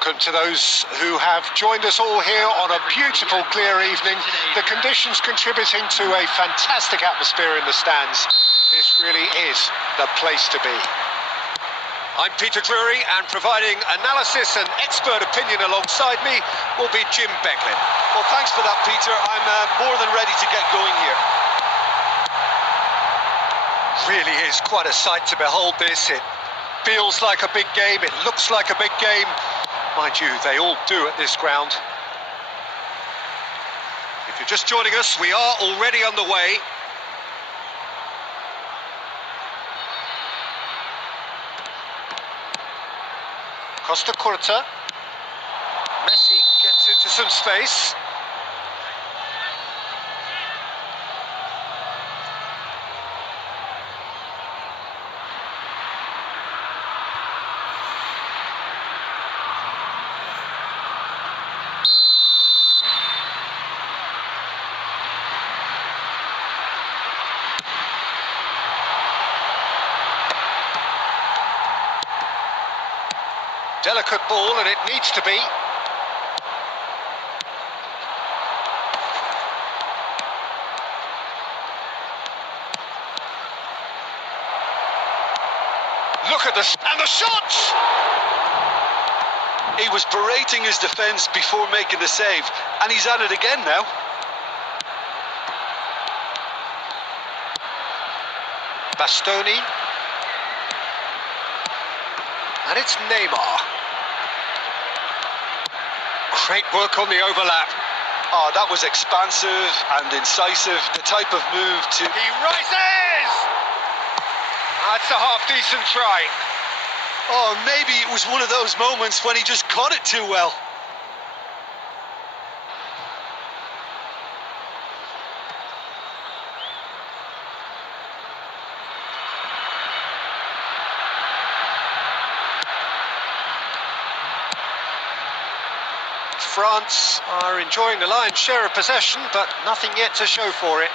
welcome to those who have joined us all here on a beautiful, clear evening. The conditions contributing to a fantastic atmosphere in the stands. This really is the place to be. I'm Peter Drury, and providing analysis and expert opinion alongside me will be Jim Becklin. Well, thanks for that, Peter. I'm more than ready to get going here. Really is quite a sight to behold this. It feels like a big game, it looks like a big game. Mind you, they all do at this ground. If you're just joining us, we are already underway. Costa Curta. Messi gets into some space. Delicate ball, and it needs to be. Look at this, and the shot! He was berating his defence before making the save, and he's at it again now. Bastoni. And it's Neymar. Great work on the overlap. Oh, that was expansive and incisive, the type of move to... He rises! That's a half-decent try. Oh, maybe it was one of those moments when he just caught it too well. France are enjoying the lion's share of possession, but nothing yet to show for it.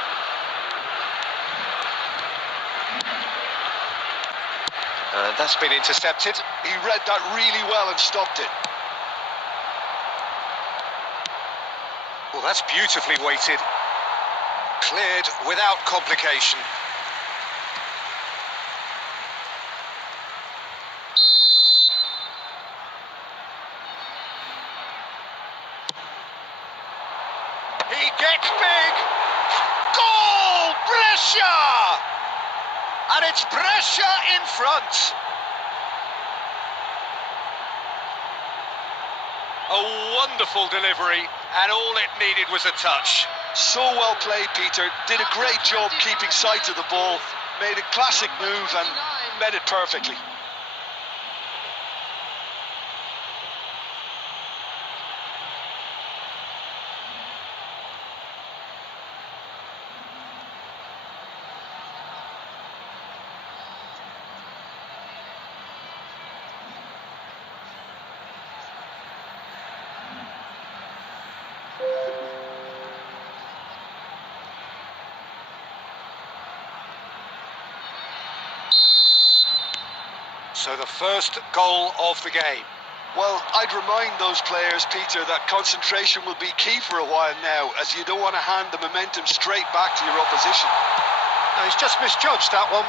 And that's been intercepted. He read that really well and stopped it. Well, that's beautifully weighted. Cleared without complication. He gets big. Goal! Brescia! And it's Brescia in front. A wonderful delivery, and all it needed was a touch. So well played, Peter. Did a great job keeping sight of the ball. Made a classic move and met it perfectly. So the first goal of the game. Well, I'd remind those players, Peter, that concentration will be key for a while now, as you don't want to hand the momentum straight back to your opposition. No, he's just misjudged that one.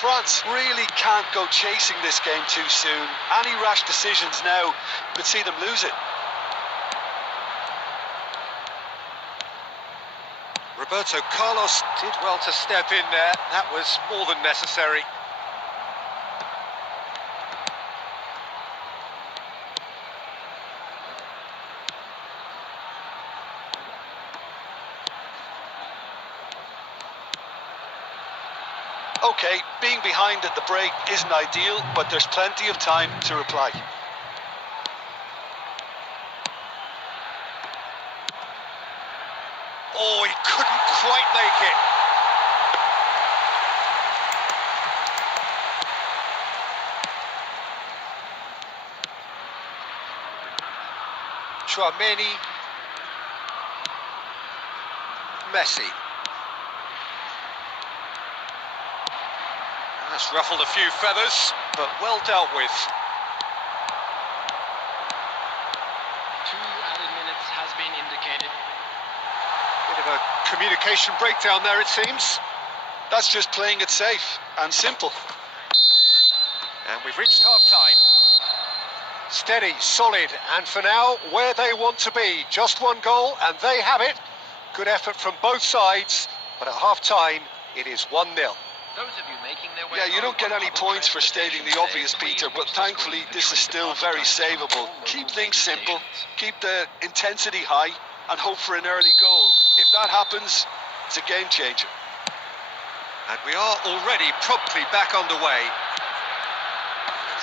France really can't go chasing this game too soon. Any rash decisions now could see them lose it. Roberto Carlos did well to step in there. That was more than necessary. Okay, being behind at the break isn't ideal, but there's plenty of time to reply. Oh, he couldn't quite make it. Chouameni. Messi. That's ruffled a few feathers, but well dealt with. 2 added minutes has been indicated. Bit of a communication breakdown there, it seems. That's just playing it safe and simple. And we've reached half-time. Steady, solid, and for now, where they want to be. Just one goal, and they have it. Good effort from both sides, but at half-time, it is 1-0. Those of you making their way Yeah, you don't get any points for stating the obvious, Peter, but thankfully this is still very savable. Keep things simple, keep the intensity high, and hope for an early goal. If that happens, it's a game changer. And we are already promptly back underway.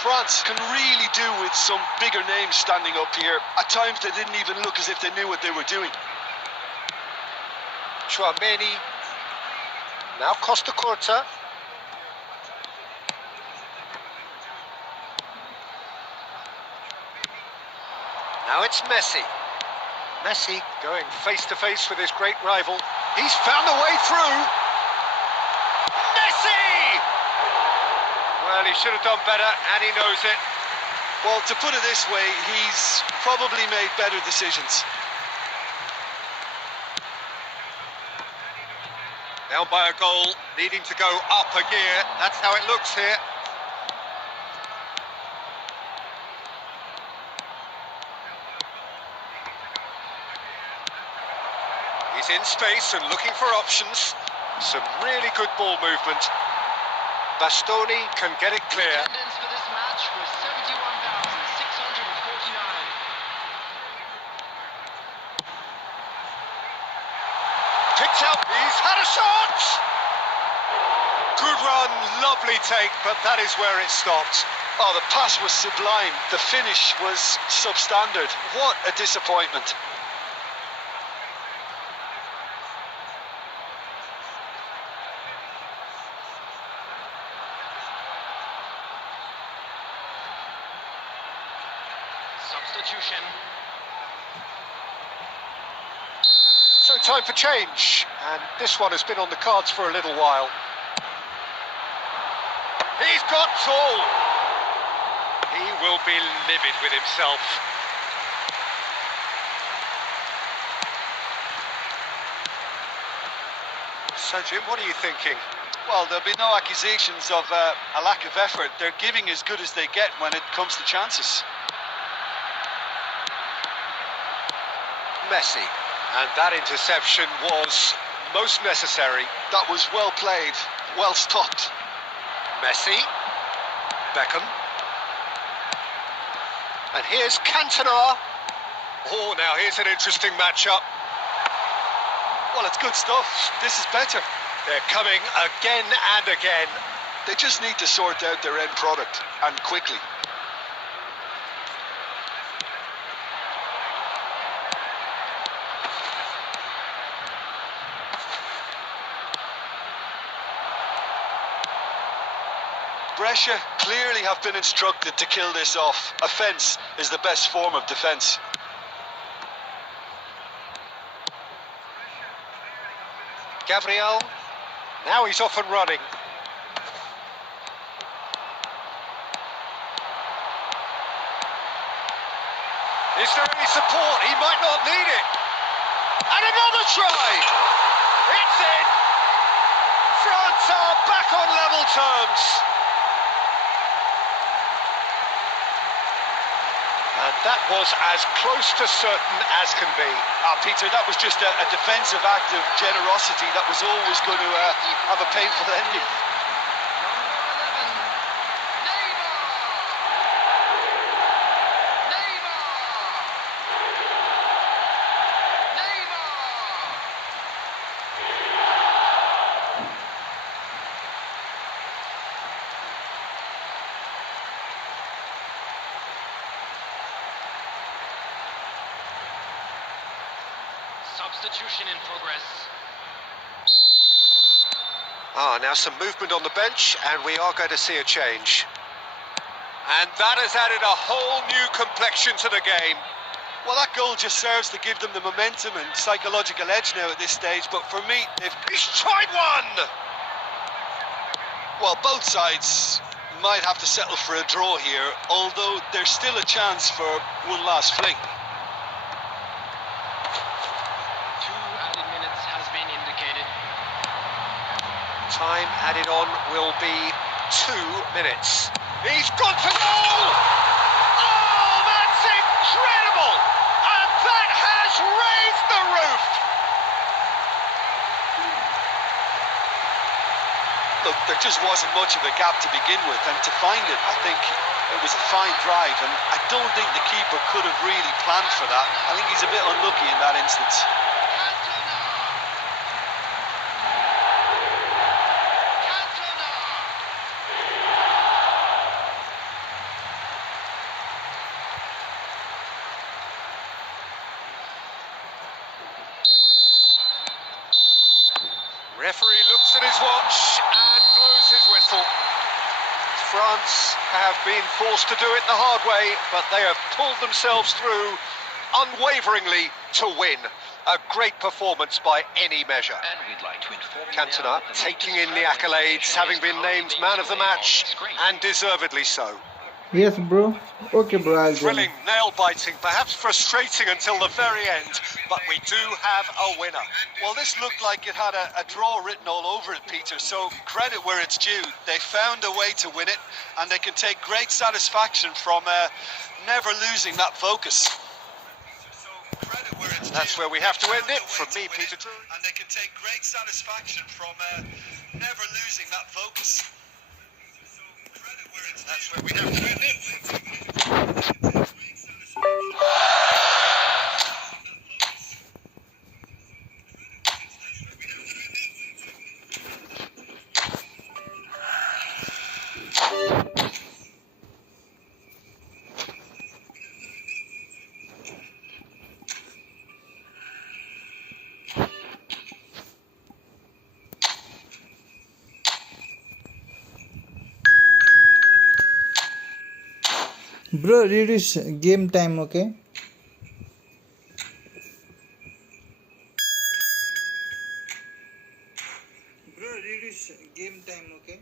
France can really do with some bigger names standing up here. At times they didn't even look as if they knew what they were doing. Chouameni. Now Costa Curta. Now it's Messi. Messi going face to face with his great rival. He's found a way through. Messi! Well, he should have done better, and he knows it. Well, to put it this way, he's probably made better decisions. Down by a goal, needing to go up a gear. That's how it looks here. He's in space and looking for options. Some really good ball movement. Bastoni can get it clear. Attendance for this match was 71,649. Picked up, he's had a shot! Good run, lovely take, but that is where it stopped. Oh, the pass was sublime. The finish was substandard. What a disappointment. Substitution. So time for change, and this one has been on the cards for a little while. He's got tall. He will be livid with himself. Sajid, what are you thinking? Well, there'll be no accusations of a lack of effort. They're giving as good as they get when it comes to chances. Messi, and that interception was most necessary. That was well played, well stopped. Messi, Beckham, and here's Cantona. Oh, now here's an interesting matchup. Well, it's good stuff. This is better. They're coming again and again. They just need to sort out their end product, and quickly. Brescia clearly have been instructed to kill this off. Offence is the best form of defence. Gabriel, now he's off and running. Is there any support? He might not need it. And another try! It's in! France are back on level terms. And that was as close to certain as can be. Peter, that was just a defensive act of generosity that was always going to have a painful ending. Substitution in progress. Now some movement on the bench, and we are going to see a change. And that has added a whole new complexion to the game. Well, that goal just serves to give them the momentum and psychological edge now at this stage, but for me, He's tried one! well, both sides might have to settle for a draw here, although there's still a chance for one last fling. 2 added minutes has been indicated. Time added on will be 2 minutes. He's gone for goal! Oh, that's incredible! And that has raised the roof! Look, there just wasn't much of a gap to begin with, and to find it, I think it was a fine drive, and I don't think the keeper could have really planned for that. I think he's a bit unlucky in that instance. Referee looks at his watch and blows his whistle. France have been forced to do it the hard way, but they have pulled themselves through unwaveringly to win. A great performance by any measure. And we'd like to inform you Cantona now that taking in the accolades, having been named man of the match, and deservedly so. Yes, bro. Okay, bro. I'll join. Thrilling, nail-biting, perhaps frustrating until the very end, but we do have a winner. Well, this looked like it had a draw written all over it, Peter, so credit where it's due. They found a way to win it, and they can take great satisfaction from never losing that focus. That's where we have to end it. From me, Peter Drury. And they can take great satisfaction from never losing that focus. That's where we have to end it. Bro, reduce game time, okay? Bro, reduce game time, okay?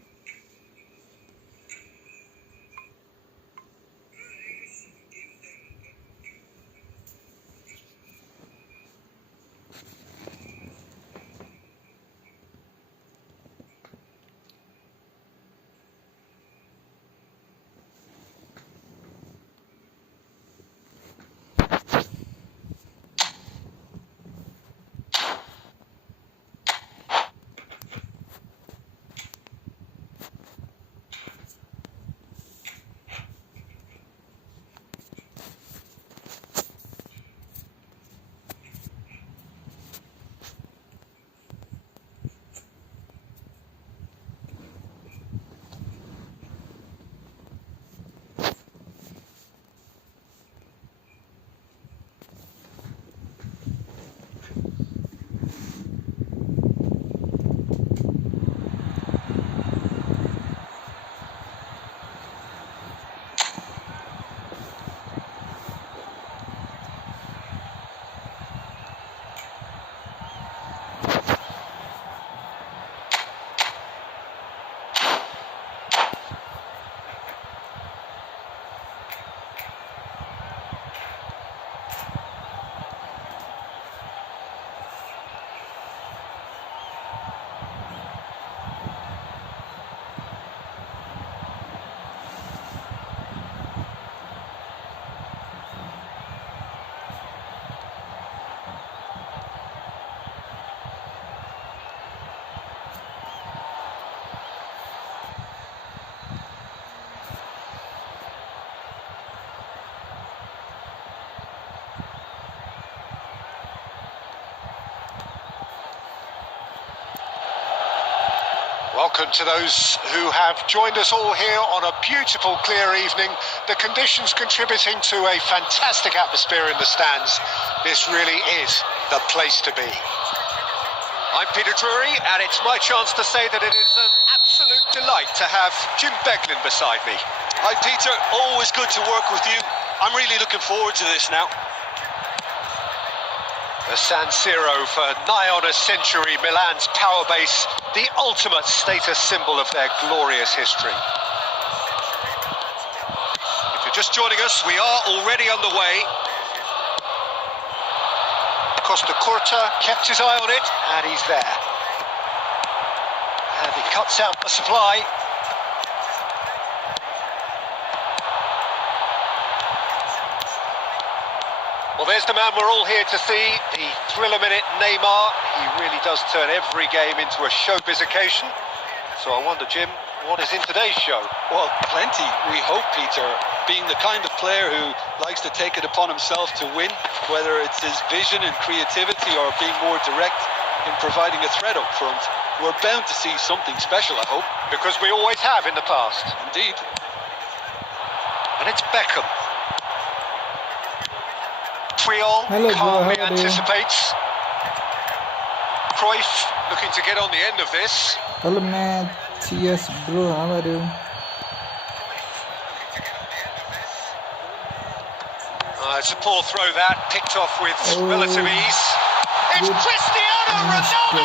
Welcome to those who have joined us all here on a beautiful, clear evening. The conditions contributing to a fantastic atmosphere in the stands. This really is the place to be. I'm Peter Drury, and it's my chance to say that it is an absolute delight to have Jim Beglin beside me. Hi, Peter. Always good to work with you. I'm really looking forward to this now. The San Siro for nigh on a century, Milan's power base, the ultimate status symbol of their glorious history. If you're just joining us, we are already underway. Costa Curta kept his eye on it, and he's there. And he cuts out the supply. Well, there's the man we're all here to see, the thriller-minute Neymar. He really does turn every game into a showbiz occasion. So I wonder, Jim, what is in today's show? Well, plenty, we hope, Peter. Being the kind of player who likes to take it upon himself to win, whether it's his vision and creativity or being more direct in providing a threat up front, we're bound to see something special, I hope. Because we always have in the past. Indeed. And it's Beckham. Puyol Hello, bro, calmly how are you? anticipates. Cruyff looking to get on the end of this. Hello, man. Yes, bro. How are you? It's a poor throw that, picked off with Oh, relative ease. It's good Cristiano Ronaldo!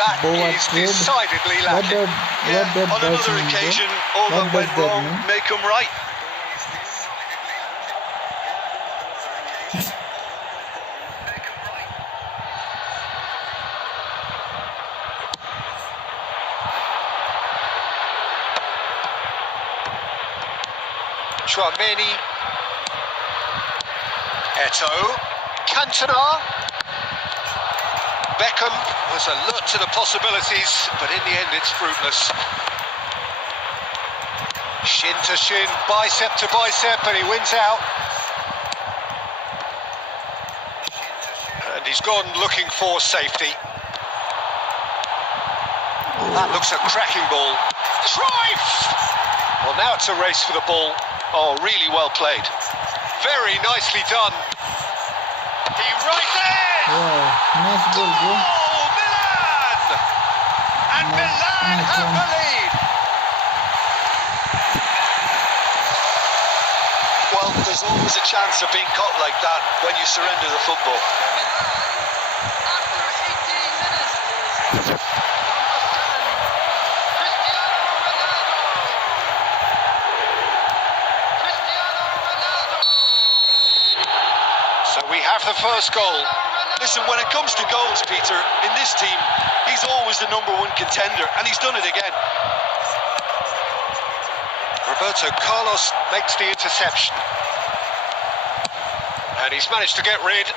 That Boa is trade. decidedly What lacking. that On does another mean, bro? occasion, all What that went does that wrong, mean? make them right. Chouameni, Eto'o, Cantona, Beckham was alert to the possibilities, but in the end it's fruitless. Shin to shin, bicep to bicep, and he wins out. And he's gone looking for safety. That looks a cracking ball. Cruyff! Well, now it's a race for the ball. Oh, really well played. Very nicely done. He rises! Wow, nice goal, bro. Oh, Milan! And Milan nice have one. the lead. Well, there's always a chance of being caught like that when you surrender the football. So we have the first goal. Listen, when it comes to goals, Peter, in this team, he's always the #1 contender, and he's done it again. Roberto Carlos makes the interception. And he's managed to get rid.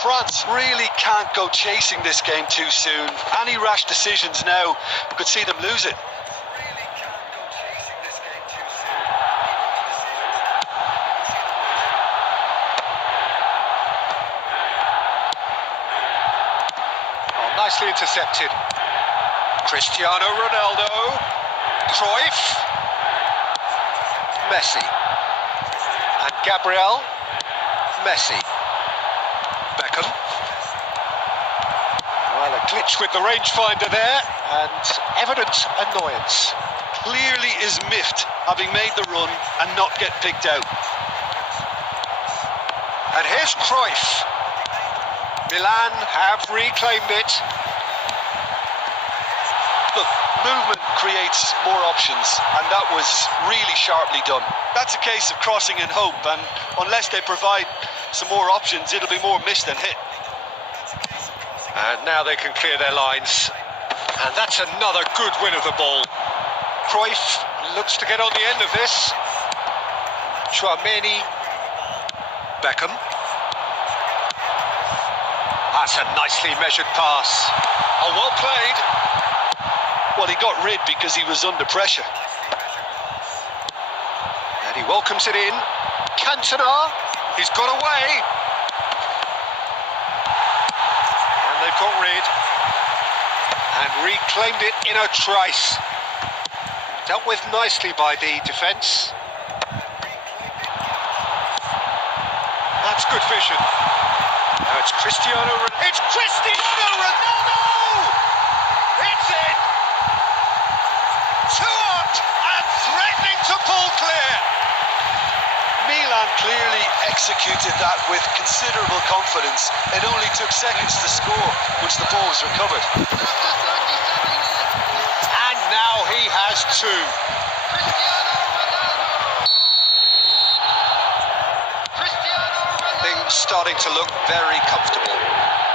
France really can't go chasing this game too soon. Any rash decisions now could see them lose it. Nicely intercepted. Cristiano Ronaldo. Cruyff. Messi. And Gabriel. Messi. Beckham. Well, a glitch with the rangefinder there, and evident annoyance. Clearly is miffed, having made the run and not get picked out. And here's Cruyff. Milan have reclaimed it. Look, movement creates more options, and that was really sharply done. That's a case of crossing in hope, and unless they provide some more options, it'll be more miss than hit. And now they can clear their lines. And that's another good win of the ball. Cruyff looks to get on the end of this. Chouameni. Beckham. That's a nicely measured pass. Oh, well played. Well, he got rid because he was under pressure. And he welcomes it in. Cantona. He's got away. And they've got rid. And reclaimed it in a trice. Dealt with nicely by the defence. That's good vision. Now it's Cristiano Ronaldo. It's Cristiano Ronaldo! It's in! Too hot and threatening to pull clear. Milan clearly executed that with considerable confidence. It only took seconds to score once the ball was recovered. And now he has two. Things starting to look very comfortable.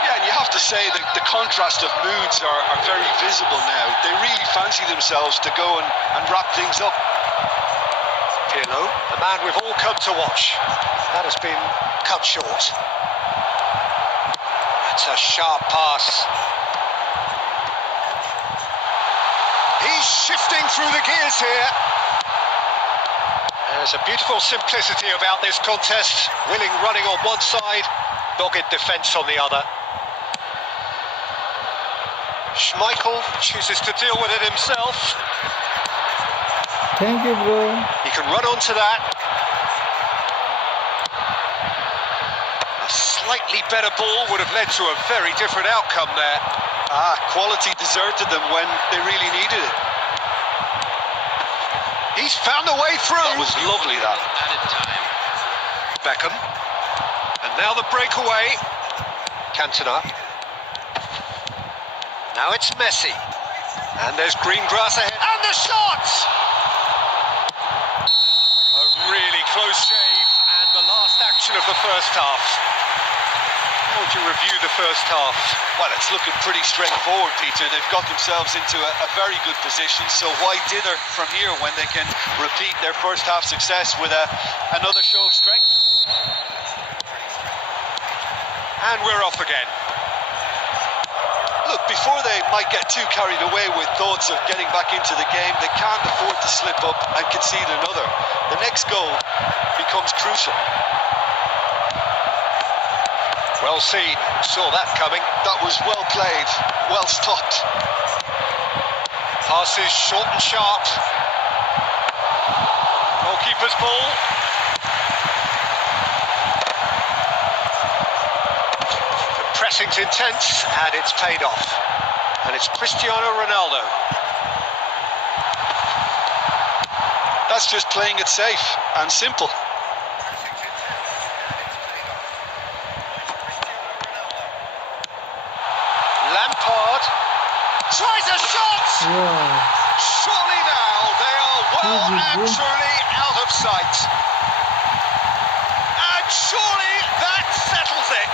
Yeah, and you have to say that the contrast of moods are very visible now. They really fancy themselves to go and wrap things up. Pirlo, the man we've all come to watch. That has been cut short. That's a sharp pass. He's shifting through the gears here. There's a beautiful simplicity about this contest. Willing running on one side, dogged defence on the other. Schmeichel chooses to deal with it himself. Thank you, bro. He can run onto that. A slightly better ball would have led to a very different outcome there. Quality deserted them when they really needed it. He's found a way through. That was lovely, that. Beckham. And now the breakaway. Cantona. Now it's Messi. And there's green grass ahead. And the shot! A really close shave. And the last action of the first half. How would you review the first half? Well, it's looking pretty straightforward, Peter. They've got themselves into a very good position, so why dither from here when they can repeat their first half success with another show of strength? And we're off again. Look, before they might get too carried away with thoughts of getting back into the game, they can't afford to slip up and concede another. The next goal becomes crucial. Well seen, saw that coming. That was well played, well stopped. Passes short and sharp. Goalkeeper's ball. The pressing's intense and it's paid off. And it's Cristiano Ronaldo. That's just playing it safe and simple. Lampard tries a shot! Wow. Surely now they are well and truly out of sight. And surely that settles it.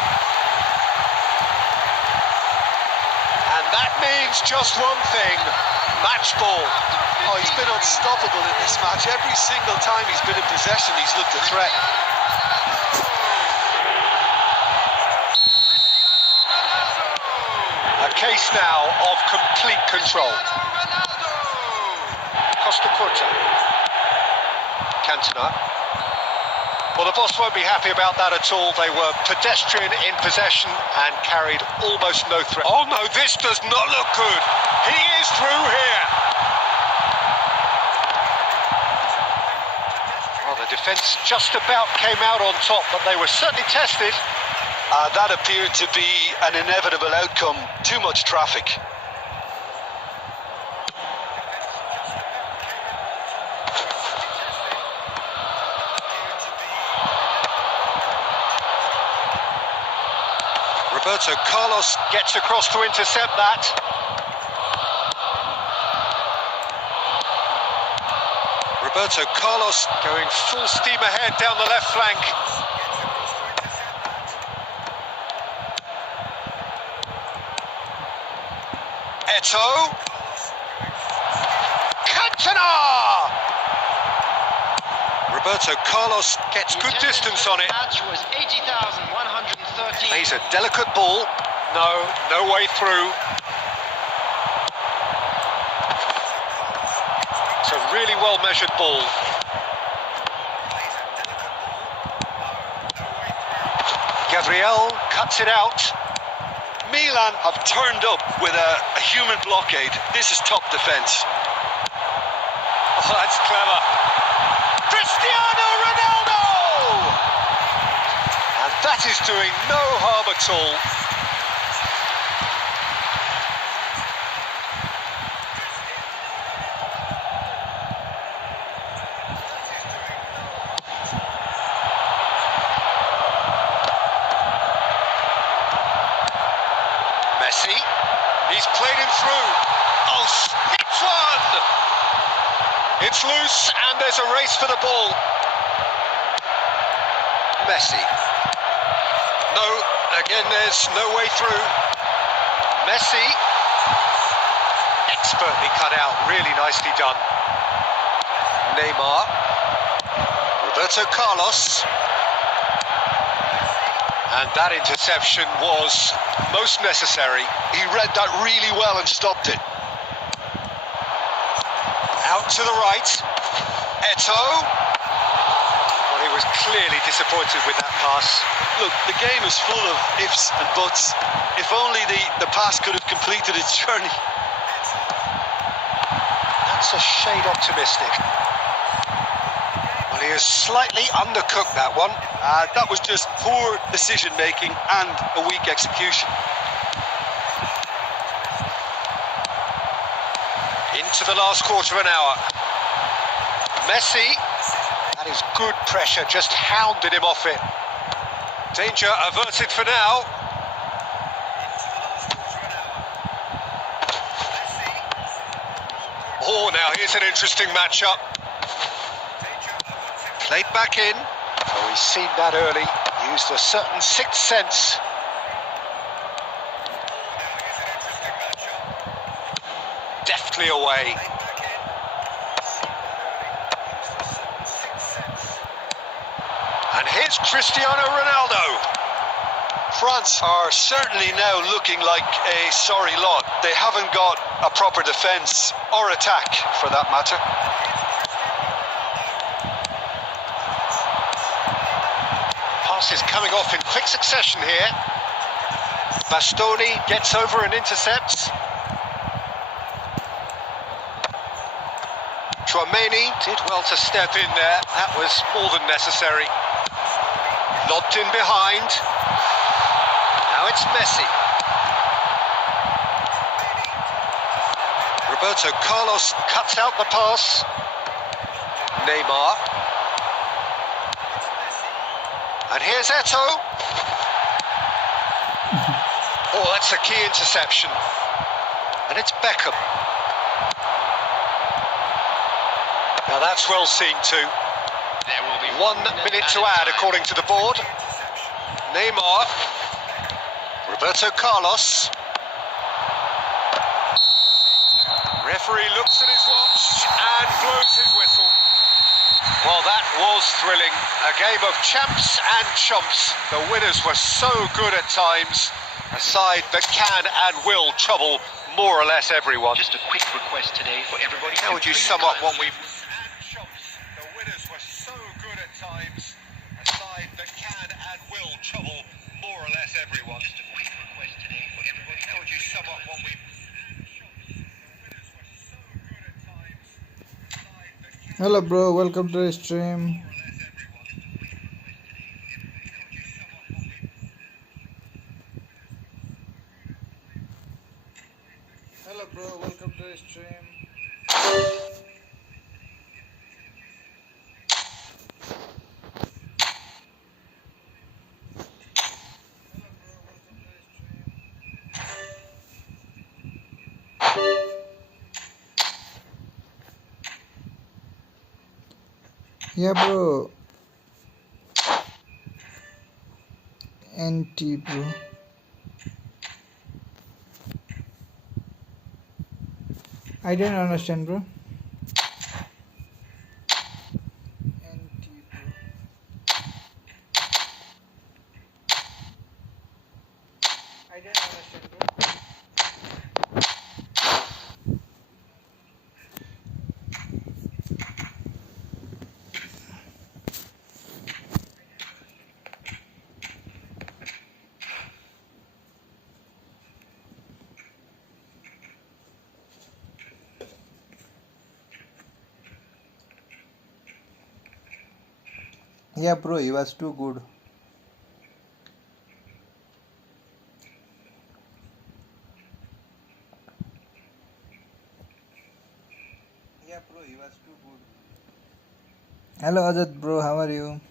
And that means just one thing, match ball. Oh, he's been unstoppable in this match. Every single time he's been in possession, he's looked a threat. A case now of complete control. Costa Curta. Cantona. Well, the boss won't be happy about that at all. They were pedestrian in possession and carried almost no threat. Oh no, this does not look good. He is through here. Well, the defence just about came out on top, but they were certainly tested. That appeared to be an inevitable outcome. Too much traffic. Roberto Carlos gets across to intercept that. Roberto Carlos going full steam ahead down the left flank. Eto'o. Cantona! Roberto Carlos gets good distance on it. Match was 80,113. Plays a delicate ball. No way through. It's a really well measured ball. Gabriel cuts it out. Milan have turned up with a human blockade. This is top defence. Oh, that's clever. Cristiano Ronaldo! And that is doing no harm at all. through. Oh, hits one! It's loose and there's a race for the ball. Messi. No, again there's no way through. Messi. Expertly cut out, really nicely done. Neymar. Roberto Carlos. And that interception was most necessary. He read that really well and stopped it. Out to the right. Eto'o. Well, he was clearly disappointed with that pass. Look, the game is full of ifs and buts. If only the pass could have completed its journey. That's a shade optimistic. Well, he has slightly undercooked that one. That was just poor decision-making and a weak execution. Into the last quarter of an hour. Messi. That is good pressure, just hounded him off it. Danger averted for now. Oh, now here's an interesting matchup. Played back in. Oh, he's seen that early. Used a certain sixth sense. Deftly away. And here's Cristiano Ronaldo. France are certainly now looking like a sorry lot. They haven't got a proper defence or attack, for that matter. Passes coming off in quick succession here. Bastoni gets over and intercepts. Tchouameni did well to step in there. That was more than necessary. Lobbed in behind. Now it's Messi. Roberto Carlos cuts out the pass. Neymar. And here's Eto'o. Oh, that's a key interception. And it's Beckham. Now that's well seen too. There will be 1 minute to add according to the board. Neymar. Roberto Carlos. Referee looks at his watch and blows his whistle. Well, that was thrilling. A game of champs and chumps. The winners were so good at times. A side that can and will trouble more or less everyone. Just a quick request today for everybody. How would you sum up what we've... The winners were so good at times. A side that can and will trouble more or less everyone. Just a quick request today for everybody. How would you sum up what we've... Hello bro, welcome to the stream. Hello bro, welcome to the stream. Yeah bro. NT bro. I didn't understand bro. NT bro. I didn't understand bro. Yeah bro, he was too good. Yeah bro, he was too good. Hello Ajat bro, how are you?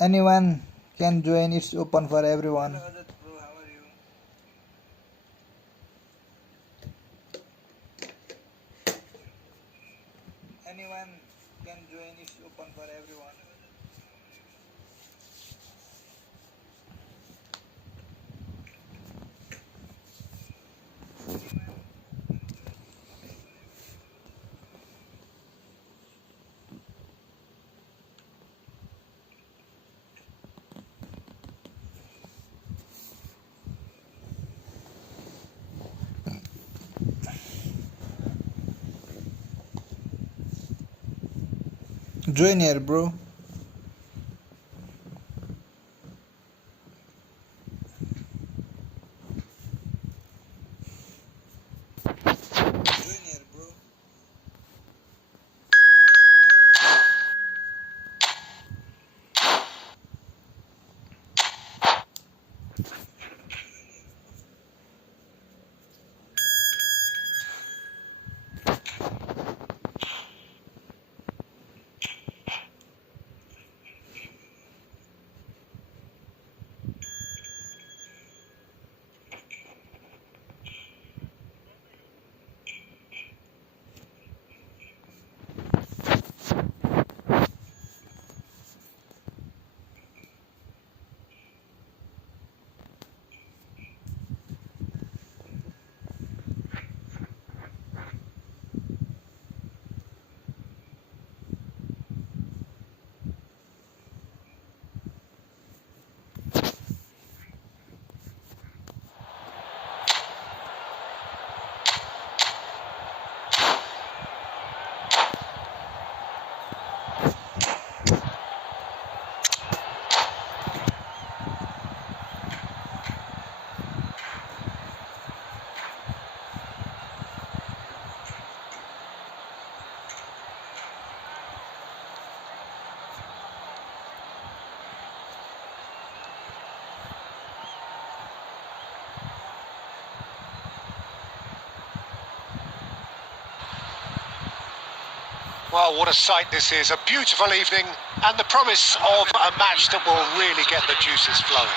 Anyone can join. It's open for everyone. Hello, Ajat bro, how are you? Anyone can join. It's open for everyone. Join here, bro. Join here, bro. Well, what a sight this is. A beautiful evening and the promise of a match that will really get the juices flowing.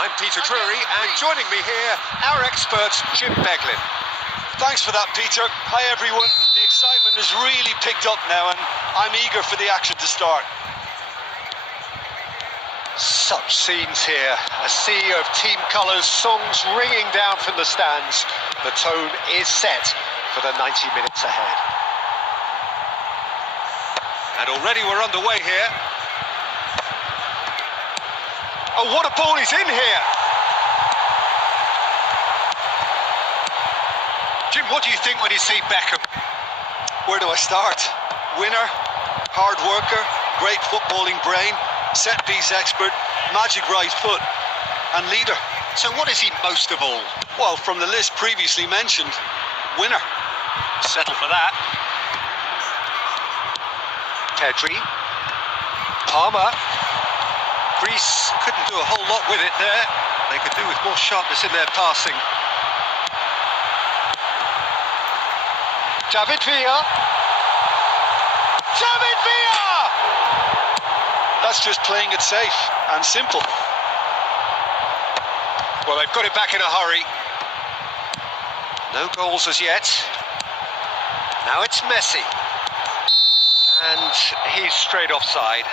I'm Peter Drury, and joining me here, our expert, Jim Beglin. Thanks for that, Peter. Hi, everyone. The excitement has really picked up now, and I'm eager for the action to start. Such scenes here. A sea of team colours, songs ringing down from the stands. The tone is set for the 90 minutes ahead. And already we're underway here. Oh, what a ball is in here! Jim, what do you think when you see Beckham? Where do I start? Winner, hard worker, great footballing brain, set-piece expert, magic right foot, and leader. So what is he most of all? Well, from the list previously mentioned, winner. Settle for that. Pedri. Palmer. Greece couldn't do a whole lot with it there. They could do with more sharpness in their passing. David Villa. David Villa! That's just playing it safe and simple. Well, they've got it back in a hurry. No goals as yet. Now it's Messi. And he's straight offside.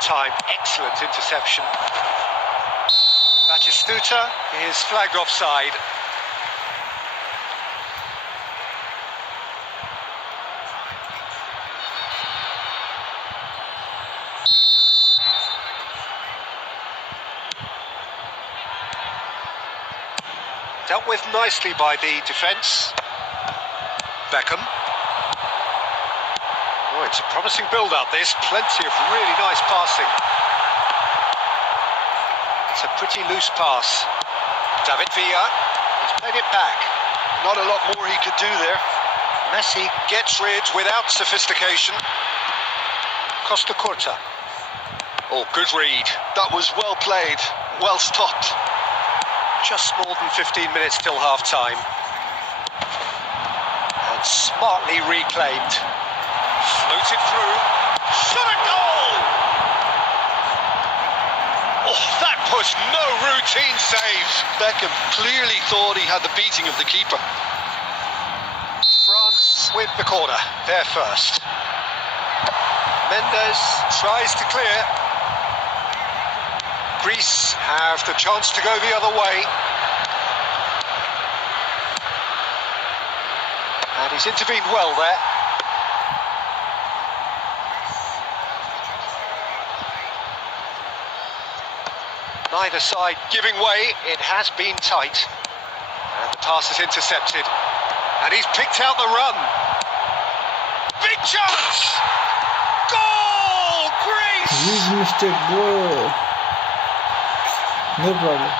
Time, excellent interception. Batistuta is flagged offside. Dealt with nicely by the defence. Beckham. Oh, it's a promising build-up, this. Plenty of really nice passing. It's a pretty loose pass. David Villa has played it back. Not a lot more he could do there. Messi gets rid without sophistication. Costa Curta. Oh, good read. That was well played, well stopped. Just more than 15 minutes till half-time. And smartly reclaimed. Floated through. Shot a goal! Oh, that was no routine save. Beckham clearly thought he had the beating of the keeper. France with the corner. They're first. Mendes tries to clear. Greece have the chance to go the other way. And he's intervened well there. Neither side giving way. It has been tight. And the pass is intercepted. And he's picked out the run. Big chance! Goal! Greece! Huge mistake, bro. No problem.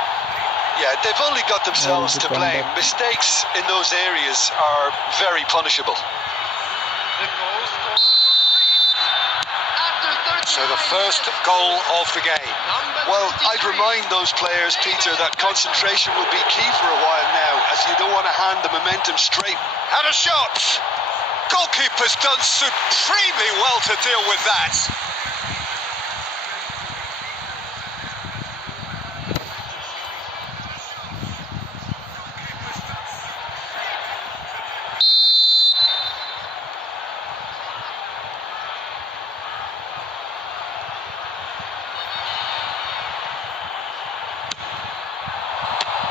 Yeah, they've only got themselves to blame. Mistakes in those areas are very punishable. The goal scorer for Greece after 30 So the first goal of the game. Well, I'd remind those players, Peter, that concentration will be key for a while now, as you don't want to hand the momentum straight. Had a shot! Goalkeeper's done supremely well to deal with that.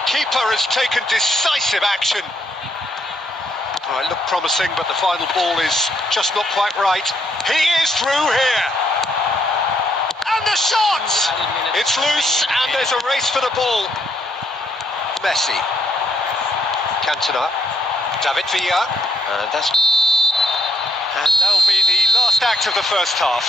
Keeper has taken decisive action. Oh, it looked promising, but the final ball is just not quite right. He is through here. And the shot! It's loose, and there's a race for the ball. Messi. Cantona. David Villa. And that'll be the last act of the first half.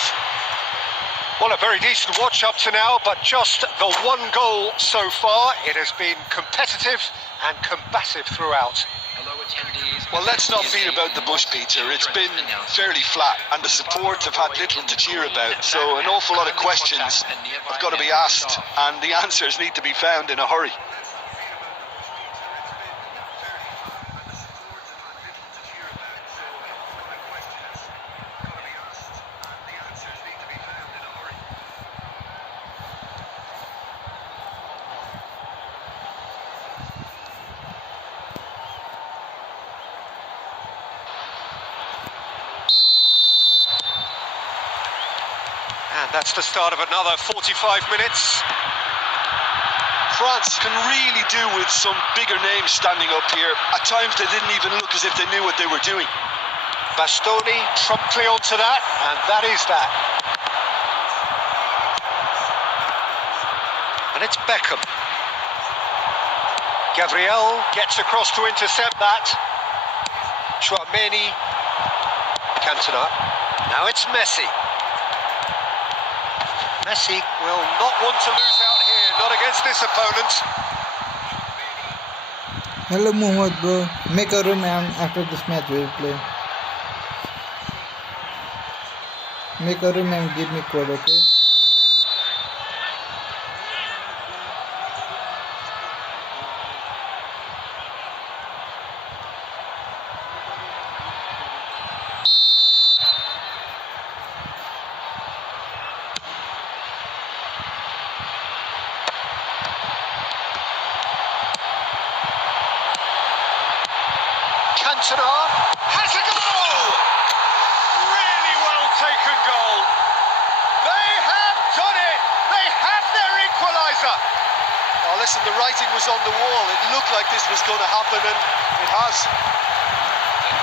Well, a very decent watch up to now, but just the one goal so far. It has been competitive and combative throughout. Hello, attendees. Well, let's not beat about the bush, Peter. It's been fairly flat, and the support have had little to cheer about. So an awful lot of questions have got to be asked, and the answers need to be found in a hurry. And that's the start of another 45 minutes. France can really do with some bigger names standing up here. At times they didn't even look as if they knew what they were doing. Bastoni promptly onto that, and that is that. And it's Beckham. Gabriel gets across to intercept that. Chouameni. Cantona. Now it's Messi. Messi will not want to lose out here, not against this opponent. Hello, Mohammed, bro. Make a room, and after this match we'll play. Make a room and give me code, okay? Cantona has a goal! Really well taken goal. They have done it! They have their equalizer! Oh, listen, the writing was on the wall. It looked like this was going to happen, and it has.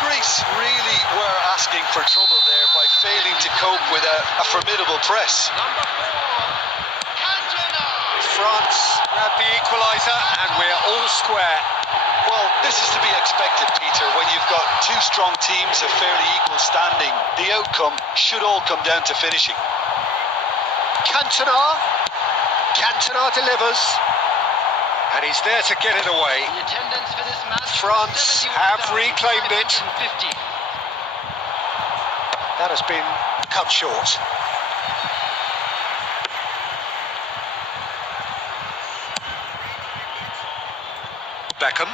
Greece really were asking for trouble there by failing to cope with a formidable press. Number 4, Cantona. France grab the equalizer, and we're all square. Well, this is to be expected, Peter. When you've got two strong teams of fairly equal standing, the outcome should all come down to finishing. Cantona. Cantona delivers. And he's there to get it away. The attendance for this match France have reclaimed it. 71,550. That has been cut short. Beckham.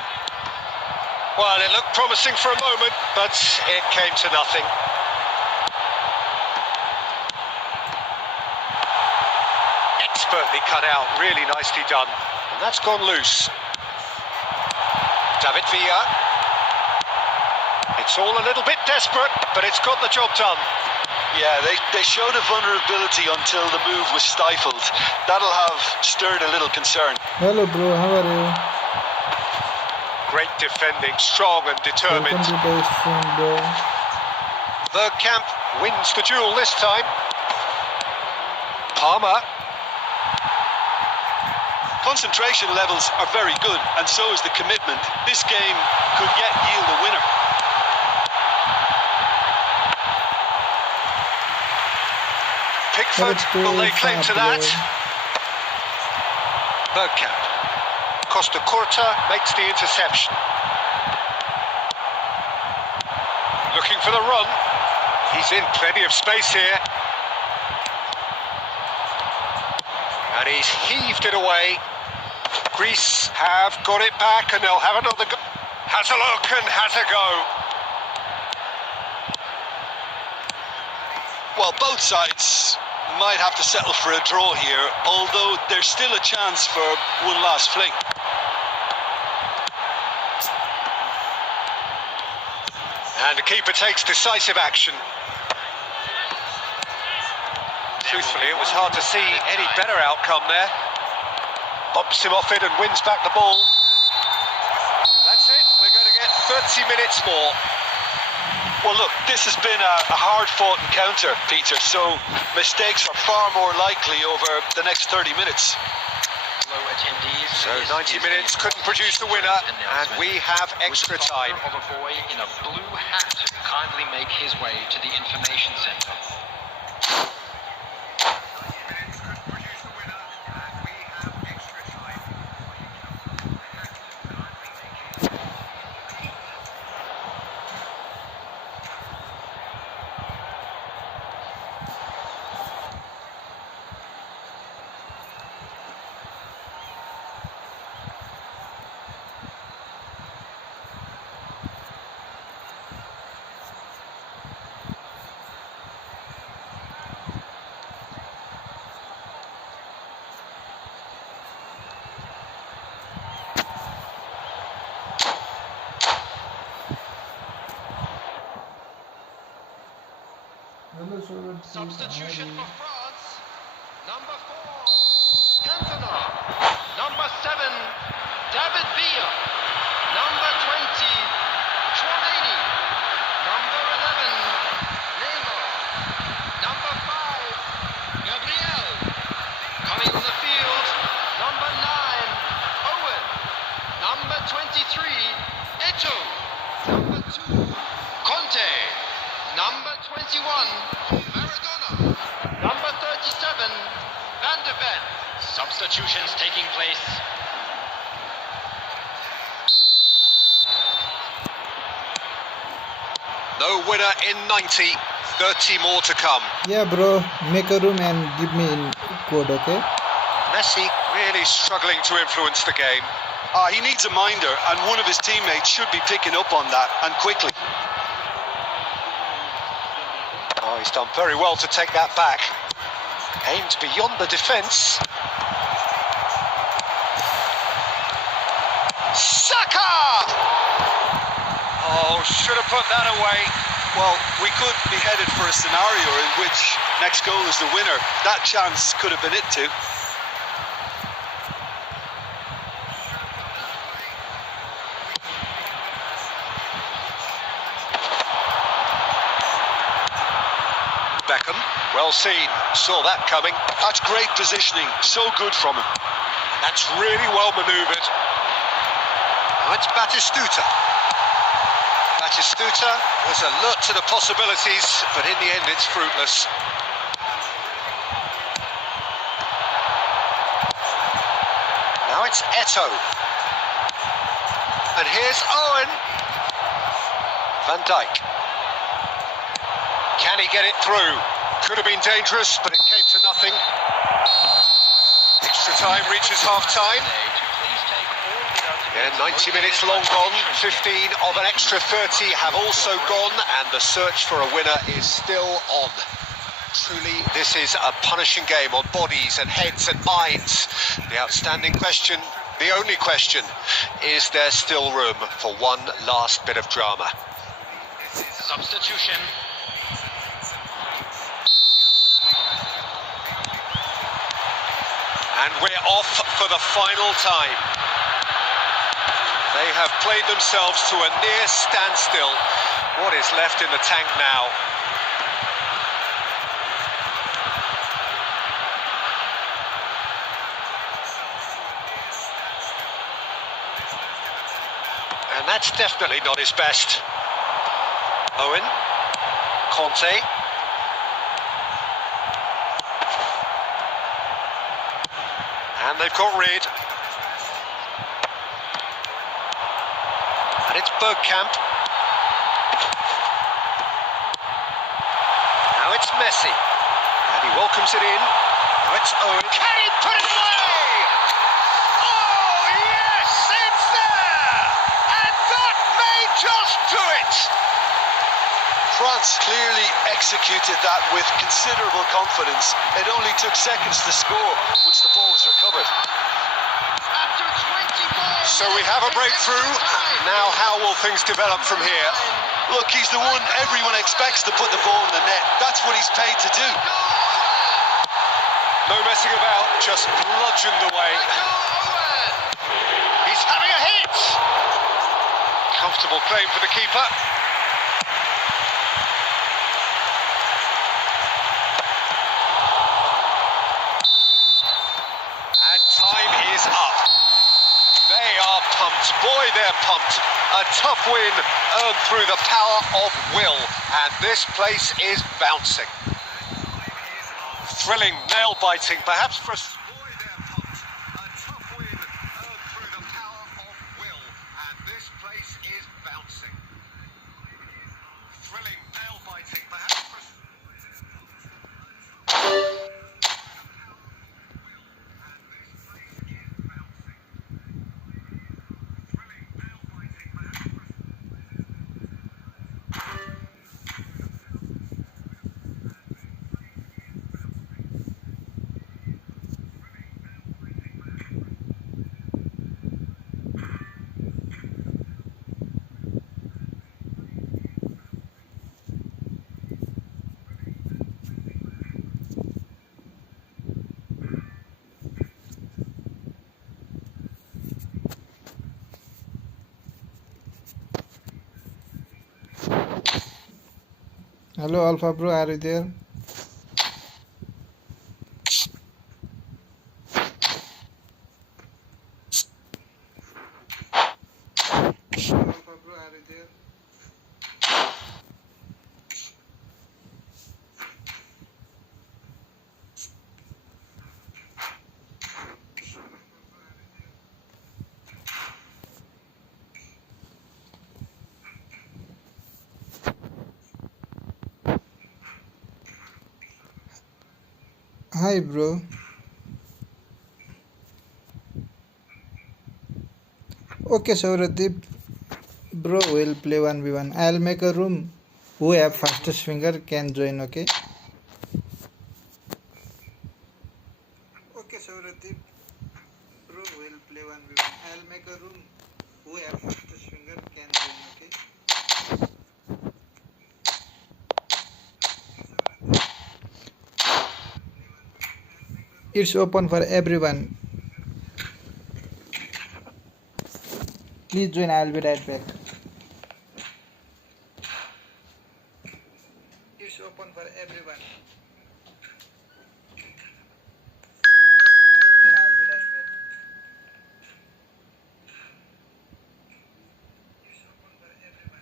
Well, it looked promising for a moment, but it came to nothing. Expertly cut out, really nicely done. And that's gone loose. David Villa. It's all a little bit desperate, but it's got the job done. Yeah, they showed a vulnerability until the move was stifled. That'll have stirred a little concern. Hello, bro. How are you? Great defending, strong and determined. Welcome to the stream, bro. Bergkamp wins the duel this time. Palmer. Concentration levels are very good, and so is the commitment. This game could yet yield a winner. Pickford, will they claim to that? Bergkamp. Costa Curta makes the interception. Looking for the run. He's in plenty of space here. And he's heaved it away. Greece have got it back and they'll have another go. Has a look and has a go. Well, both sides might have to settle for a draw here, although there's still a chance for one last fling. And the keeper takes decisive action. Truthfully, it was hard to see any better outcome there. Bumps him off it and wins back the ball. That's it, we're going to get 30 minutes more. Well, look, this has been a hard-fought encounter, Peter, so mistakes are far more likely over the next 30 minutes. Hello, attendees. So 90 minutes couldn't produce the winner, and we have extra time. Of a boy in a blue hat kindly make his way to the information centre. Hello, sir. Substitution for France. Number 4, Cantona. Number 7, David Villa. Number 20, Chouameni. Number 11, Neymar. Number 5, Gabriel. Coming on the field, number 9, Owen. Number 23, Eto'o. Number 2, Conte. Number 21, Maradona. Number 37, Van de Ven. Substitutions taking place. No winner in 90, 30 more to come. Yeah, bro. Make a room and give me in code, okay? Messi really struggling to influence the game. He needs a minder, and one of his teammates should be picking up on that, and quickly. Oh, he's done very well to take that back. Aimed beyond the defence. Saka! Oh, should have put that away. Well, we could be headed for a scenario in which next goal is the winner. That chance could have been it too. Beckham, well seen, saw that coming. That's great positioning, so good from him. That's really well manoeuvred. Now it's Batistuta. Batistuta was alert to the possibilities, but in the end it's fruitless. Now it's Eto. And here's Owen. Van Dijk. Can he get it through? Could have been dangerous, but it came to nothing. Extra time reaches half-time. Yeah, 90 minutes long gone, 15 of an extra 30 have also gone, and the search for a winner is still on. Truly, this is a punishing game on bodies and heads and minds. The outstanding question, the only question, is there still room for one last bit of drama? Substitution. And we're off for the final time. They have played themselves to a near standstill. What is left in the tank now? And that's definitely not his best. Owen, Conte. And they've got Reid. And it's Bergkamp. Now it's Messi. And he welcomes it in. Now it's Owen. Can he put it away? Oh, yes, it's there! And that may just do it! France clearly executed that with considerable confidence. It only took seconds to score once the ball was recovered. After 24. So we have a breakthrough. Now how will things develop from here? Look, he's the one everyone expects to put the ball in the net. That's what he's paid to do. No messing about, just bludgeoned away. He's having a hit! Comfortable claim for the keeper. And time is up. They are pumped. Boy, they're pumped. A tough win earned through the power of will. And this place is bouncing. Thrilling, nail-biting, perhaps for... Boy, they're pumped. A tough win earned through the power of will. And this place is bouncing. Thrilling, nail-biting, perhaps for... Hello Alpha Bro, are you there? Alpha Bro, are you there? Hi bro. Okay, Sauradeep. Bro, we'll play 1v1. I'll make a room. Who have fastest finger can join, okay? Okay, Sauradeep. Bro, we'll play 1v1. I'll make a room. Who have fastest finger can join, okay? It's open for everyone. Please join, I'll be right back. It's open for everyone. Please join, I'll be right back. It's open for everyone.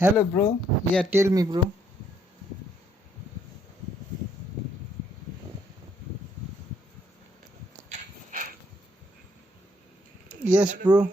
Hello, bro. Yeah, tell me, bro. Yes, bro.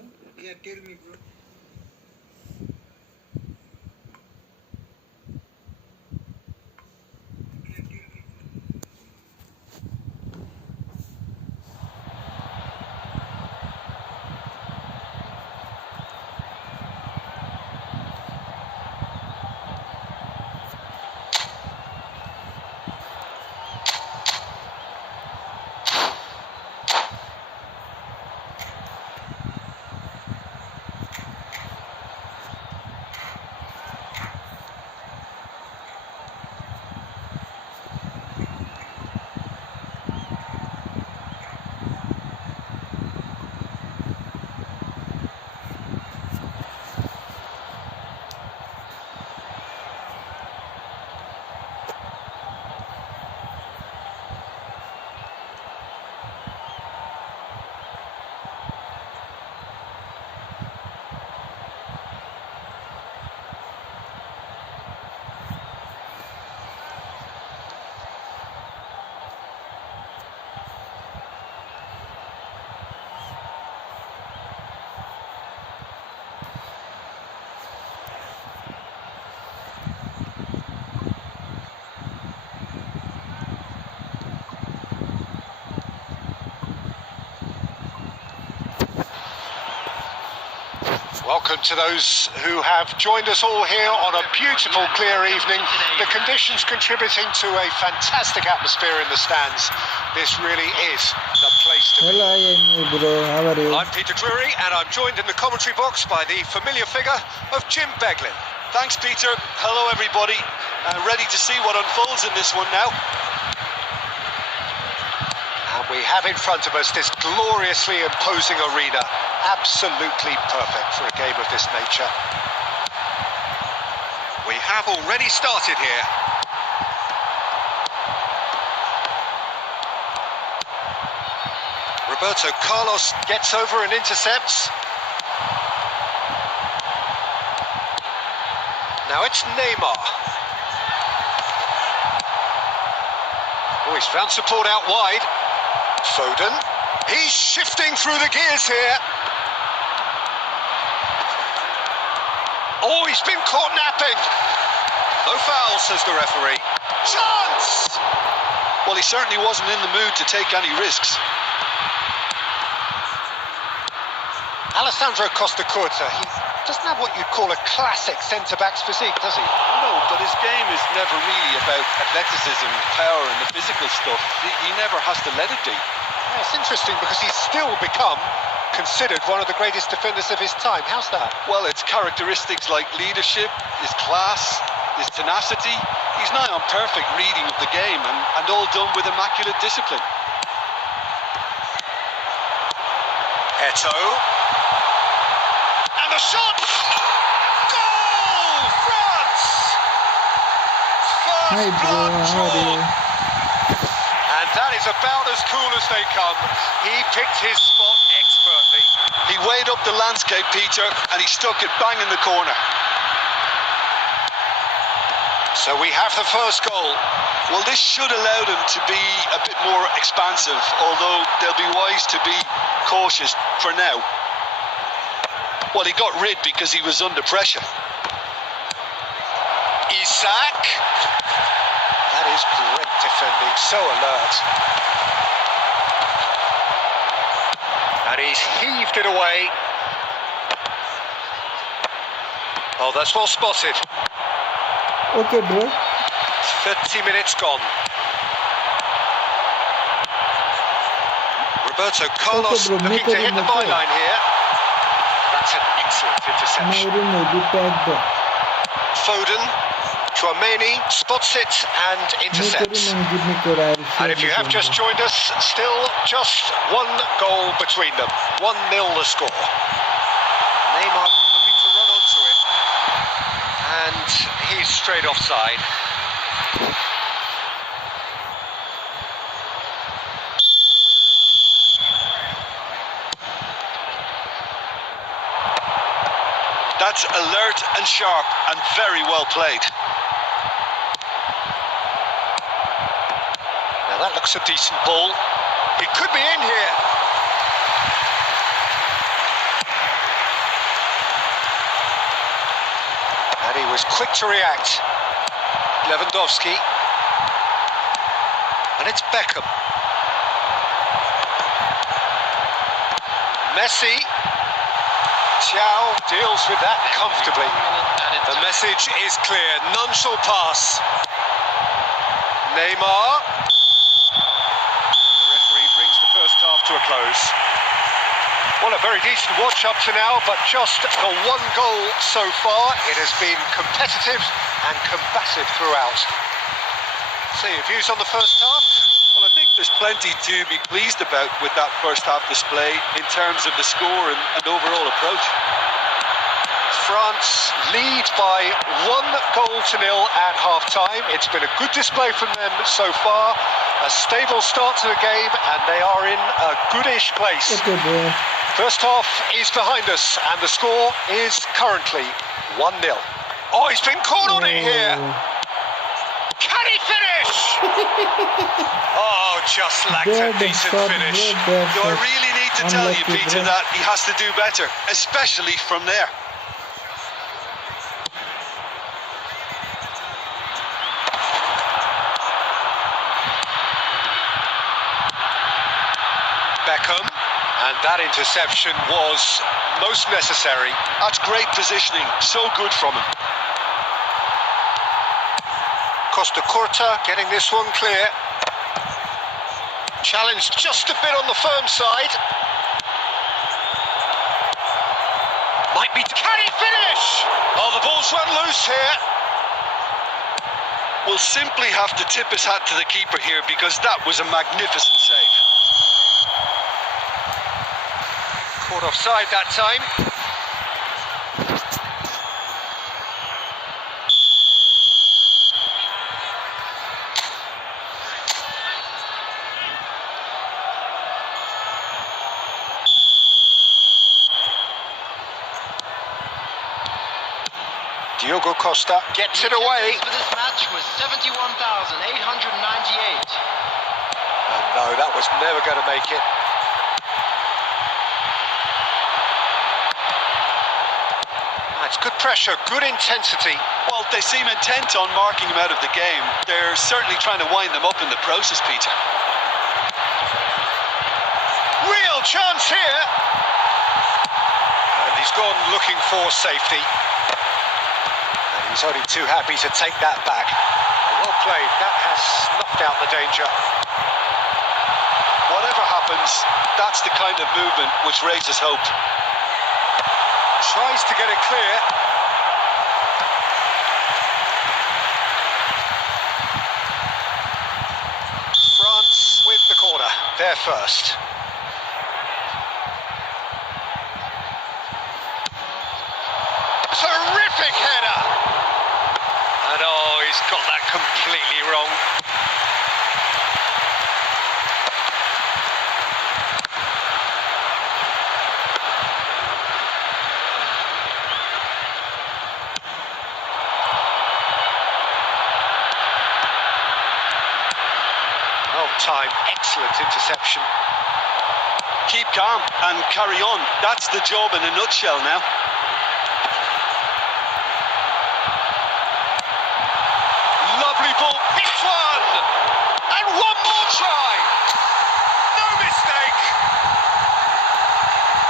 Welcome to those who have joined us all here on a beautiful, clear evening. The conditions contributing to a fantastic atmosphere in the stands. This really is the place to be. Hello, I am you, bro. How are you? I'm Peter Drury, and I'm joined in the commentary box by the familiar figure of Jim Beglin. Thanks, Peter. Hello, everybody. Ready to see what unfolds in this one now. And we have in front of us this gloriously imposing arena. Absolutely perfect for a game of this nature. We have already started here. Roberto Carlos gets over and intercepts. Now it's Neymar. Oh, he's found support out wide. Foden. He's shifting through the gears here. Oh, he's been caught napping. No foul, says the referee. Chance! Well, he certainly wasn't in the mood to take any risks. Alessandro Costa Curta, he doesn't have what you'd call a classic centre-back's physique, does he? No, but his game is never really about athleticism, power and the physical stuff. He never has to let it be. Yeah, it's interesting because he's still become considered one of the greatest defenders of his time. How's that? Well, it's characteristics like leadership, his class, his tenacity. He's nigh on perfect reading of the game and all done with immaculate discipline. Eto'o. And the shot! Goal! France! First Hi, bro. blood How are draw. you? And that is about as cool as they come. He picked his spot expertly. He weighed up the landscape, Peter, and he stuck it bang in the corner. So we have the first goal. Well, this should allow them to be a bit more expansive, although they'll be wise to be cautious for now. Well, he got rid because he was under pressure. Isak. That is great defending, so alert. And he's heaved it away. Oh, that's well spotted. Okay, bro. 30 minutes gone. Roberto Carlos bro, looking make to a hit the room, okay. byline here. That's an excellent My interception. room will be packed. Foden, Chouameni spots it and Make a intercepts. room and give me code. I'll share And if you with have just joined us, still just one goal between them. 1-0 the score. Neymar looking to run onto it. And he's straight offside. That's alert and sharp and very well played. Now that looks a decent ball. It could be in here. And he was quick to react. Lewandowski. And it's Beckham. Messi. Thiaw deals with that comfortably. The message is clear. None shall pass. Neymar. The referee brings the first half to a close. Well, a very decent watch up to now, but just the one goal so far. It has been competitive and combative throughout. So your views on the first half? Well, I think there's plenty to be pleased about with that first half display in terms of the score and overall approach. France lead by 1-0 at half-time. It's been a good display from them so far. A stable start to the game, and they are in a goodish place. Okay, bro. First half is behind us, and the score is currently 1-0. Oh, he's been caught on it here. Can he finish? Oh, just lacked a decent finish. Do I really need to tell you, Peter, that he has to do better, especially from there? Beckham, and that interception was most necessary. That's great positioning, so good from him. Costa Curta getting this one clear. Challenge just a bit on the firm side. Might be... Can he finish? Oh, the ball's run loose here. We'll simply have to tip his hat to the keeper here because that was a magnificent save. Caught offside that time. Diogo Costa gets it away. For this match was 71,898. No, that was never going to make it. That's good pressure, good intensity. Well, they seem intent on marking him out of the game. They're certainly trying to wind them up in the process, Peter. Real chance here. And he's gone looking for safety. And he's only too happy to take that back. Well played, that has snuffed out the danger. Whatever happens, that's the kind of movement which raises hope. Tries to get it clear. France with the corner, they're first. Terrific header! And oh, he's got that completely wrong. Time, excellent interception. Keep calm and carry on. That's the job in a nutshell now. Lovely ball, this one! And one more try! No mistake!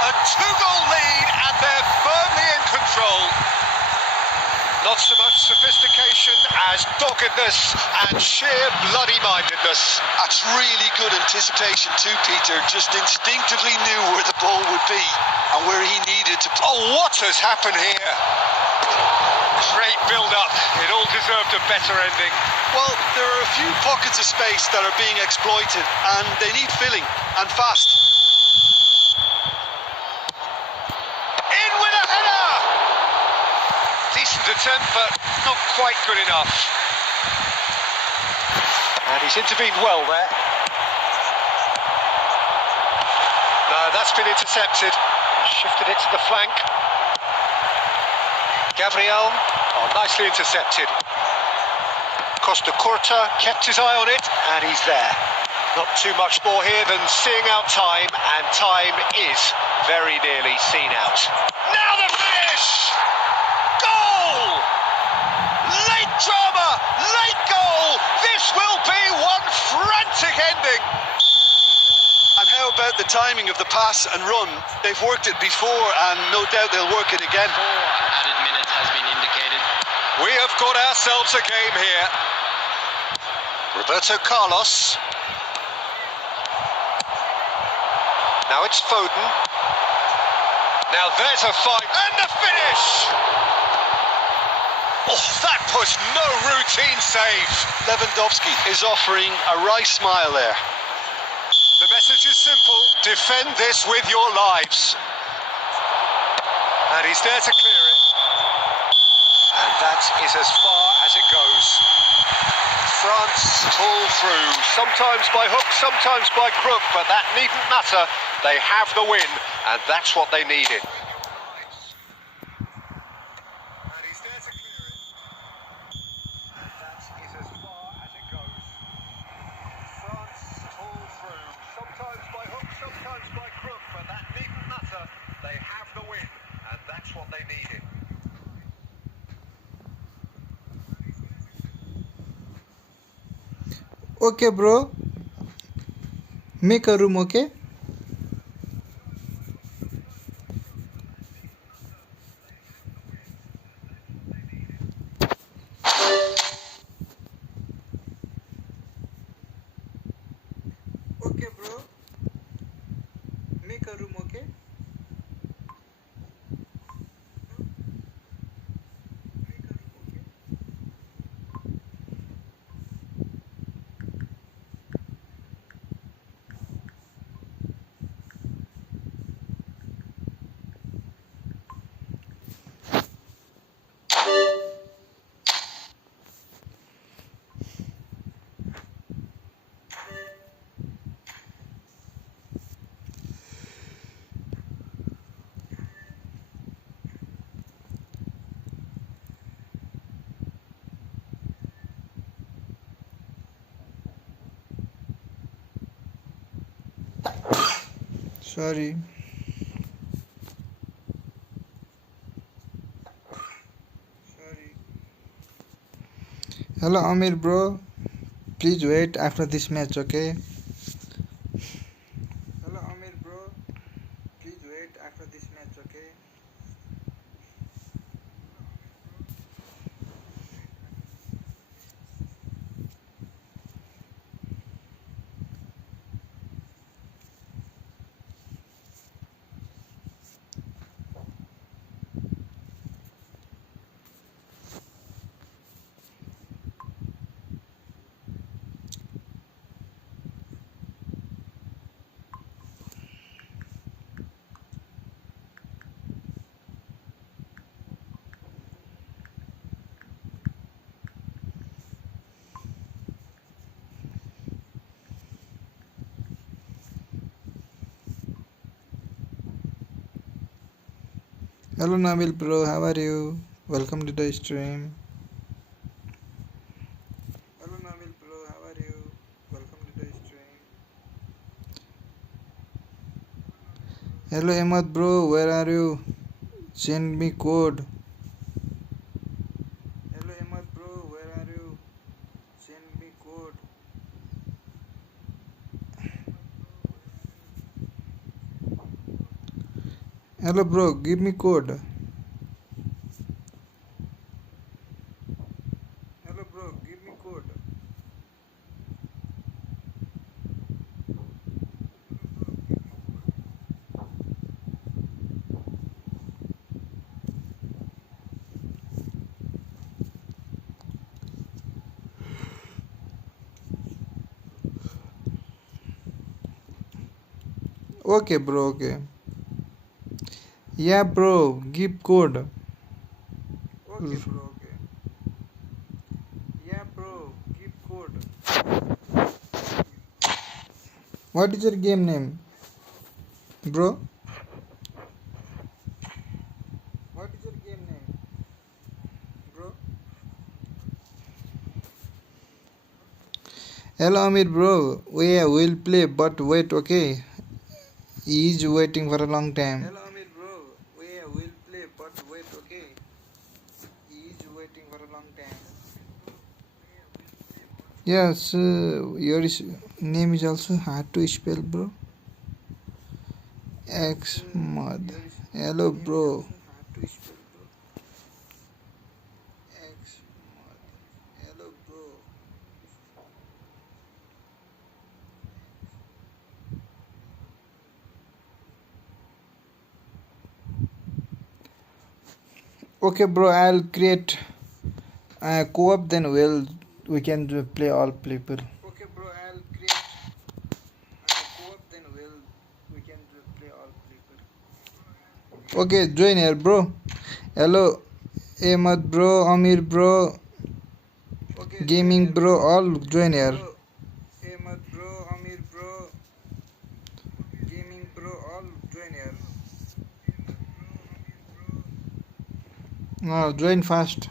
A 2-goal lead and they're firmly in control. Not so much sophistication as doggedness and sheer bloody-mindedness. That's really good anticipation too, Peter. Just instinctively knew where the ball would be and where he needed to... Oh, what has happened here? Great build-up. It all deserved a better ending. Well, there are a few pockets of space that are being exploited and they need filling, and fast. In with a header! Decent attempt, but not quite good enough. And he's intervened well there. No, that's been intercepted. Shifted it to the flank. Gabriel, nicely intercepted. Costa Curta kept his eye on it, and he's there. Not too much more here than seeing out time, and time is very nearly seen out. Now the finish! Goal! Late drama, late goal! This will be one frantic ending! And how about the timing of the pass and run? They've worked it before, and no doubt they'll work it again. 4 added minutes has been indicated. We have got ourselves a game here. Roberto Carlos. Now it's Foden. Now there's a fight, and the finish! Oh, that was no routine save. Lewandowski is offering a wry smile there. The message is simple: defend this with your lives. And he's there to clear it. And that is as far as it goes. France pull through, sometimes by hook, sometimes by crook, but that needn't matter. They have the win, and that's what they needed. And he's there to clear it. And that is as far as it goes. France pull through, sometimes by hook, sometimes by crook, but that needn't matter. They have the win, and that's what they needed. Okay, bro. Make a room, okay? Okay, bro. Make a room, okay? Sorry. Hello, Amir, bro. Please wait after this match, okay? Hello, Amir, bro. Please wait after this match, okay? Hello, Nabil, bro. How are you? Welcome to the stream. Hello, Nabil, bro. How are you? Welcome to the stream. Hello, Ahmad, bro. Where are you? Send me code. Hello, Ahmad, bro. Where are you? Send me code. Hello, bro. Give me code. Hello, bro. Give me code. Okay, bro. Okay. Yeah, bro. Give code. Okay, bro. Okay. Yeah, bro. Give code. What is your game name, bro? What is your game name? Hello Amir bro. We will play but wait, okay? He is waiting for a long time. Hello Amir bro. We will play but wait, okay? He is waiting for a long time. Yes, your name is also hard to spell, bro. X mod. Hello bro. X mod. Hello bro. Okay bro, I'll create a co-op, then we can play all people. Okay bro, I'll create a co-op, then we can play all people. Okay, join here bro. Hello Ahmad bro, Amir bro, okay, gaming bro, all join here. Ahmad bro, Amir bro, gaming bro, all join here. No, join fast.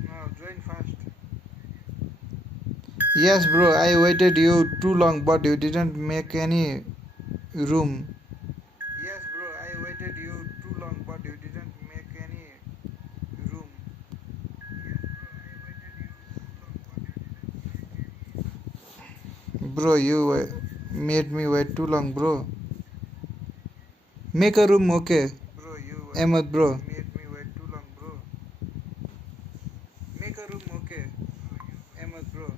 No, join fast. Yes, bro, I waited you too long, but you didn't make any room. Yes, bro, I waited you too long, but you didn't make any room. Bro, you made me wait too long, bro. Make a room, okay? Bro, you Ahmed, bro. Made me wait too long, bro. Make a room, okay? Ahmed, bro.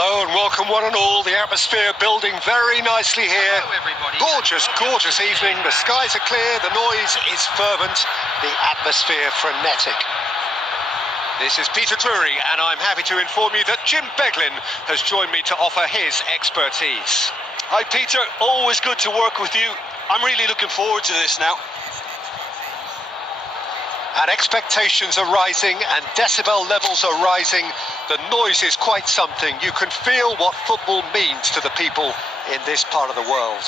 Hello and welcome one and all. The atmosphere building very nicely here. Hello, everybody. Gorgeous, gorgeous evening. The skies are clear, the noise is fervent, the atmosphere frenetic. This is Peter Drury and I'm happy to inform you that Jim Beglin has joined me to offer his expertise. Hi Peter, always good to work with you. I'm really looking forward to this now. And expectations are rising and decibel levels are rising. The noise is quite something. You can feel what football means to the people in this part of the world.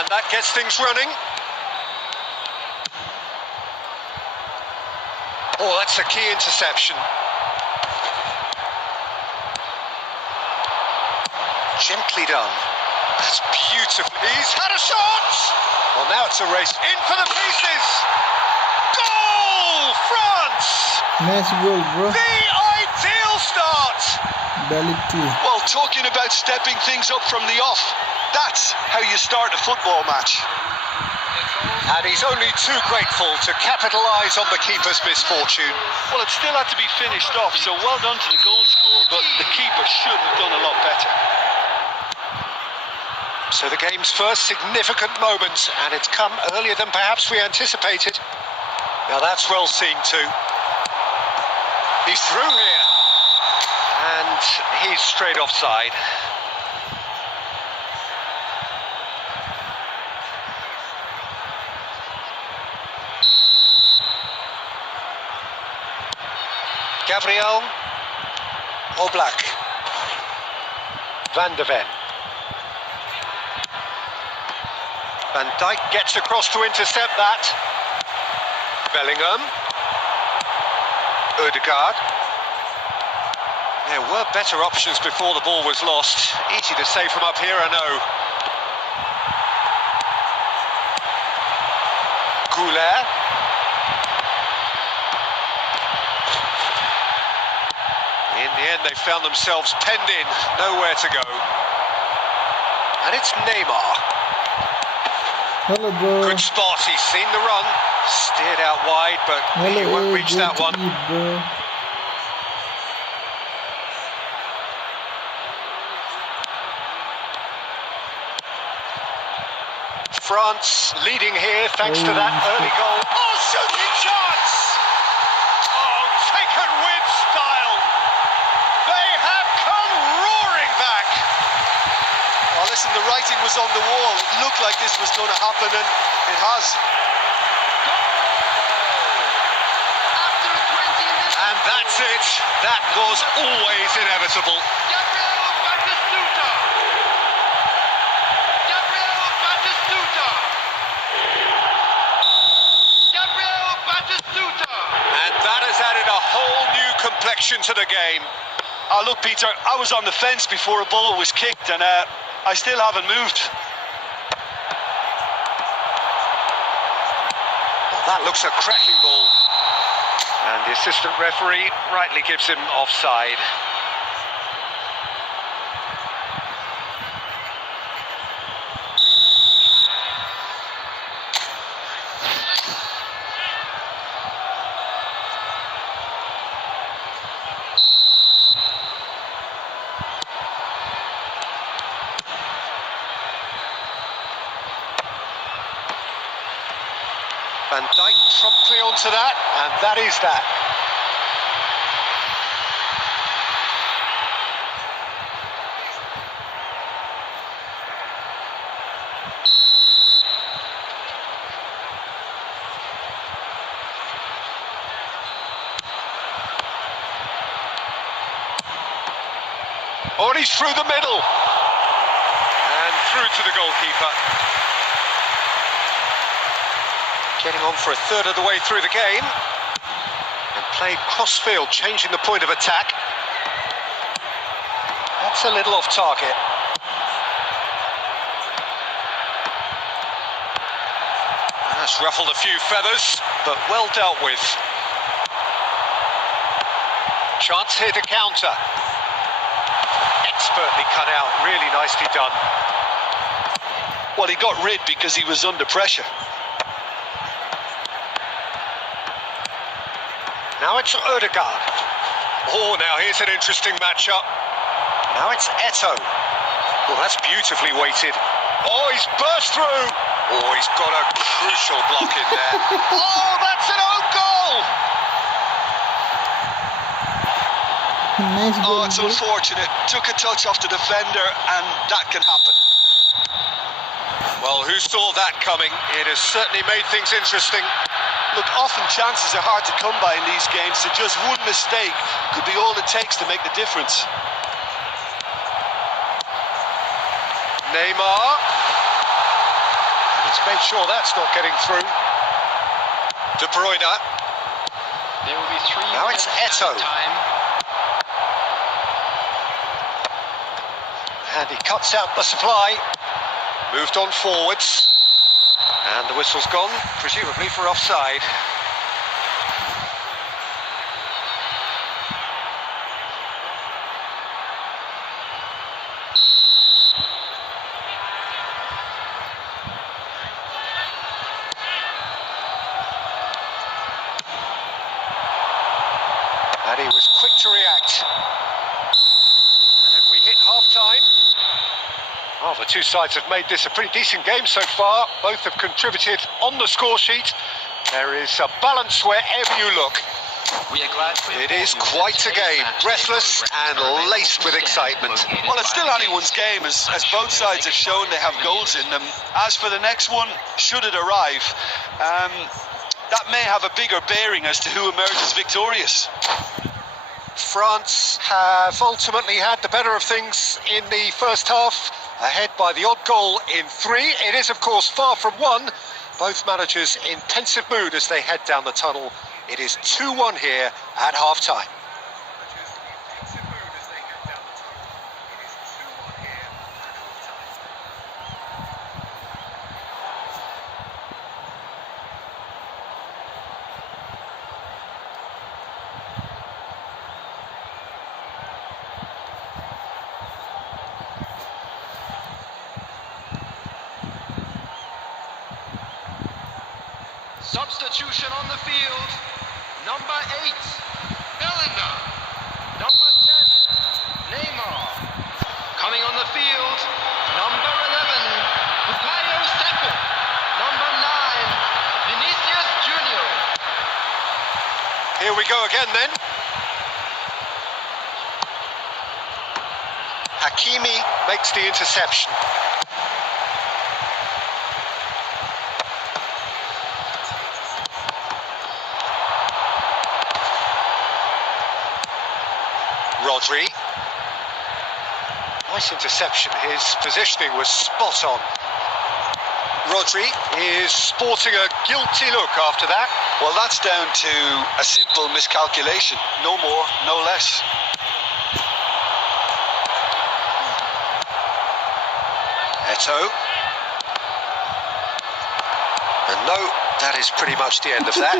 And that gets things running. Oh, that's a key interception. Gently done. That's beautiful. He's had a shot! Well, now it's a race. In for the pieces! Goal! France! Nice goal, bro. The ideal start! Belly too. Well, talking about stepping things up from the off, that's how you start a football match. And he's only too grateful to capitalise on the keeper's misfortune. Well, it still had to be finished off, so well done to the goal scorer, but the keeper should have done a lot better. So the game's first significant moment, and it's come earlier than perhaps we anticipated. Now that's well seen too. He's through here. And he's straight offside. Gabriel Oblak, Van de Ven. Van Dijk gets across to intercept that. Bellingham. Ødegaard. There were better options before the ball was lost. Easy to say from up here, I know. Goulet. In the end, they found themselves penned in, nowhere to go. And it's Neymar. Hello, bro. Good spot, he's seen the run. Steered out wide, but he won't Hello, reach that one. eat, bro. France leading here thanks to that early goal. Oh, shooting chance! Oh, taken with style. They have come roaring back. Well, listen, the writing was on the wall. It looked like this was going to happen, and it has. After 20 minutes. And that's it. That was always inevitable. Gabriel Batistuta. Gabriel Batistuta. Gabriel Batistuta. And that has added a whole new complexion to the game. Oh, look, Peter, I was on the fence before a ball was kicked, and I still haven't moved. Well, that looks a cracking ball. And the assistant referee rightly gives him offside. Van Dijk promptly onto that, and that is that. Oh, and he's through the middle. And through to the goalkeeper. Getting on for a third of the way through the game. And played cross-field, changing the point of attack. That's a little off target. That's ruffled a few feathers, but well dealt with. Chance here to counter. Expertly cut out, really nicely done. Well, he got rid because he was under pressure. Now it's Ødegaard. Oh, now here's an interesting matchup. Now it's Eto'o. Oh, that's beautifully weighted. Oh, he's burst through. Oh, he's got a crucial block in there. Oh, that's an own goal! Nice goal. Oh, it's unfortunate. Took a touch off the defender, and that can happen. Well, who saw that coming? It has certainly made things interesting. Look, often chances are hard to come by in these games, so just one mistake could be all it takes to make the difference. Neymar. He's made sure that's not getting through. De Bruyne. There will be 3 Now it's minutes Eto'o. added time. And he cuts out the supply. Moved on forwards. And the whistle's gone, presumably for offside. And he was quick to react. And we hit half-time. Well, the two sides have made this a pretty decent game so far. Both have contributed on the score sheet. There is a balance wherever you look. We are glad to It inform is you that quite a today's game, match breathless day and programs are laced with available excitement. located Well, it's by still the anyone's gate. game, as both sides have shown they have goals in them. As for the next one, should it arrive, that may have a bigger bearing as to who emerges victorious. France have ultimately had the better of things in the first half, ahead by the odd goal in 3. It is, of course, far from 1. Both managers in pensive mood as they head down the tunnel. It is 2-1 here at half-time. Substitution on the field. Number 8, Bellingham. Number 10, Neymar. Coming on the field, number 11, Bukayo Saka. Number 9, Vinicius Junior. Here we go again then. Hakimi makes the interception. Rodri. Nice interception. His positioning was spot on. Rodri is sporting a guilty look after that. Well, that's down to a simple miscalculation. No more, no less. Eto'o. And no, that is pretty much the end of that.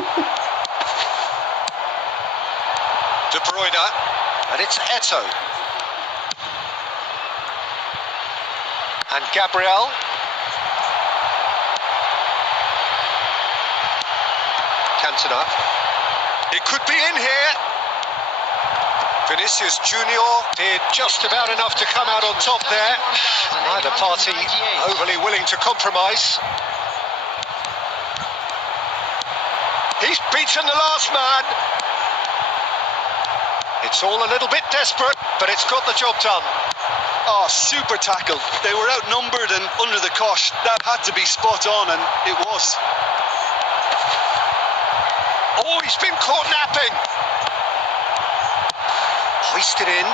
De Bruyne. And it's Eto'o. And Gabriel. Cantona. It could be in here. Vinicius Junior did just about enough to come out on top there. Neither party overly willing to compromise. He's beaten the last man. It's all a little bit desperate, but it's got the job done. Oh, super tackle. They were outnumbered and under the cosh. That had to be spot on, and it was. Oh, he's been caught napping. Hoisted in.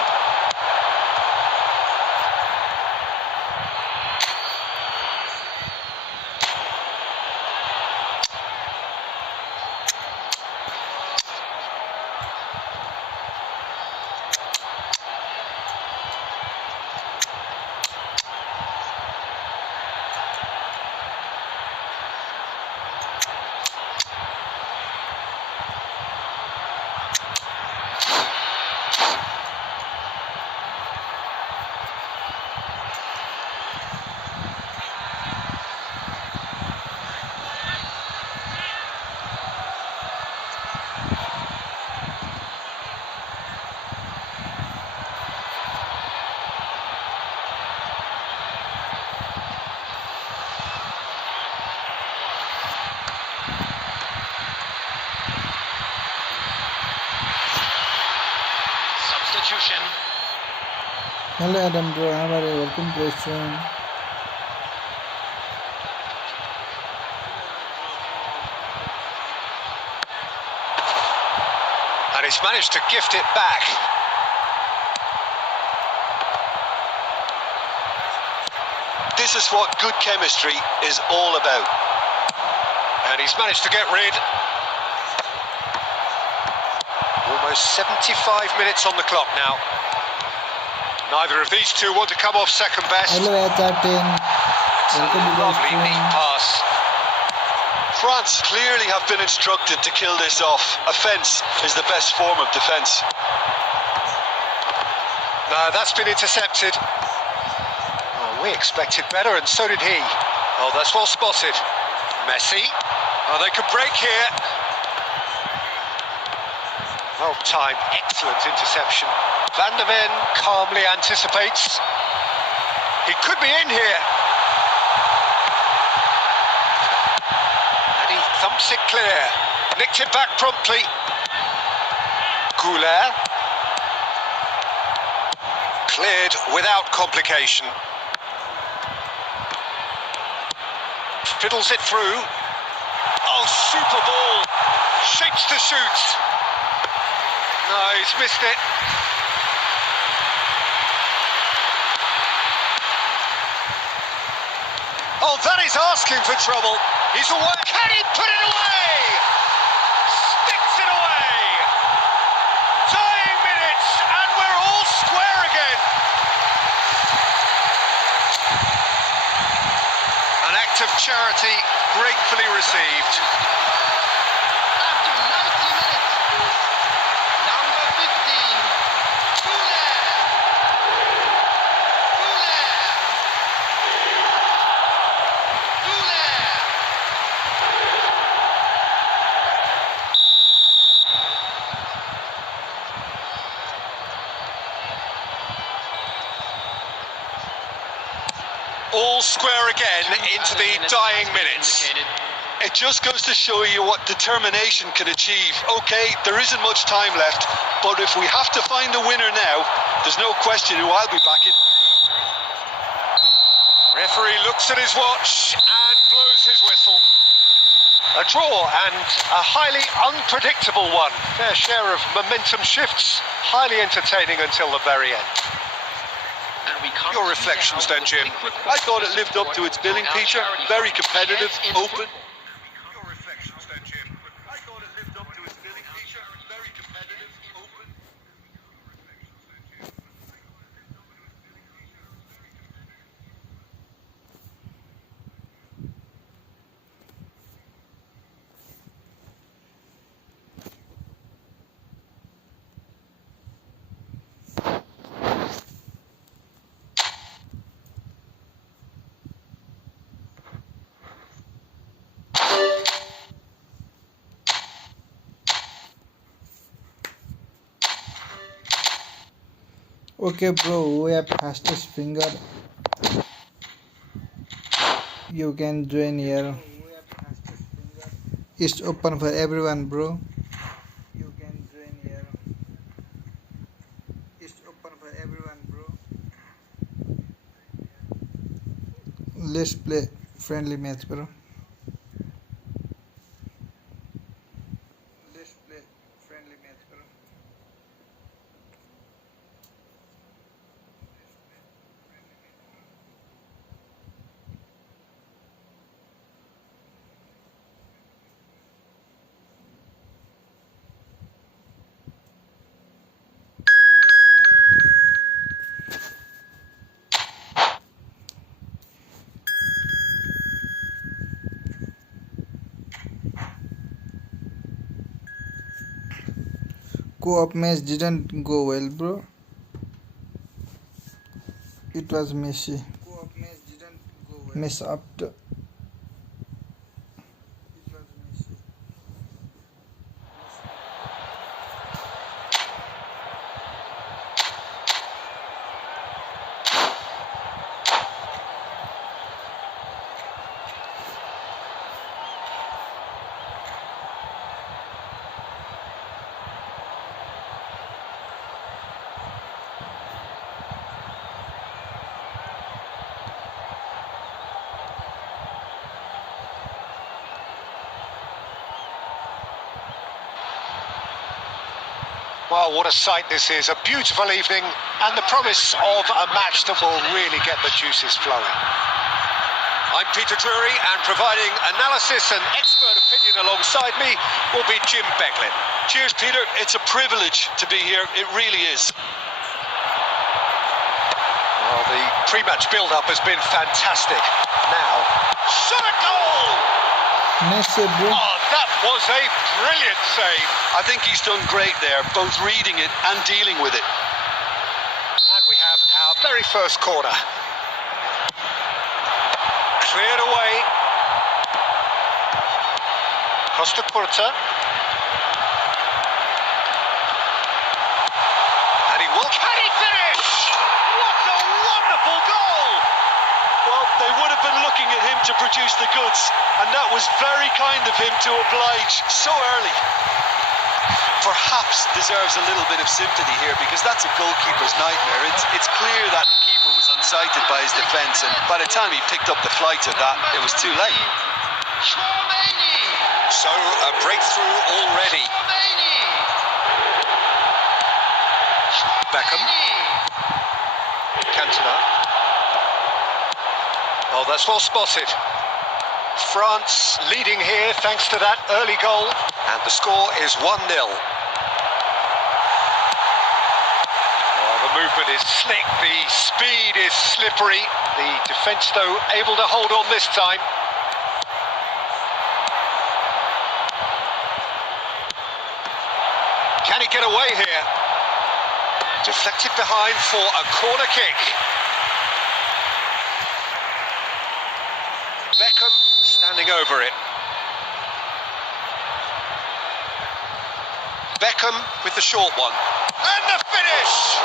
substitution. Hello Adam bro, how are you? Welcome to the stream. And he's managed to gift it back. This is what good chemistry is all about. And he's managed to get rid. Almost 75 minutes on the clock now. Neither of these two want to come off second best. Hello Captain. Welcome to the Lovely stream. neat pass. France clearly have been instructed to kill this off. Offence is the best form of defence. No, that's been intercepted. Oh, we expected better, and so did he. Oh, that's well spotted. Messi. Oh, they could break here. Well timed, excellent interception. Van der Ven calmly anticipates. He could be in here. And he thumps it clear. Nicked it back promptly. Goulet. Cleared without complication. Fiddles it through. Oh, super ball. Shapes to shoot. No, he's missed it. Oh, that is asking for trouble. He's away. Can he put it away? Sticks it away. Dying minutes, and we're all square again. An act of charity gratefully received. After 90 minutes, number 15, Goulet. All square again into the dying minutes. It just goes to show you what determination can achieve. Okay, there isn't much time left, but if we have to find a winner now, there's no question who I'll be backing. Referee looks at his watch and blows his whistle. A draw, and a highly unpredictable one. Fair share of momentum shifts, highly entertaining until the very end. Your reflections then, Jim? I thought it lived up to its billing, Peter. Very competitive, open. Your reflections then, Jim. I thought it lived up to its billing, Peter. Very competitive, open. Okay bro, who have fastest finger? You can join here. It's open for everyone bro. You can join here. It's open for everyone bro. Let's play friendly match bro. Let's play friendly match bro. Co-op match didn't go well bro. It was messy. Co-op match didn't go well. Mess up. It was messy. Well, what a sight this is. A beautiful evening and the promise of a match that will really get the juices flowing. I'm Peter Drury, and providing analysis and expert opinion alongside me will be Jim Becklin. Cheers, Peter. It's a privilege to be here. It really is. Well, the pre-match build-up has been fantastic. Now, shot a goal! Nice save, bro. Oh, that was a brilliant save. I think he's done great there, both reading it and dealing with it. And we have our very first corner. Cleared away. Costa Curta. And he will... Can he finish? What a wonderful goal! Well, they would have been looking at him to produce the goods, and that was very kind of him to oblige so early. Perhaps deserves a little bit of sympathy here, because that's a goalkeeper's nightmare. It's clear that the keeper was unsighted by his defence, and by the time he picked up the flight of that, it was too late. So, a breakthrough already. Beckham. Cantona. Oh, that's well spotted. France leading here thanks to that early goal, and the score is 1-0. The movement is slick, the speed is slippery. The defence, though, able to hold on this time. Can he get away here? Deflected behind for a corner kick. Beckham standing over it. Beckham with the short one. And the finish!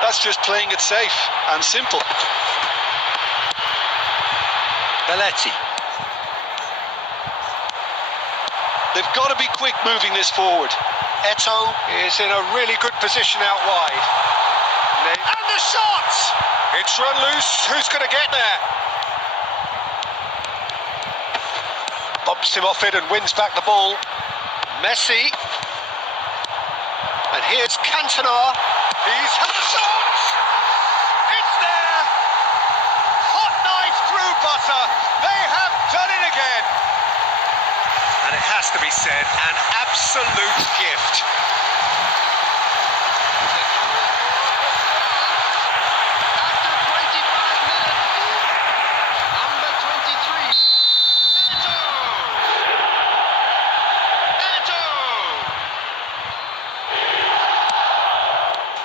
That's just playing it safe and simple. Belletti. They've got to be quick moving this forward. Eto'o is in a really good position out wide. And the shot! It's run loose. Who's going to get there? Bumps him off it and wins back the ball. Messi. And here's Cantona. He's had a shot! It's there! Hot knife through butter. They have done it again. And it has to be said, an absolute gift.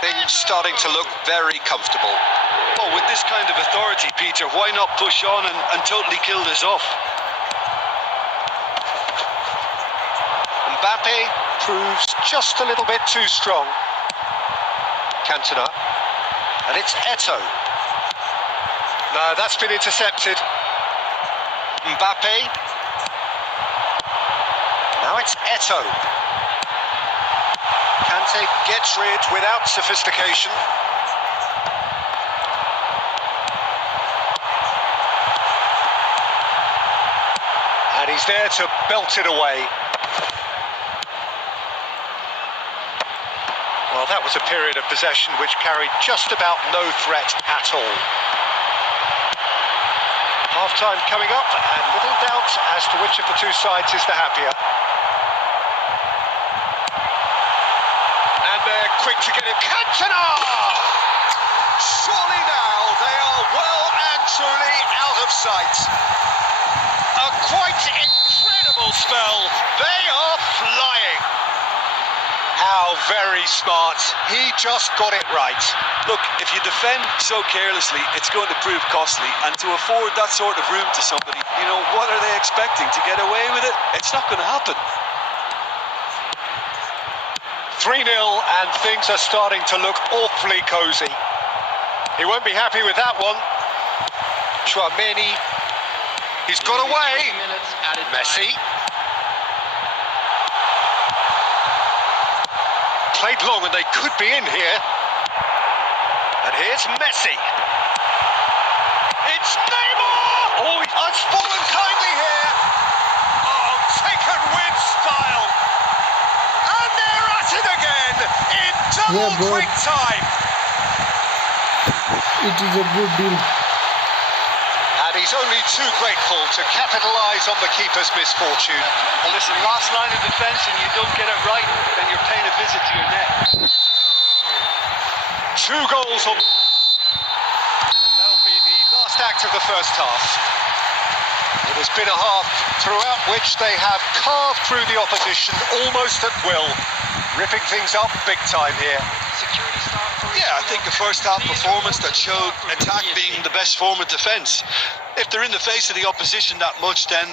Things starting to look very comfortable. Oh, with this kind of authority, Peter, why not push on and totally kill this off? Mbappe proves just a little bit too strong. Cantona. And it's Eto'o. No, that's been intercepted. Mbappe. Now it's Eto'o. Kante gets rid without sophistication. And he's there to belt it away. Well, that was a period of possession which carried just about no threat at all. Half-time coming up, and little doubt as to which of the two sides is the happier. And they're quick to get it. Cantona! Surely now they are well and truly out of sight. A quite incredible spell. They are flying. How very smart. He just got it right. Look, if you defend so carelessly, it's going to prove costly. And to afford that sort of room to somebody, you know, what are they expecting? To get away with it? It's not going to happen. 3-0, and things are starting to look awfully cosy. He won't be happy with that one. Tchouameni. He's got away. Messi. Played long and they could be in here. And here's Messi. It's Neymar! Oh, it's fallen kindly here. Oh, taken with style. And they're at it again. Yeah, bro. quick time. It is a good deal. And he's only too grateful to capitalise on the keeper's misfortune. Well, listen, last line of defence, and you don't get it right, then you're paying a visit to your net. 2 goals on. And that'll be the last act of the first half. It has been a half throughout which they have carved through the opposition almost at will, ripping things up big time here. Security start for Yeah, I think the first half performance that showed attack being the best form of defence. If they're in the face of the opposition that much, then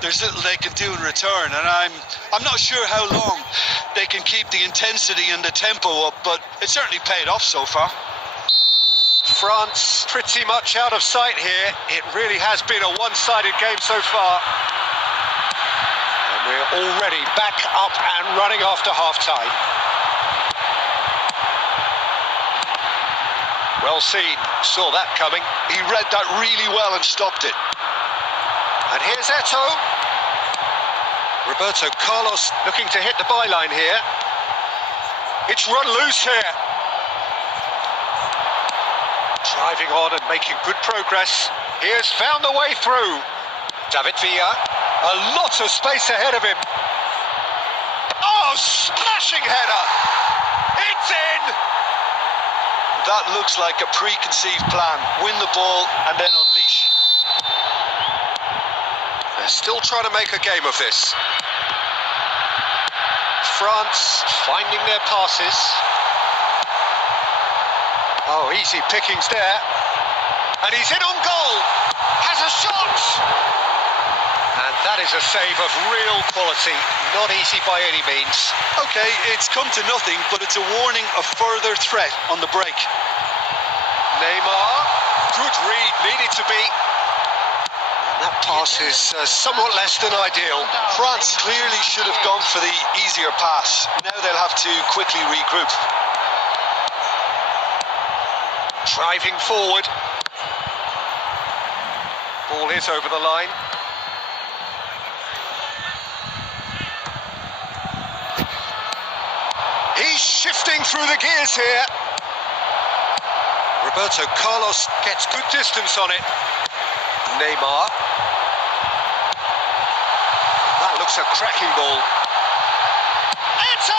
there's little they can do in return. And I'm not sure how long they can keep the intensity and the tempo up, but it certainly paid off so far. France pretty much out of sight here. It really has been a one-sided game so far. And we're already back up and running after half-time. Well seen, saw that coming. He read that really well and stopped it. And here's Eto. Roberto Carlos looking to hit the byline here. It's run loose here. Driving on and making good progress. He has found a way through. David Villa, a lot of space ahead of him. Oh, smashing header! It's in! That looks like a preconceived plan. Win the ball and then unleash. They're still trying to make a game of this. France finding their passes. Oh, easy pickings there. And he's in on goal. Has a shot. And that is a save of real quality. Not easy by any means. Okay, it's come to nothing, but it's a warning of further threat on the break. Neymar, good read, needed to be. And that pass is somewhat less than ideal. France clearly should have gone for the easier pass. Now they'll have to quickly regroup. Driving forward. Ball is over the line. He's shifting through the gears here. Roberto Carlos gets good distance on it. Neymar. That looks a cracking ball. Eto!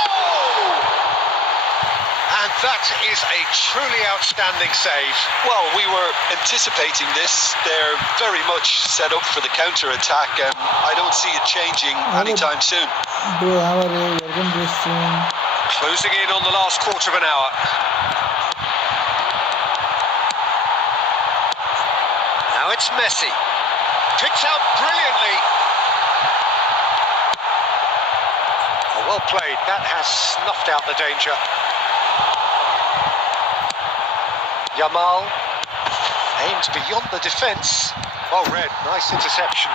And that is a truly outstanding save. Well, we were anticipating this. They're very much set up for the counter-attack, and I don't see it changing anytime soon. Bro, our organization. Closing in on the last quarter of an hour. Now it's Messi. Picked out brilliantly. Oh, well played. That has snuffed out the danger. Yamal aims beyond the defence. Well read, nice interception.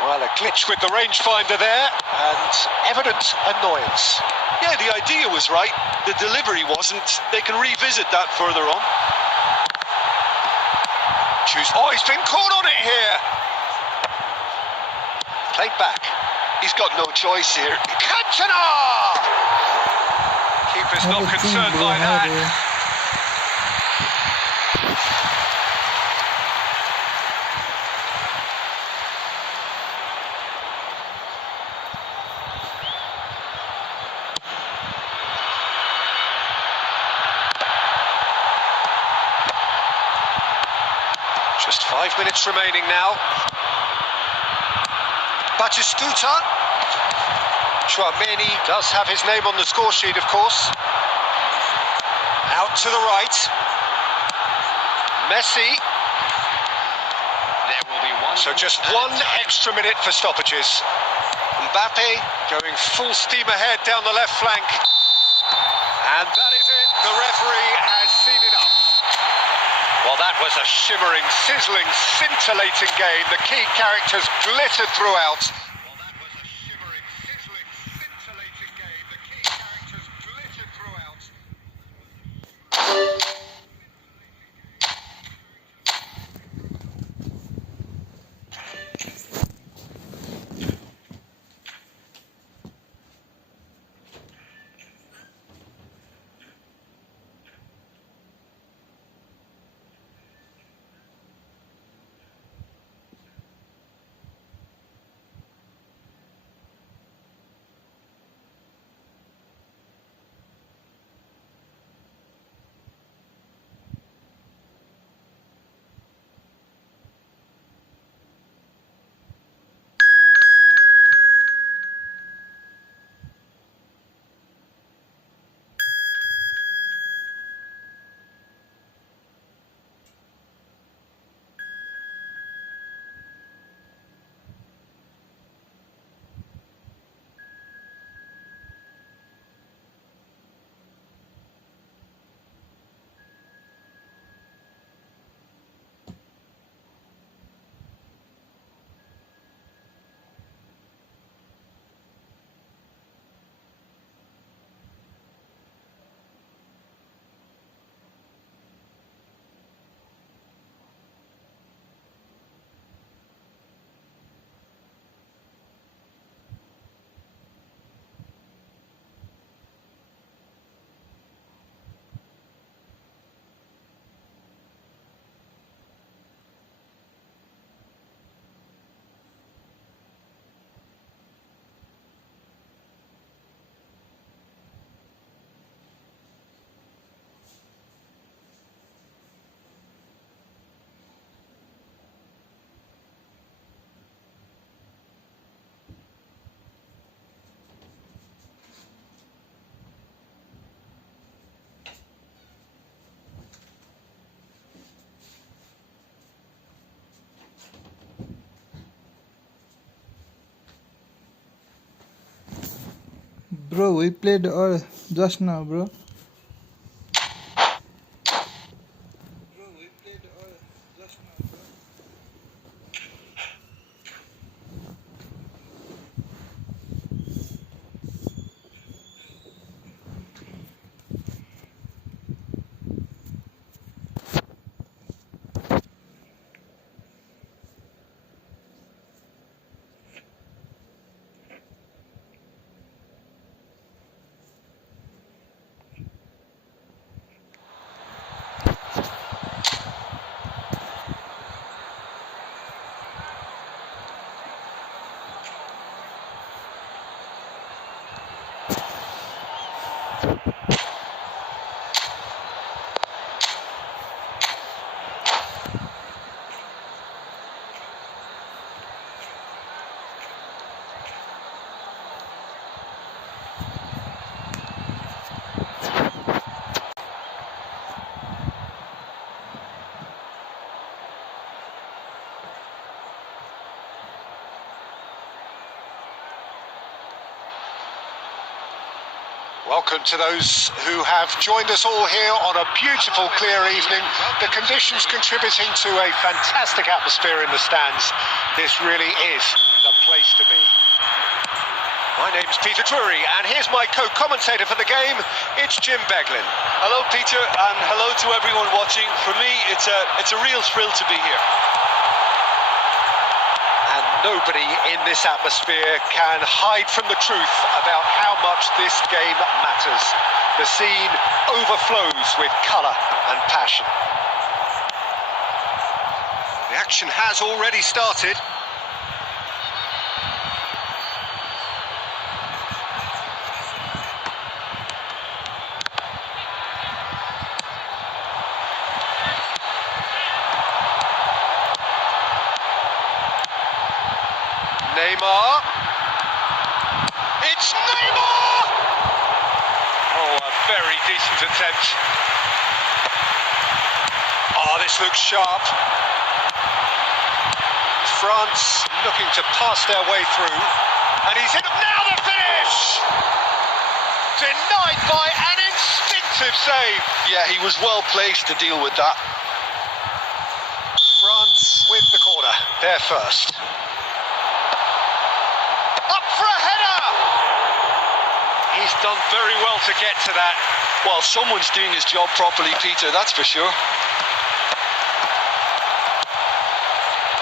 Well, a glitch with the rangefinder there, and evident annoyance. Yeah, the idea was right. The delivery wasn't. They can revisit that further on. Oh, he's been caught on it here. Played back. He's got no choice here. Cantona! Keeper's not concerned by that. Just 5 minutes remaining now. Batistuta. Chouameni does have his name on the score sheet, of course. Out to the right. Messi. There will be one. So just one extra minute for stoppages. Mbappe going full steam ahead down the left flank. And that is it. The referee has seen enough. Well, that was a shimmering, sizzling, scintillating game. The key characters glittered throughout. Well, that was a shimmering, sizzling, scintillating game. The key characters glittered throughout. bro. We played just now, bro. Welcome to those who have joined us all here on a beautiful, clear evening. The conditions contributing to a fantastic atmosphere in the stands. This really is the place to be. My name's Peter Drury, and here's my co-commentator for the game. It's Jim Beglin. Hello, Peter, and hello to everyone watching. For me, it's a real thrill to be here. And nobody in this atmosphere can hide from the truth about how much this game matters. The scene overflows with colour and passion. The action has already started. Neymar. It's Neymar! Oh, a very decent attempt. Oh, this looks sharp. France looking to pass their way through. And he's in. Now the finish! Denied by an instinctive save. Yeah, he was well placed to deal with that. France with the corner. They're first. Up for a header! He's done very well to get to that. Well, someone's doing his job properly, Peter, that's for sure.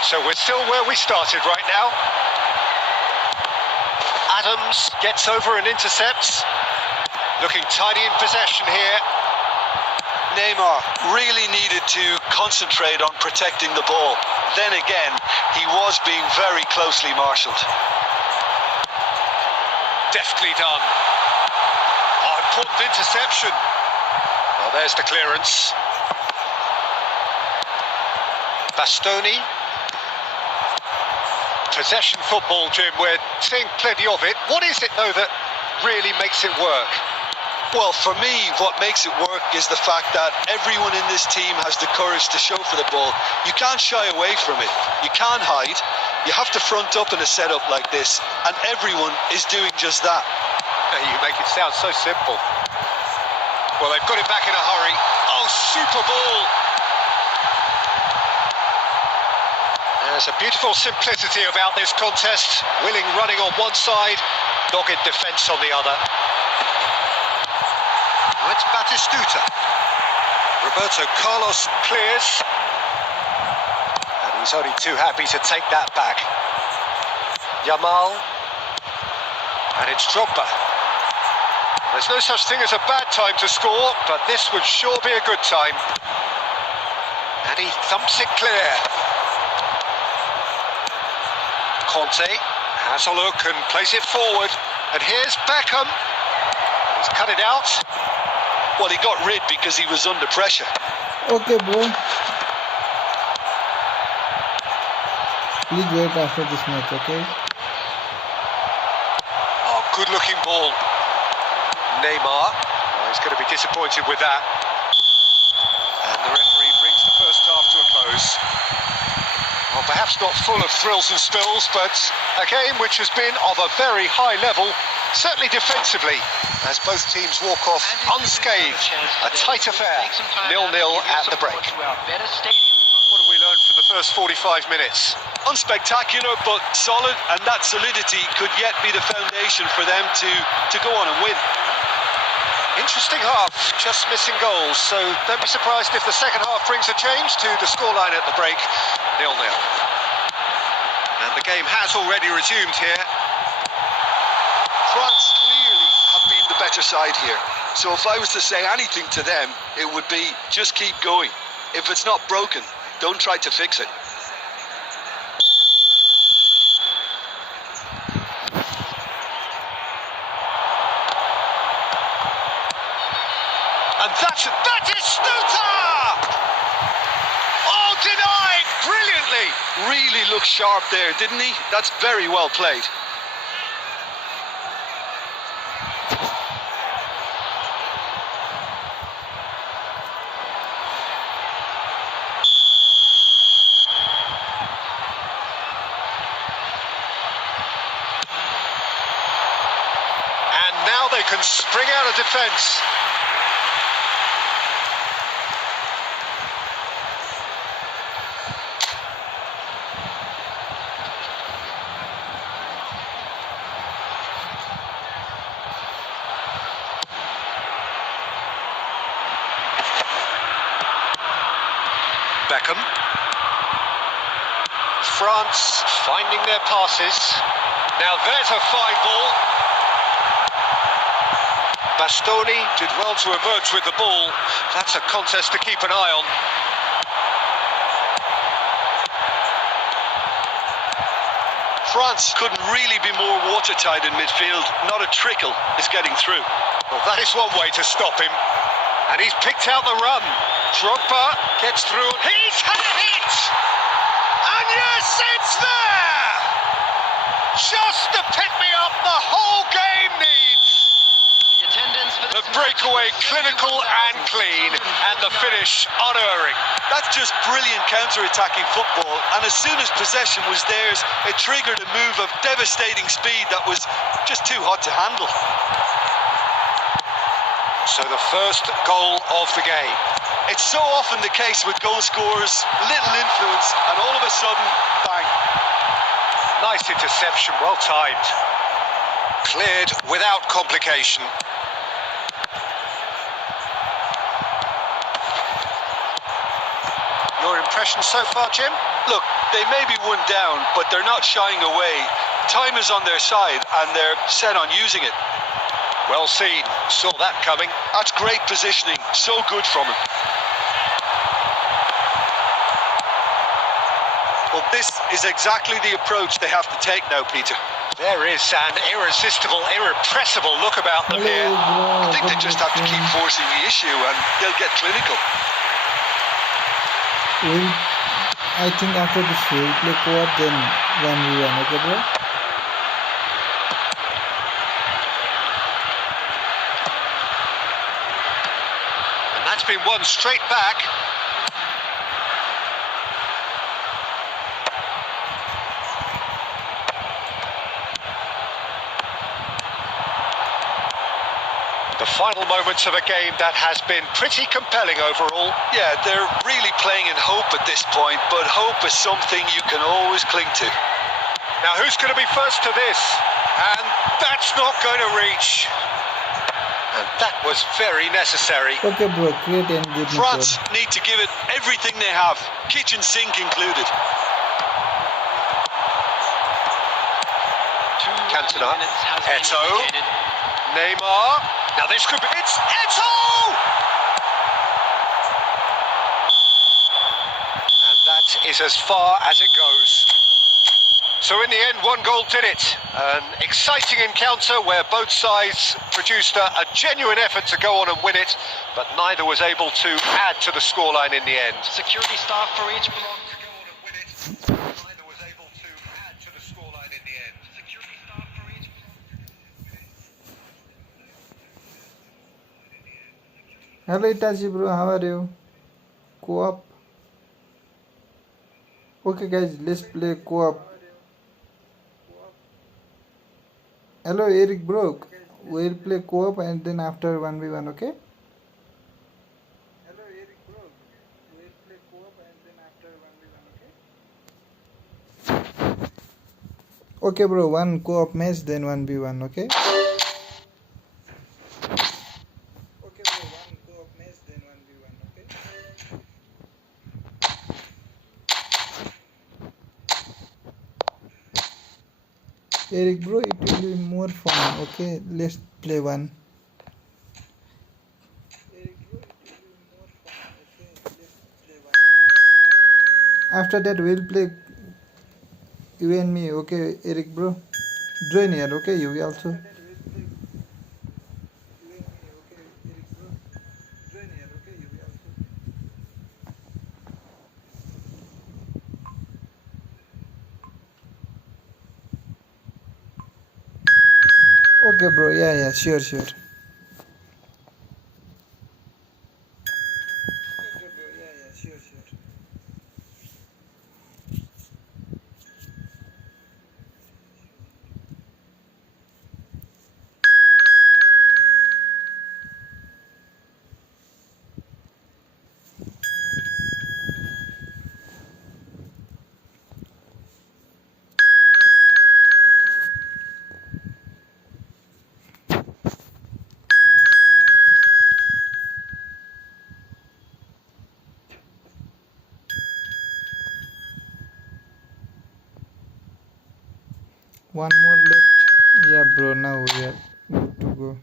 So we're still where we started right now. Adams gets over and intercepts. Looking tidy in possession here. Neymar really needed to concentrate on protecting the ball. Then again, he was being very closely marshalled. Deftly done. Oh, important interception. Well, there's the clearance. Bastoni. Possession football, Jim. We're seeing plenty of it. What is it, though, that really makes it work? Well, for me, what makes it work is the fact that everyone in this team has the courage to show for the ball. You can't shy away from it. You can't hide. You have to front up in a setup like this, and everyone is doing just that. You make it sound so simple. Well, they've got it back in a hurry. Oh, super ball! There's a beautiful simplicity about this contest. Willing running on one side, dogged defence on the other. Now it's Batistuta. Roberto Carlos clears. And he's only too happy to take that back. Yamal. And it's Drogba. There's no such thing as a bad time to score, but this would sure be a good time. And he thumps it clear. Conte has a look and plays it forward. And here's Beckham. He's cut it out. Well, he got rid because he was under pressure. Okay, bro. Please wait after this match, okay? Oh, good-looking ball. Neymar. Oh, he's going to be disappointed with that. And the referee brings the first half to a close. Well, Perhaps not full of thrills and spills, but a game which has been of a very high level, certainly defensively, as both teams walk off unscathed. A tight affair, 0-0 at the break. What have we learned from the first 45 minutes? Unspectacular, but solid, and that solidity could yet be the foundation for them to go on and win. Interesting half, just missing goals, so don't be surprised if the second half brings a change to the scoreline at the break, 0-0. And the game has already resumed here. France clearly have been the better side here, so if I was to say anything to them, it would be just keep going. If it's not broken, don't try to fix it. And that is Stuta! Oh, denied brilliantly! Really looked sharp there, didn't he? That's very well played. And now they can spring out of defence. Beckham. France finding their passes. Now there's a fine ball. Bastoni did well to emerge with the ball. That's a contest to keep an eye on. France couldn't really be more watertight in midfield. Not a trickle is getting through. Well, that is one way to stop him. And he's picked out the run. Drogba gets through. He's had it! And yes, it's there! Just the pick-me-up the whole game needs. The attendance for The breakaway clinical and clean, and the finish unerring. That's just brilliant counter-attacking football, and as soon as possession was theirs, it triggered a move of devastating speed that was just too hot to handle. So the first goal of the game. It's so often the case with goal scorers, little influence, and all of a sudden, bang. Nice interception, well timed. Cleared without complication. Your impression so far, Jim? Look, they may be one down, but they're not shying away. Time is on their side, and they're set on using it. Well seen, saw that coming. That's great positioning, so good from him. Well, this is exactly the approach they have to take now, Peter. There is an irresistible, irrepressible look about them here. I think they just have to keep forcing the issue and they'll get clinical. I think after this we'll play co-op, then when we win, okay bro? And that's been won straight back. The final moments of a game that has been pretty compelling overall. Yeah, they're really playing in hope at this point, but hope is something you can always cling to. Now who's going to be first to this? And that's not going to reach. And that was very necessary. Okay bro, create and give me France code. need to give it everything they have, kitchen sink included. Cantona, minutes has been Eto'o, indicated. Neymar. Now this could be... It's Eto'o! And that is as far as it goes. So in the end, one goal did it. An exciting encounter where both sides produced a genuine effort to go on and win it, but neither was able to add to the scoreline in the end. Security staff for each block. Neither was able to add to the scoreline in the end. Security staff for each block. Hello Itachi bro, how are you? Co-op. Okay guys, let's play co-op. Hello Eric bro, we'll play co-op and then after 1v1, okay? Hello Eric bro, we'll play co-op and then after 1v1, okay? Okay bro, one co-op match then 1v1, okay? Okay bro, one co-op match then 1v1, okay? Eric bro, it will be more fun, okay? Let's play one. Eric bro, it will be more fun, okay? Let's play one. After that we'll play you and me, okay Eric bro? Join here, okay? You will also. Okay bro, yeah, sure. Okay bro, yeah, sure. One more left. Yeah bro, now we are good to go.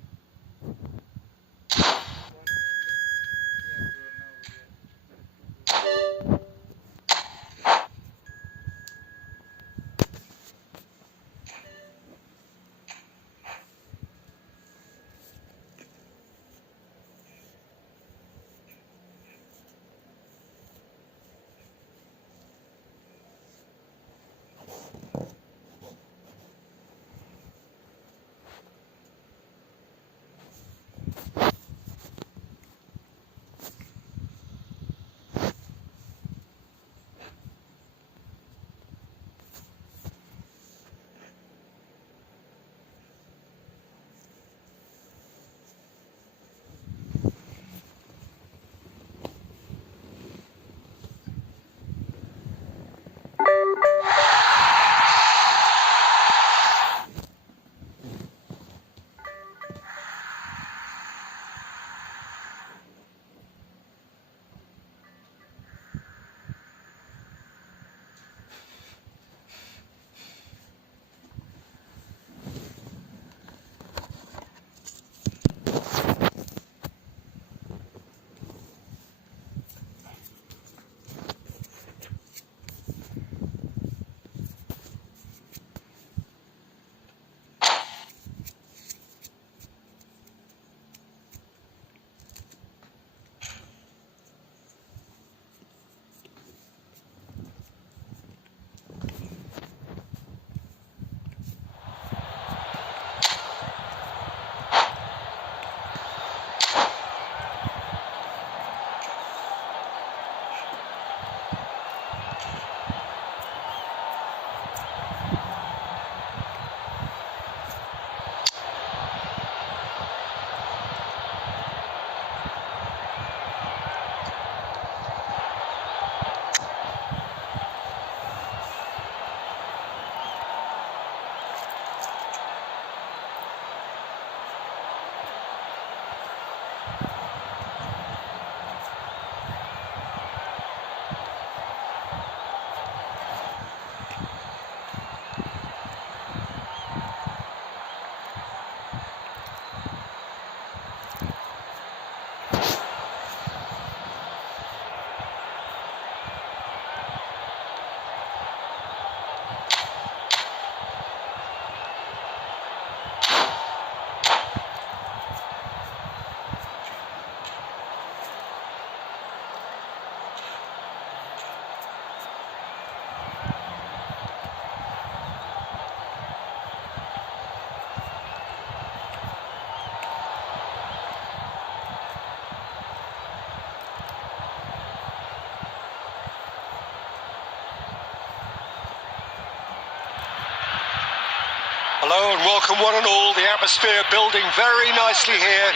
Hello and welcome one and all. The atmosphere building very nicely here.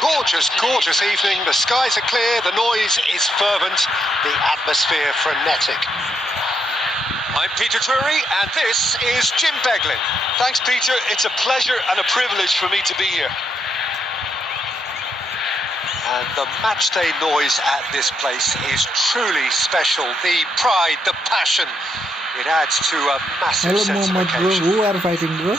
Gorgeous, gorgeous evening. The skies are clear, the noise is fervent, the atmosphere frenetic. I'm Peter Drury and this is Jim Beglin. Thanks, Peter. It's a pleasure and a privilege for me to be here. And the matchday noise at this place is truly special. The pride, the passion, it adds to a massive Hello sense of Mohammed bro, occasion. who are fighting bro?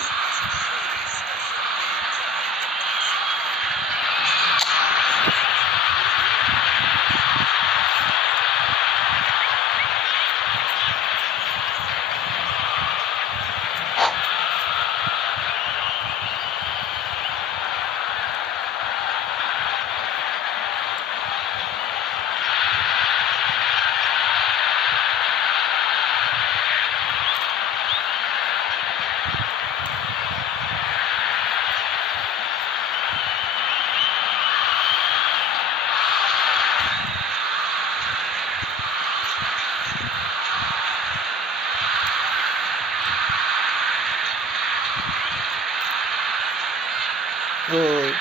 Oh,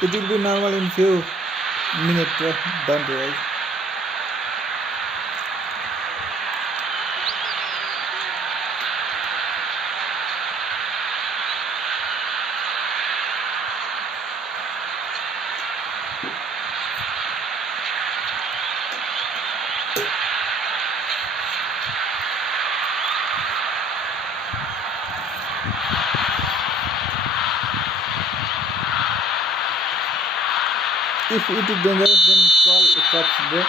it will be normal in few minutes bro, don't worry. If it is dangerous, then call the cops, bro.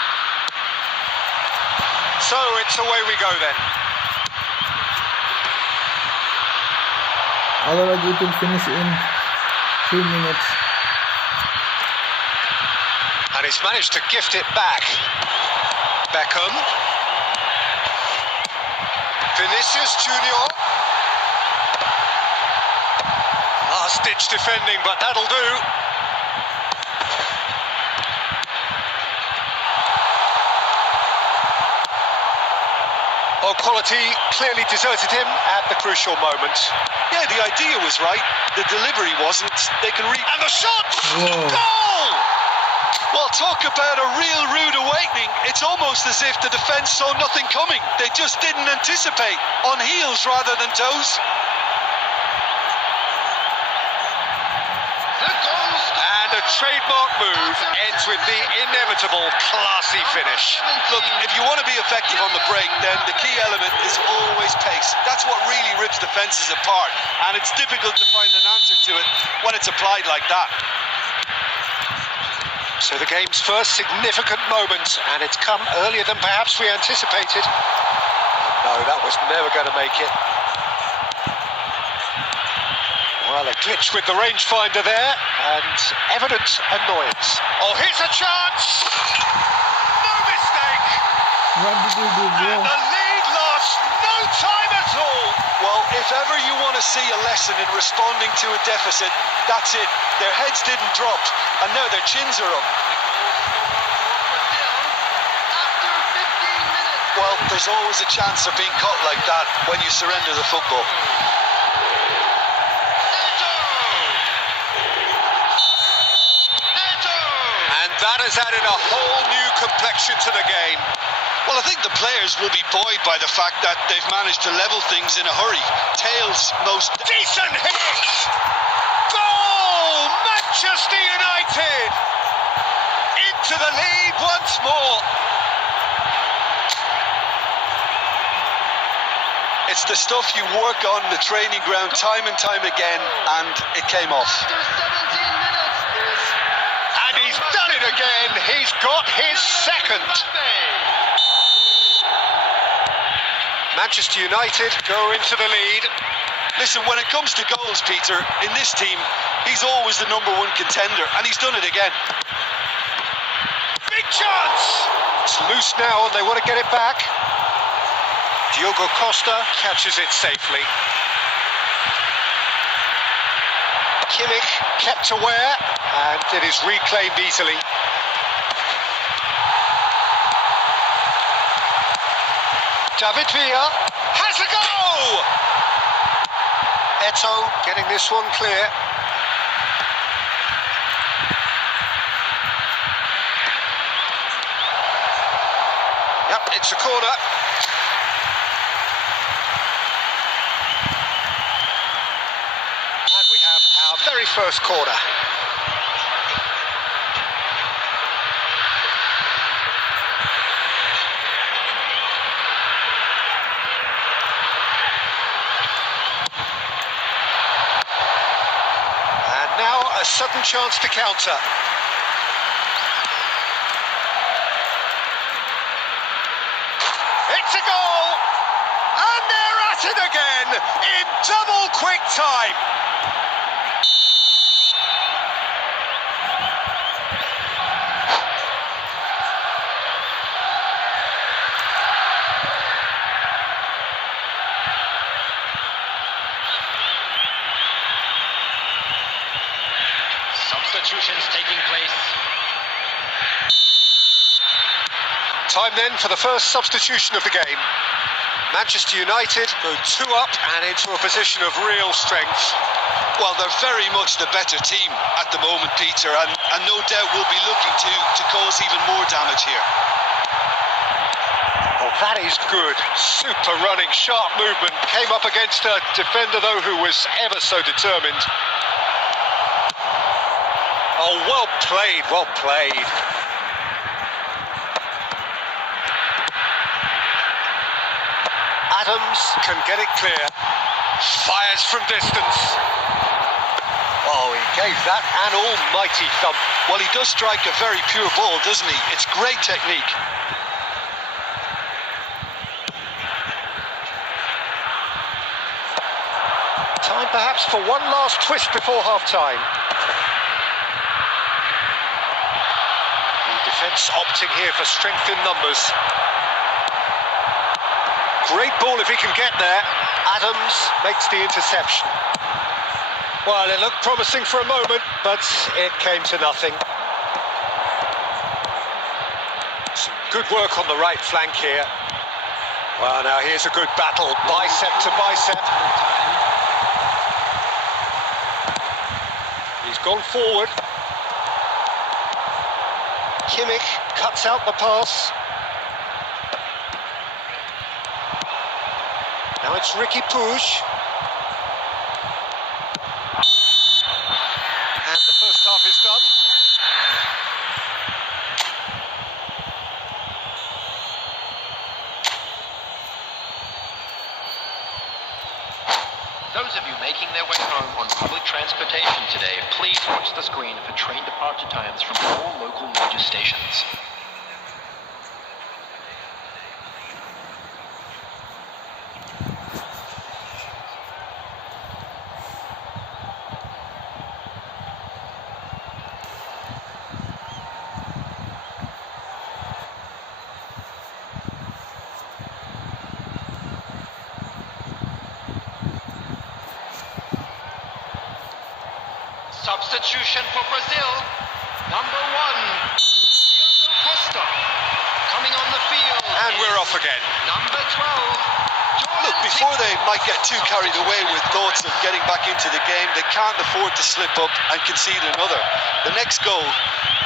So it's away we go then. Otherwise, it will finish in 3 minutes. And he's managed to gift it back. Beckham. Vinicius Junior. Last-ditch defending, but that'll do. Oh, quality clearly deserted him at the crucial moment. Yeah, the idea was right. The delivery wasn't. They can read. And the shot! Whoa. Goal! Well, talk about a real rude awakening. It's almost as if the defence saw nothing coming. They just didn't anticipate. On heels rather than toes. And a trademark move ends with the inevitable classy finish. Look, if you want to be effective on the break, then the key element is always pace. That's what really rips defences apart. And it's difficult to find an answer to it when it's applied like that. So the game's first significant moment, and it's come earlier than perhaps we anticipated. No, that was never going to make it. Well, a glitch with the rangefinder there, and evident annoyance. Oh, here's a chance! No mistake! What did you do, bro? And the lead lost no time at all! Well, if ever you want to see a lesson in responding to a deficit, that's it. Their heads didn't drop, and now their chins are up. Well, there's always a chance of being caught like that when you surrender the football. And that has added a whole new complexion to the game. Well, I think the players will be buoyed by the fact that they've managed to level things in a hurry. Tails most... Decent hit! Goal! Manchester United! Into the lead once more. It's the stuff you work on the training ground time and time again, and it came off. And he's done it again. He's got his second. Manchester United go into the lead. Listen, when it comes to goals, Peter, in this team, he's always the number one contender, and he's done it again. Big chance! It's loose now and they want to get it back. Diogo Costa catches it safely. Kimmich kept aware and it is reclaimed easily. David Villa has a go! Eto getting this one clear. Yep, it's a corner. And we have our very first corner. And now a sudden chance to counter. It's a goal! And they're at it again in double quick time. Substitutions taking place. Time then for the first substitution of the game. Manchester United go 2 up and into a position of real strength. Well, they're very much the better team at the moment, Peter, and no doubt will be looking to cause even more damage here. Oh, that is good. Super running, sharp movement. Came up against a defender, though, who was ever so determined. Oh, well played, well played. Adams can get it clear. Fires from distance. Oh, he gave that an almighty thump. Well, he does strike a very pure ball, doesn't he? It's great technique. Time perhaps for one last twist before half-time. The defence opting here for strength in numbers. Great ball if he can get there. Adams makes the interception. Well, it looked promising for a moment, but it came to nothing. Some good work on the right flank here. Well, now here's a good battle, bicep to bicep. He's gone forward. Kimmich cuts out the pass. Now it's Ricky Puig. And the first half is done. Those of you making their way home on public transportation today, please watch the screen for train departure times from all local major stations. Substitution for Brazil. Number 1, Diogo Costa, coming on the field. And we're off again. Number 12. Look, before they might get too carried away with thoughts of getting back into the game, they can't afford to slip up and concede another. The next goal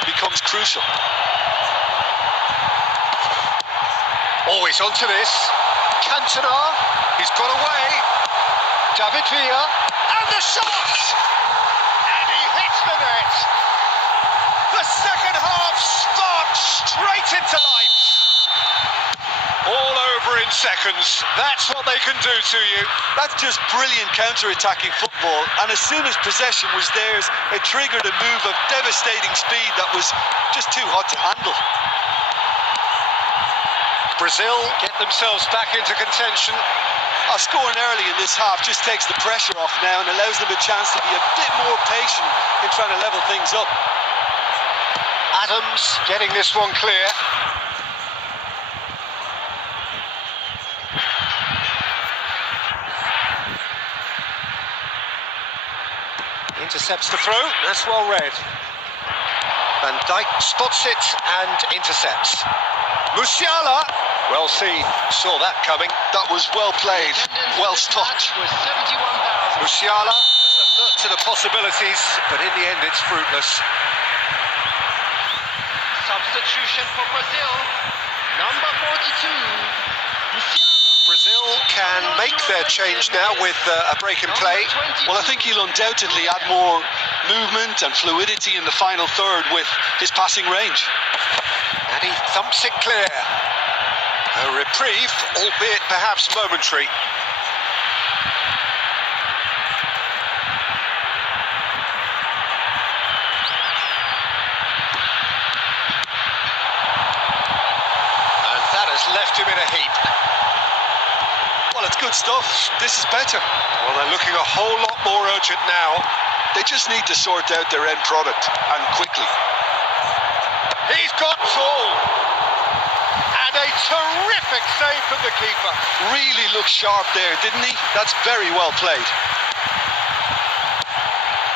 becomes crucial. Always onto this. Cantona, he's got away. David Villa, and the shot! And he hits the net. The second half sparked straight into life. All over in seconds. That's what they can do to you. That's just brilliant counter-attacking football, and as soon as possession was theirs, it triggered a move of devastating speed that was just too hot to handle. Brazil get themselves back into contention. Scoring early in this half just takes the pressure off now and allows them a chance to be a bit more patient in trying to level things up. Adams getting this one clear. Intercepts the throw, that's well read. Van Dijk spots it and intercepts. Musiala, well seen, saw that coming. That was well played, well stopped. Musiala was alert to the possibilities, but in the end it's fruitless. Substitution for Brazil. Number 42. Brazil can make their change now with a break in play. Well, I think he'll undoubtedly add more movement and fluidity in the final third with his passing range. And he thumps it clear. A reprieve, albeit perhaps momentary. And that has left him in a heap. Well, it's good stuff. This is better. Well, they're looking a whole lot more urgent now. They just need to sort out their end product, and quickly. He's got Tool. And a terrific save from the keeper. Really looked sharp there, didn't he? That's very well played.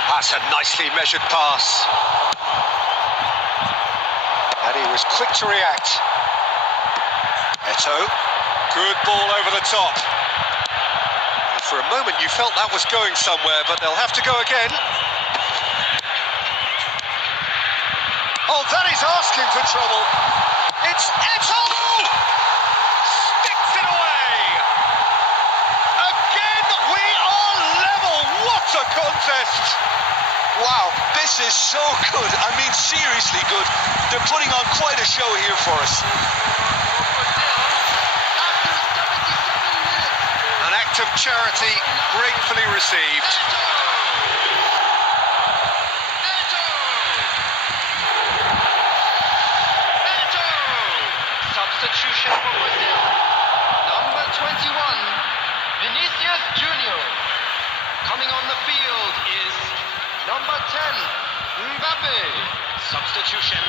That's a nicely measured pass. And he was quick to react. Eto'o. Good ball over the top. And for a moment you felt that was going somewhere, but they'll have to go again. Oh, that is asking for trouble. It's Eto'o! Sticks it away! Again, we are level. What a contest! Wow, this is so good. I mean, seriously good. They're putting on quite a show here for us. An act of charity gratefully received. Substitution for Brazil. Number 21, Vinicius Junior. Coming on the field is number 10, Mbappe. Substitution.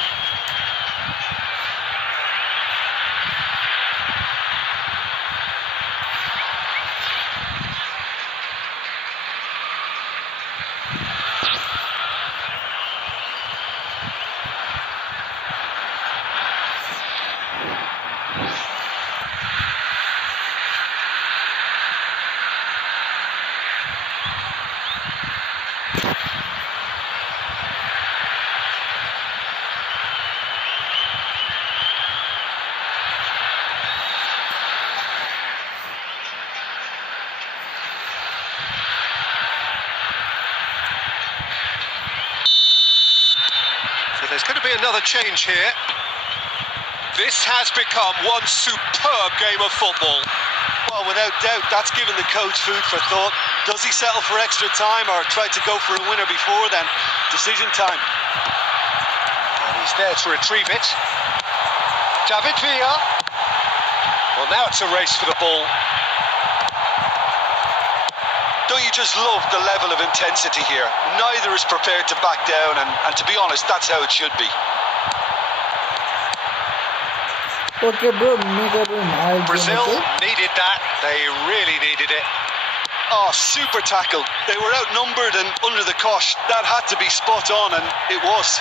There's going to be another change here. This has become one superb game of football. Well, without doubt, that's given the coach food for thought. Does he settle for extra time or try to go for a winner before then? Decision time. And he's there to retrieve it. David Villa. Well, now it's a race for the ball. Don't you just love the level of intensity here? Neither is prepared to back down, and to be honest, that's how it should be. Okay, bro, make a room. Brazil needed that. They really needed it. Oh, super tackle. They were outnumbered and under the cosh. That had to be spot on, and it was.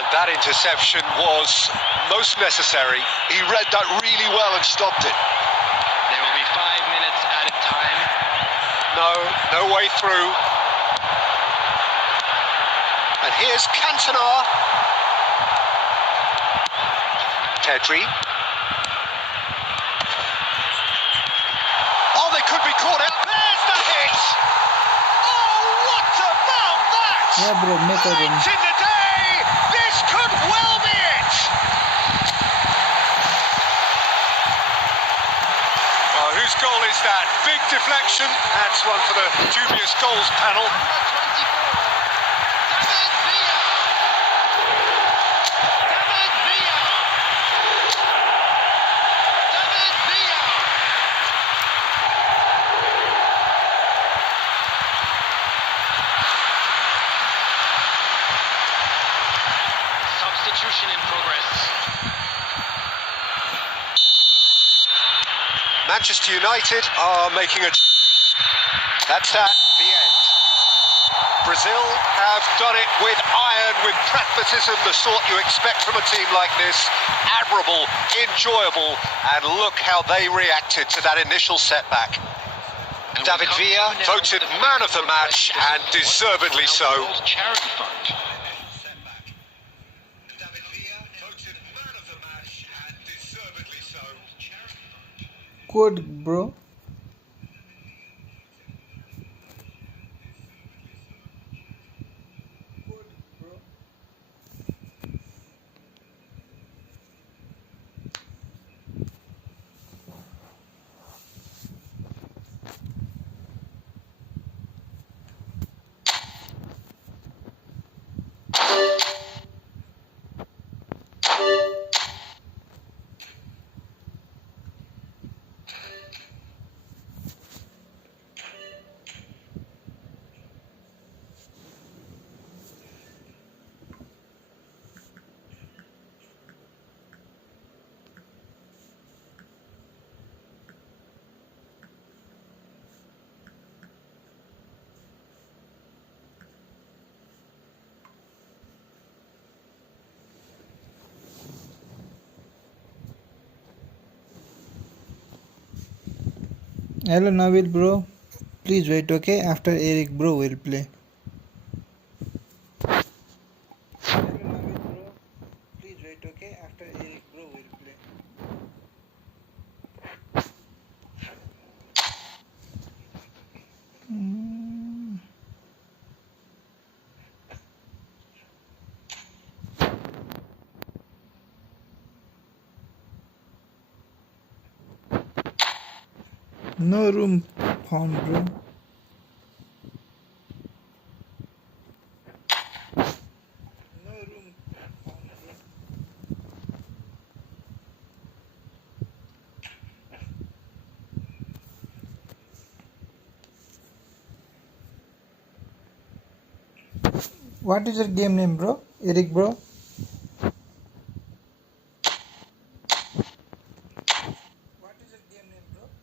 And that interception was most necessary. He read that really well and stopped it. There will be 5 minutes added time. No way through. And here's Cantona. Pedri. Oh, they could be caught out. There's the hit. Oh, what about that? Yeah, bro, make a room. Late in the day, this could well be it. Oh, whose goal is that? Big deflection. That's one for the dubious goals panel. Substitution in progress. Manchester United are making a... That's that, the end. Brazil have done it with iron, with pragmatism, the sort you expect from a team like this. Admirable, enjoyable, and look how they reacted to that initial setback. David Villa voted man of the match, and deservedly so. Charity fund. David Villa voted man of the match, and deservedly so. Good, bro. Hello Nabil bro, please wait, okay? After Eric bro will play. Hello Nabil bro, please wait, okay? After Eric bro will play. No room found, bro. No room found, bro. What is your game name, bro? Eric, bro? What is your game name, bro? Eric, bro?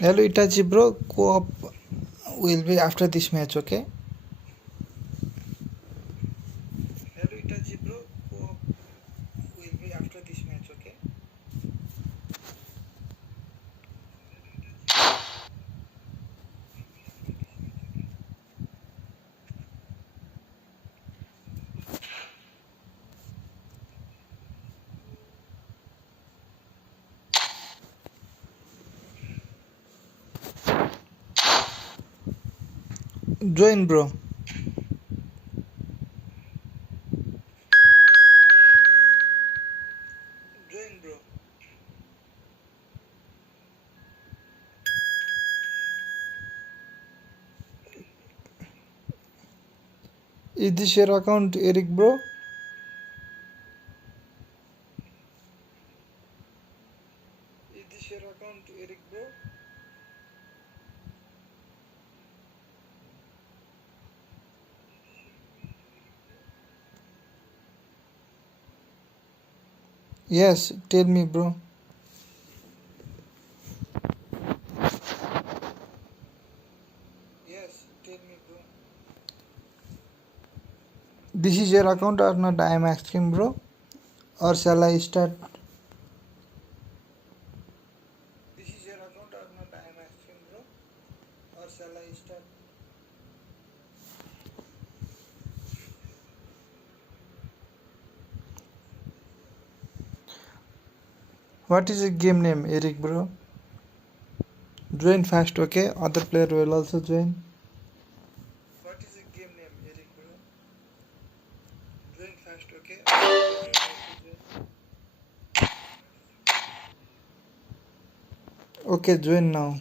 Hello Itachi, bro. Co-op will be after this match, okay? Hello Itachi, bro. Co-op will be after this match, okay? Join, bro. Join, bro. Is this your account, Eric, bro? Is this your account, Eric, bro? Yes, tell me, bro. Yes, tell me, bro. This is your account or not? I am asking, bro. Or shall I start? This is your account or not? I am asking, bro. Or shall I start? What is your game name, Eric, bro? Join fast, okay? Other player will also join. What is your game name, Eric, bro? Join fast, okay? Okay, join now.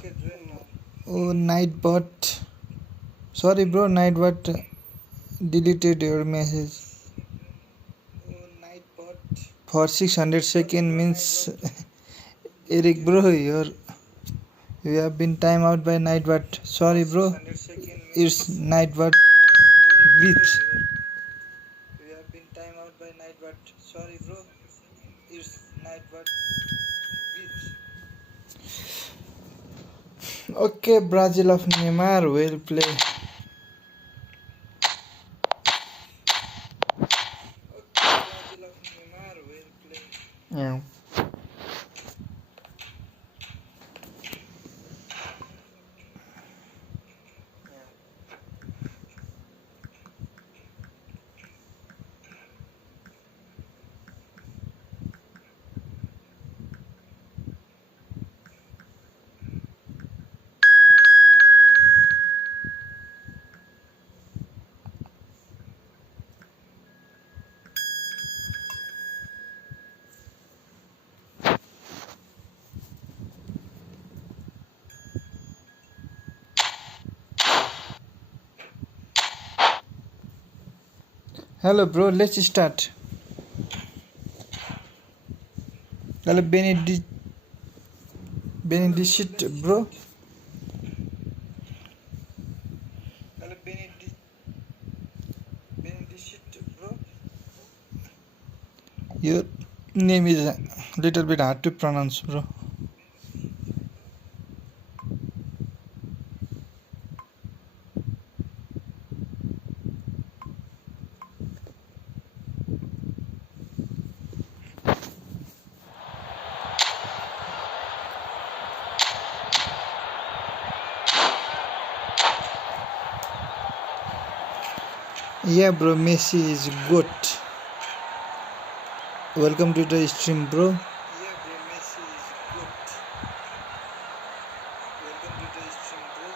Okay, join now. Oh, Nightbot. Sorry, bro, Nightbot deleted your message. Oh, Nightbot. For 600 seconds means Eric, bro, We have been time out by night, but sorry, bro. It's night, but glitch. We have been time out by night, but sorry, bro. It's night, but glitch. Okay, Brazil of Neymar will play. Yeah. Hello, bro. Let's start. Hello, Benedict, bro. Hello, Benedict, bro. Your name is a little bit hard to pronounce, bro. Yeah, bro, Messi is good. Welcome to the stream, bro. Yeah, bro, Messi is good. Welcome to the stream, bro.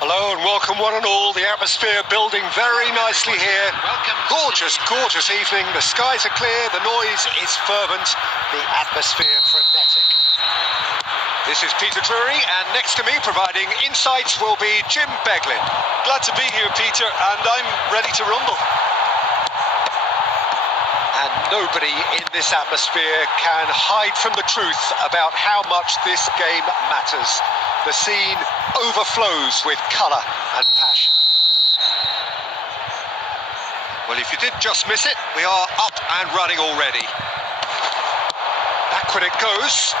Hello and welcome one and all. The atmosphere building very nicely here. Gorgeous, gorgeous evening. The skies are clear, the noise is fervent, the atmosphere frenetic. This is Peter Drury, and next to me providing insights will be Jim Beglin. Glad to be here, Peter, and I'm ready to rumble. And nobody in this atmosphere can hide from the truth about how much this game matters. The scene overflows with colour and passion. Well, if you did just miss it, we are up and running already. Back when it goes.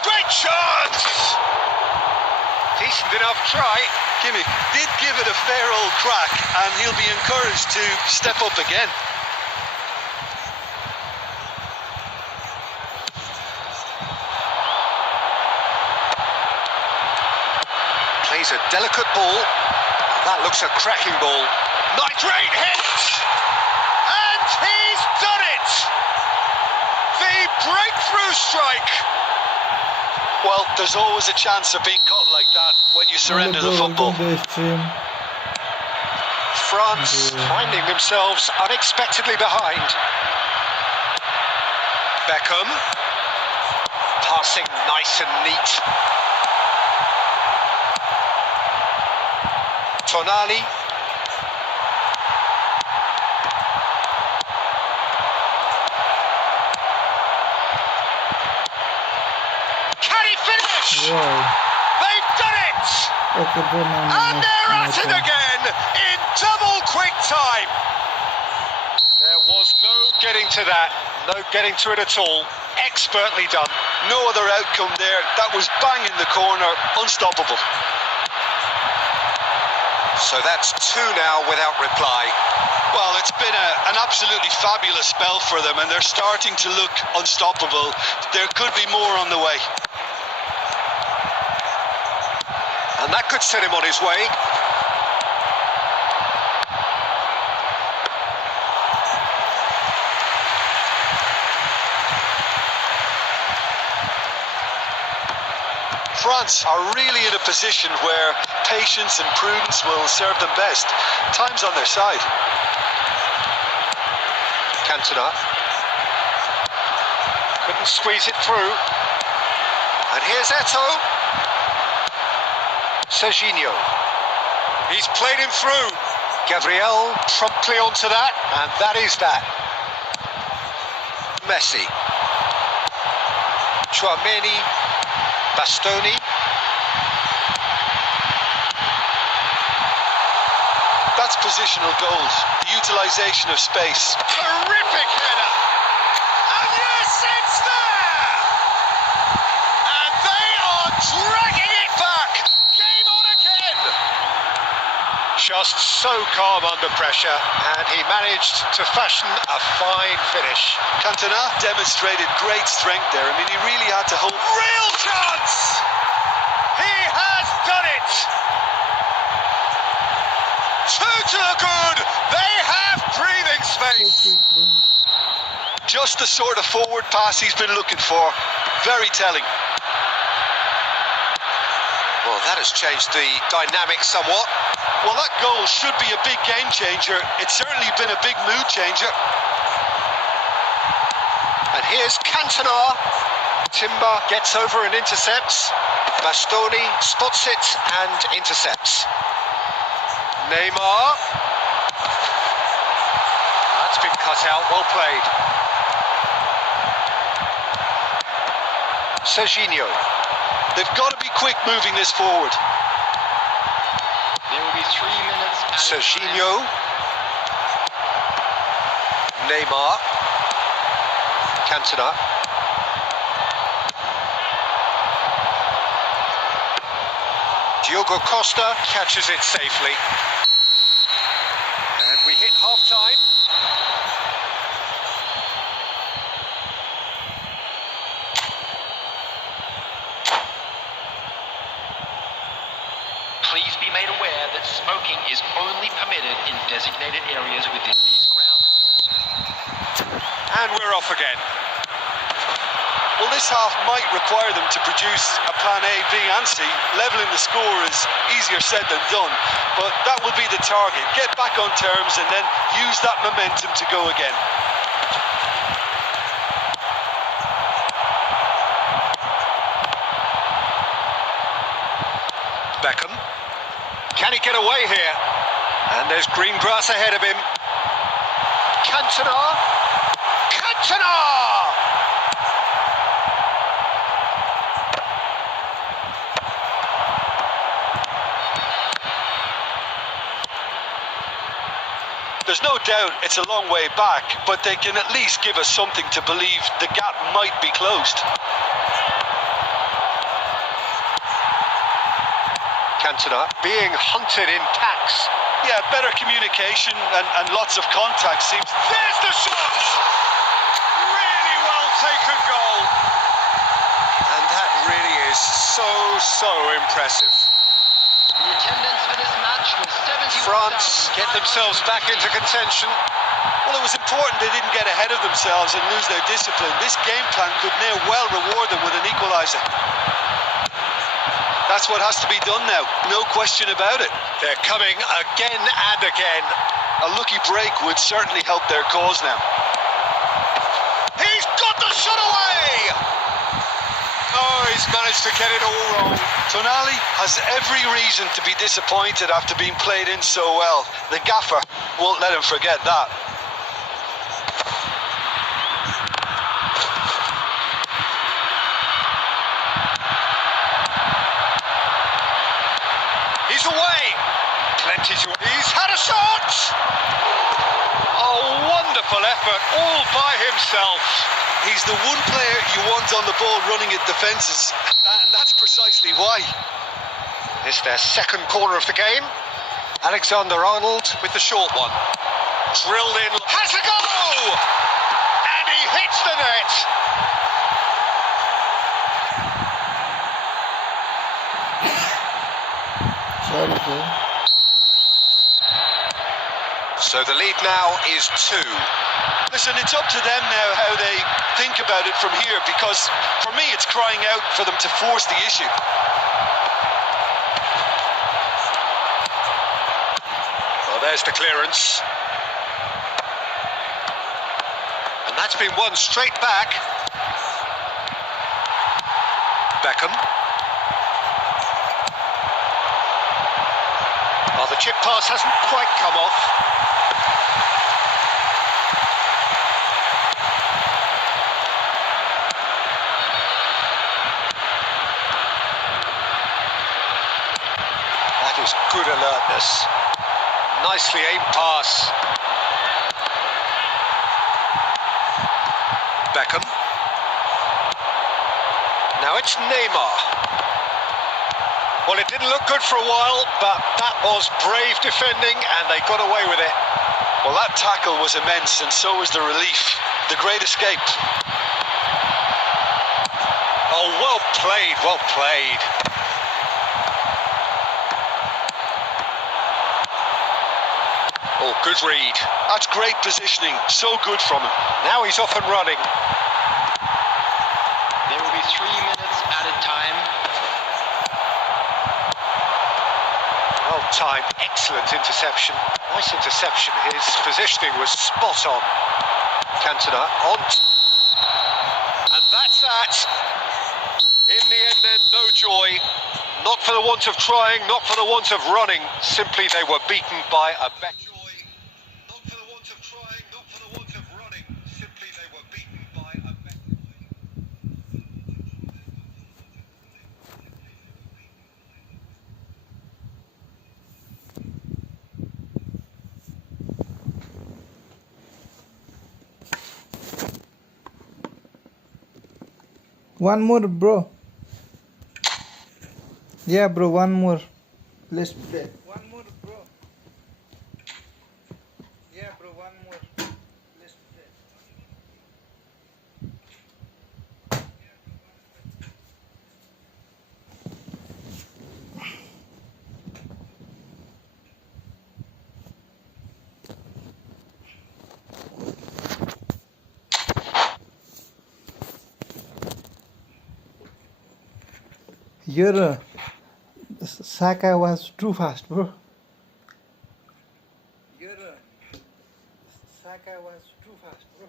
Great chance! Decent enough try. Gimme did give it a fair old crack, and he'll be encouraged to step up again. Plays a delicate ball. That looks a cracking ball. Nitrate hit! And he's done it! The breakthrough strike! Well, there's always a chance of being caught like that when you surrender the football. France finding themselves unexpectedly behind. Beckham. Passing nice and neat. Tonali. Can he finish? Wow. They've done it! Okay, bro, And they're at it again in double quick time. There was no getting to that, no getting to it at all. Expertly done. No other outcome there. That was bang in the corner, unstoppable. So that's two now without reply. Well, it's been an absolutely fabulous spell for them, and they're starting to look unstoppable. There could be more on the way. And that could set him on his way. France are really in a position where patience and prudence will serve them best. Time's on their side. Cantona couldn't squeeze it through. And here's Eto'o. Serginho. He's played him through. Gabriel promptly onto that, and that is that. Messi. Chouameni. Bastoni. That's positional gold. The utilisation of space. Terrific header. And yes, it's there. And they are dragging it back. Game on again. Just so calm under pressure, and he managed to fashion a fine finish. Cantona demonstrated great strength there. I mean, he really had to hold. Real chance. He has done it. Two to the good. They have breathing space. Just the sort of forward pass he's been looking for. Very telling. Well, that has changed the dynamic somewhat. Well, that goal should be a big game changer. It's certainly been a big mood changer. And here's Cantona. Timber gets over and intercepts. Bastoni spots it and intercepts. Neymar. That's been cut out. Well played. Serginho. They've got to be quick moving this forward. There will be 3 minutes. Serginho. Neymar. Cantona. Diogo Costa catches it safely. And we hit half-time. Please be made aware that smoking is only permitted in designated areas within these grounds. And we're off again. Well, this half might require them to produce a plan A, B and C. Levelling the score is easier said than done, but that will be the target. Get back on terms and then use that momentum to go again. Beckham. Can he get away here? And there's green grass ahead of him. Cantona. Cantona! There's no doubt it's a long way back, but they can at least give us something to believe the gap might be closed. Cantona being hunted in packs. Yeah, better communication and lots of contact seems. There's the shot! Really well taken goal. And that really is so impressive. The attendance for this match was 71,000. France get themselves back into contention. Well, it was important they didn't get ahead of themselves and lose their discipline. This game plan could now well reward them with an equaliser. That's what has to be done now, no question about it. They're coming again and again. A lucky break would certainly help their cause now. He's got the shot away! Oh, he's managed to get it all wrong. Tonali has every reason to be disappointed after being played in so well. The gaffer won't let him forget that. He's away. Plenty to. He's had a shot. Oh, wonderful effort, all by himself. He's the one player you want on the ball running at defences, and that's precisely why. It's their second corner of the game. Alexander-Arnold with the short one. Drilled in. Has a goal! And he hits the net. Sorry, bro. So the lead now is 2. Listen, it's up to them now how they think about about it from here, because for me it's crying out for them to force the issue. Well, there's the clearance. And that's been won straight back. Beckham. Oh, the chip pass hasn't quite come off. That is good alertness. Nicely aimed pass. Beckham. Now it's Neymar. Well, it didn't look good for a while, but that was brave defending, and they got away with it. Well, that tackle was immense, and so was the relief. The great escape. Oh, well played, well played. Oh, good read. That's great positioning. So good from him. Now he's off and running. There will be 3 minutes added time. Well timed, excellent interception. Nice interception. His positioning was spot on. Cantona on. And that's that. In the end then, no joy. Not for the want of trying, not for the want of running. Simply they were beaten by a better. Not for the want of trying, not for the want of running. Simply they were beaten by a better. 1 more, bro. Yeah, bro, 1 more. Let's play. 1 more, bro. Yeah, bro, 1 more. Let's play. Your Saka was too fast, bro. Your Saka was too fast, bro.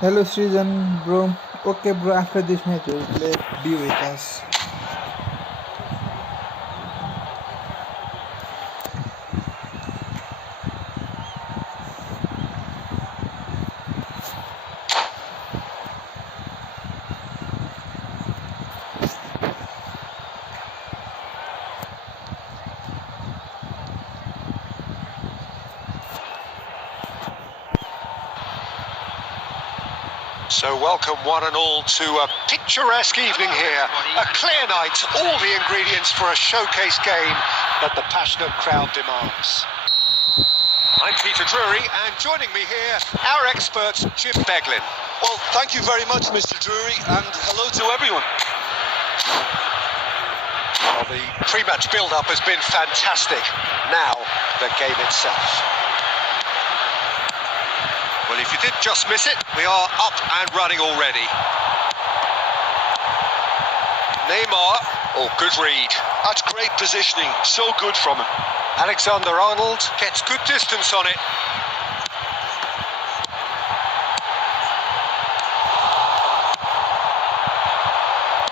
Hello, Srijan, bro. Okay, bro. After this match, we'll play. Be with us. So welcome one and all to a picturesque evening here. A clear night, all the ingredients for a showcase game that the passionate crowd demands. I'm Peter Drury, and joining me here, our expert, Jim Beglin. Well, thank you very much, Mr. Drury, and hello to everyone. Well, the pre-match build-up has been fantastic. Now, the game itself. Well, if you did just miss it, we are up and running already. Neymar, oh, good read. That's great positioning, so good from him. Alexander-Arnold gets good distance on it.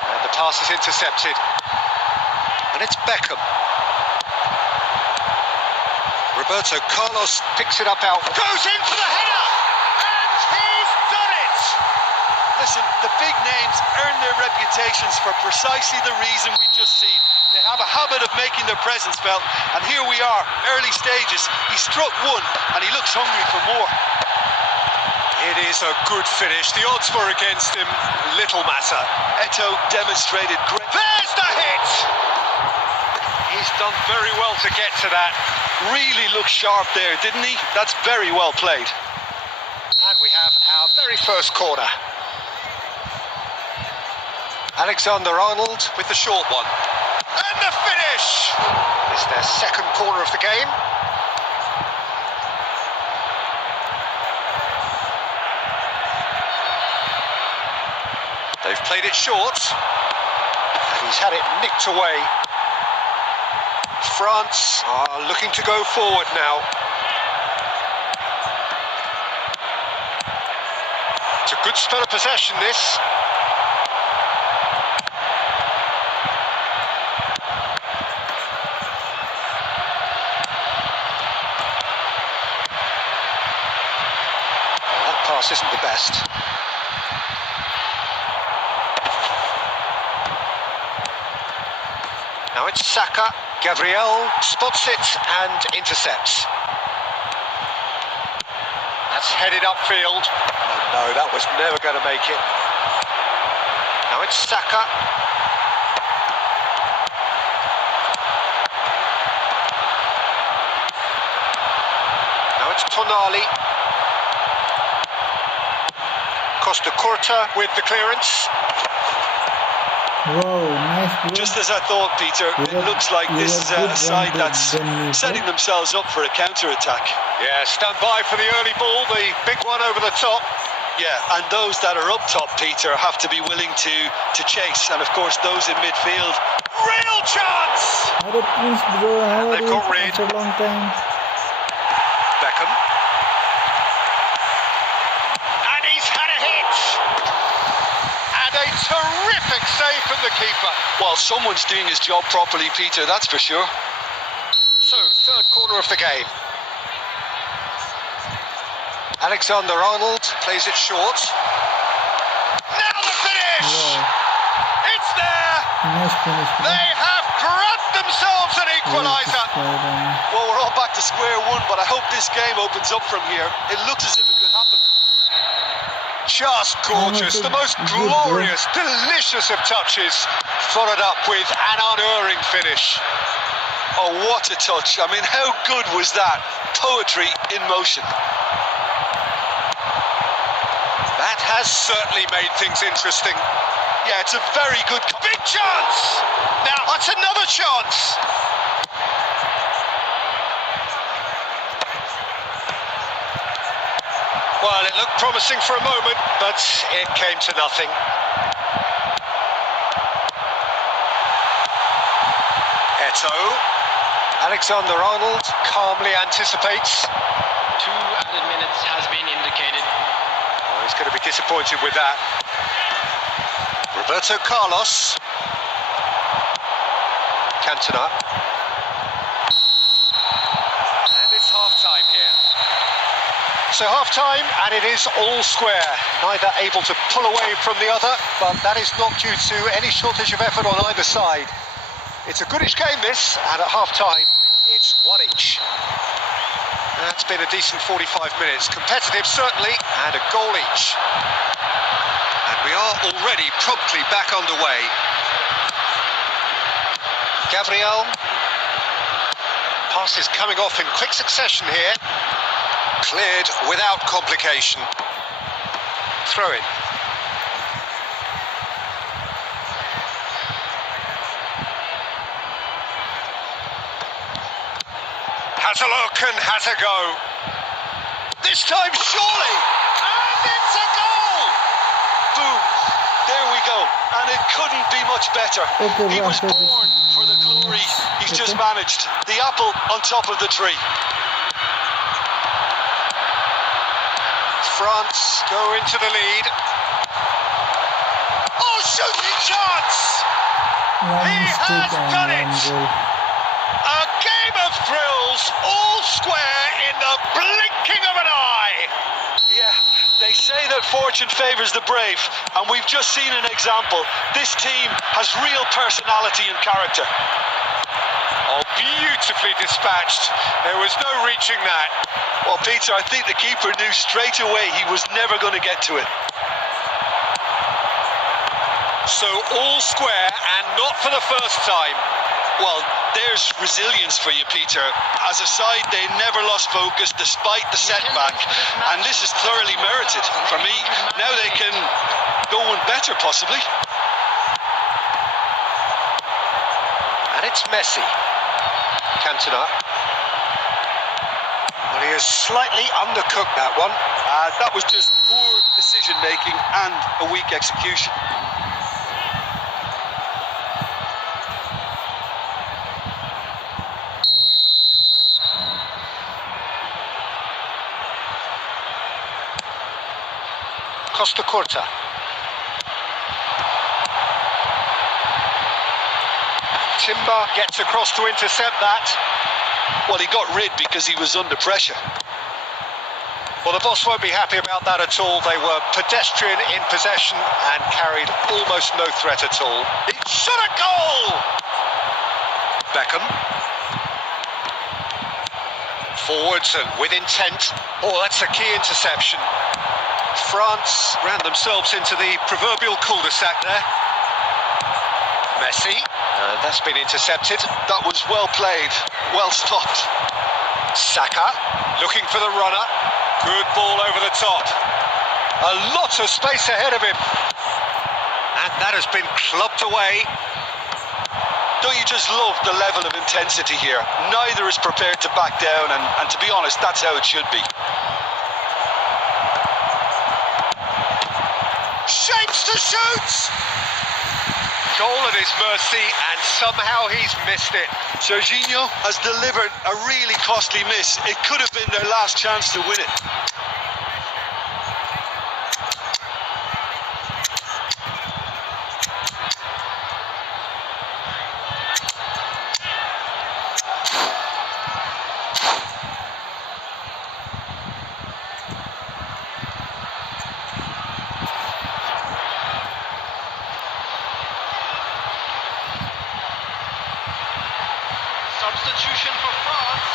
And the pass is intercepted. And it's Beckham. Roberto Carlos picks it up out. Goes in for the header! He's done it! Listen, the big names earn their reputations for precisely the reason we've just seen. They have a habit of making their presence felt, and here we are, early stages. He struck one, and he looks hungry for more. It is a good finish. The odds were against him. Little matter. Eto'o demonstrated great... There's the hit! He's done very well to get to that. Really looked sharp there, didn't he? That's very well played. And we have our very first corner. Alexander-Arnold with the short one. And the finish! It's their second corner of the game. They've played it short, and he's had it nicked away. France are looking to go forward now. It's a good spell of possession, this. That pass isn't the best. Now it's Saka. Gabriel spots it and intercepts. That's headed upfield. Oh, no, that was never going to make it. Now it's Saka. Now it's Tonali. Costa Curta with the clearance. Wow, nice bro. Just as I thought, Peter, it looks like this is a side that's setting themselves up for a counter-attack. Yeah, stand by for the early ball, the big one over the top. Yeah, and those that are up top, Peter, have to be willing to chase. And of course, those in midfield. Real chance! How the Prince, bro? How are they've you got rid. after a long time? Beckham. And he's had a hit! And a terrific save from the keeper. Well, someone's doing his job properly, Peter, that's for sure. So, third corner of the game. Alexander-Arnold plays it short. Now the finish! Wow. It's there! Nice finish, bro. They have grabbed themselves an equalizer. Well, we're all back to square one, but I hope this game opens up from here. It looks as if it could happen. Just gorgeous, the most glorious, delicious of touches, followed up with an unerring finish. Oh, what a touch. I mean, how good was that? Poetry in motion. That has certainly made things interesting. Yeah, it's a very good... Big chance! Now, that's another chance! Well, it looked promising for a moment, but it came to nothing. Eto'o. Alexander-Arnold calmly anticipates. 2 added minutes has been indicated. Oh, he's going to be disappointed with that. Roberto Carlos. Cantona. And it's half-time here. So half-time, and it is all square. Neither able to pull away from the other, but that is not due to any shortage of effort on either side. It's a goodish game, this, and at half-time, it's one each. That's been a decent 45 minutes. Competitive, certainly, and a goal each. And we are already promptly back underway. Gabriel. Pass is coming off in quick succession here. Cleared without complication. Throw in. Has a look and has a go. This time, surely! And it's a goal! Boom! There we go. And it couldn't be much better. He was born for the glory he's just managed. The apple on top of the tree. France go into the lead. Oh, shooting chance! He has done it! A game of thrills, all square in the blinking of an eye. Yeah, they say that fortune favours the brave, and we've just seen an example. This team has real personality and character. Oh, beautifully dispatched. There was no reaching that. Well, Peter, I think the keeper knew straight away he was never going to get to it. So all square, and not for the first time. Well, there's resilience for you, Peter. As a side, they never lost focus despite the setback, and this is thoroughly merited. For me, now they can go one better, possibly. And it's Messi. Cantona. Well, he has slightly undercooked that one. That was just poor decision making and a weak execution. Costa Corta. Timber gets across to intercept that. Well, he got rid because he was under pressure. Well, the boss won't be happy about that at all. They were pedestrian in possession and carried almost no threat at all. It shot a goal! Beckham. Forwards and with intent. Oh, that's a key interception. France ran themselves into the proverbial cul-de-sac there. Messi. That's been intercepted. That was well played, well stopped. Saka looking for the runner. Good ball over the top. A lot of space ahead of him. And that has been clubbed away. Don't you just love the level of intensity here? Neither is prepared to back down, and to be honest, that's how it should be. Shapes to shoot! Goal at his mercy, and somehow he's missed it. Jorginho has delivered a really costly miss. It could have been their last chance to win it. Substitution for France.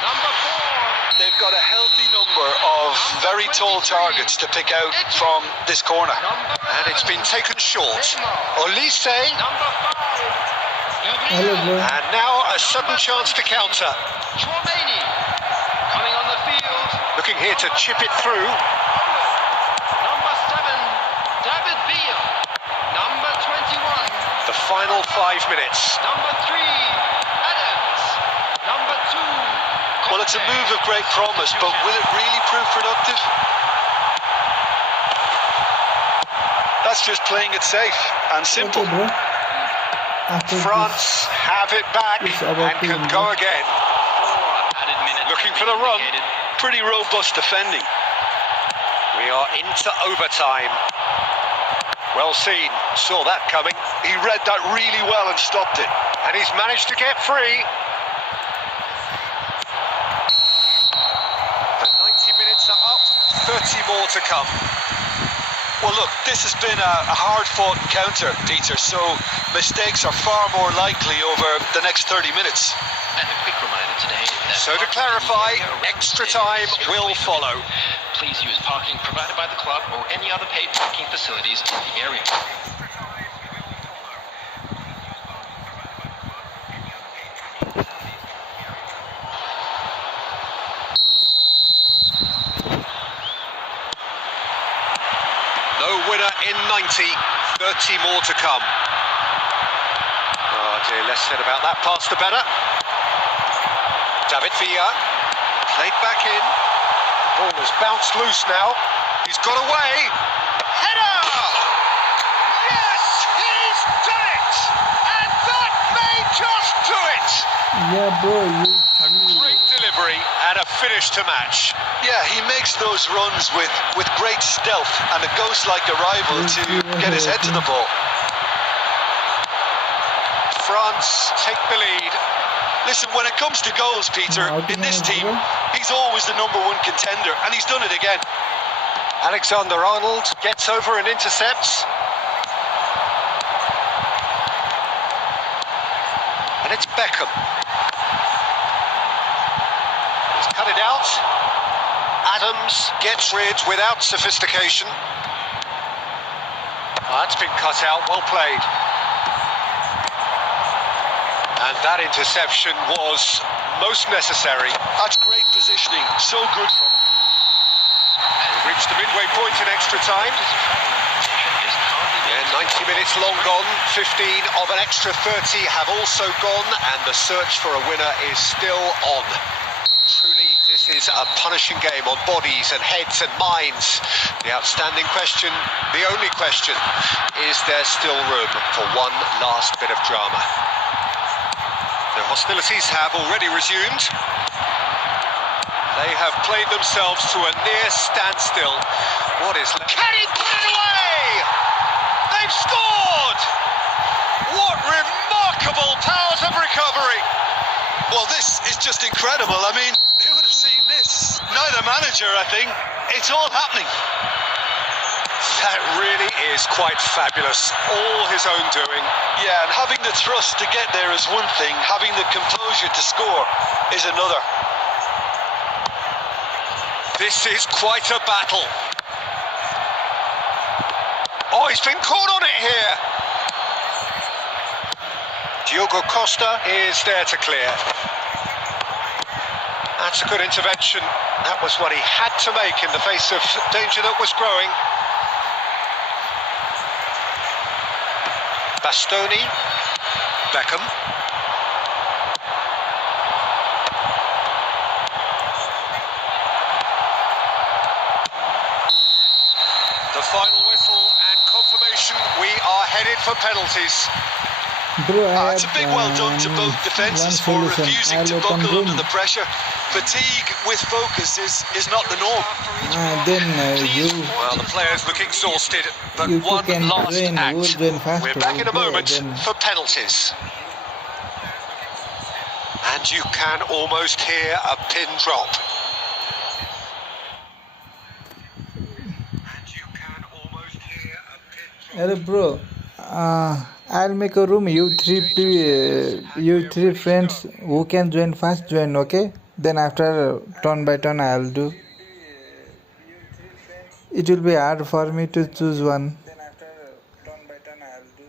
Number 4. They've got a healthy number of very tall targets to pick out from this corner. And it's been taken short. Olise. Number 5. Hello, bro. And now a sudden chance to counter. Chouameni coming on the field. Looking here to chip it through. Number 7. David Villa. Number 21. The final 5 minutes. Number 3. Adams. Number 2. Well, it's a move of great promise, but will it really prove productive? That's just playing it safe and simple. Okay, bro. After France have it back It's and about can to go win. again. Added minutes Looking have for the been run. indicated. Pretty robust defending. We are into overtime. Well seen, saw that coming. He read that really well and stopped it. And he's managed to get free. The 90 minutes are up, 30 more to come. Well, look, this has been a hard-fought encounter, Peter, so mistakes are far more likely over the next 30 minutes. And a quick reminder today that So to parking clarify, in the area around extra the stadium time is strictly will follow. forbidden. Please use parking provided by the club or any other paid parking facilities in the area. No winner in 90, 30 more to come. Oh dear, less said about that pass the better. David Villa, played back in. Ball has bounced loose now. He's got away. Header! Yes, he's done it! And that may just do it! Yeah, bro. A great delivery and a finish to match. Yeah, he makes those runs with great stealth and a ghost-like arrival to get his head to the ball. France take the lead. Listen, when it comes to goals, Peter, in this team, he's always the #1 contender, and he's done it again. Alexander-Arnold gets over and intercepts. And it's Beckham. He's cut it out. Adams gets rid without sophistication. That's been cut out, well played. And that interception was most necessary. That's great positioning, so good from him. We've reached the midway point in extra time. Is currently being And 90 minutes long gone, 15 of an extra 30 have also gone, and the search for a winner is still on. Truly, this is a punishing game on bodies and heads and minds. The outstanding question, the only question, is there still room for one last bit of drama? The hostilities have already resumed. They have played themselves to a near standstill. What is left? Can he put it away? They've scored! What remarkable powers of recovery! Well, this is just incredible. I mean, who would have seen this? Neither manager, I think. It's all happening. That really is quite fabulous. All his own doing. Yeah, and having the thrust to get there is one thing. Having the composure to score is another. This is quite a battle. Oh, he's been caught on it here. Diogo Costa is there to clear. That's a good intervention. That was what he had to make in the face of danger that was growing. Bastoni, Beckham. The final whistle and confirmation, we are headed for penalties. Bro, It's a big well done to both defences for refusing to buckle under the pressure. Fatigue with focus is not the norm. Well, the players look exhausted, but you one can last drain, act. drain faster, We're back in a moment then. for penalties. And you can almost hear a pin drop. Hey, bro, I'll make a room. You three friends who can join first join, okay? Then after turn by turn I'll do. It will be hard for me to choose one. Then after turn by turn I'll do.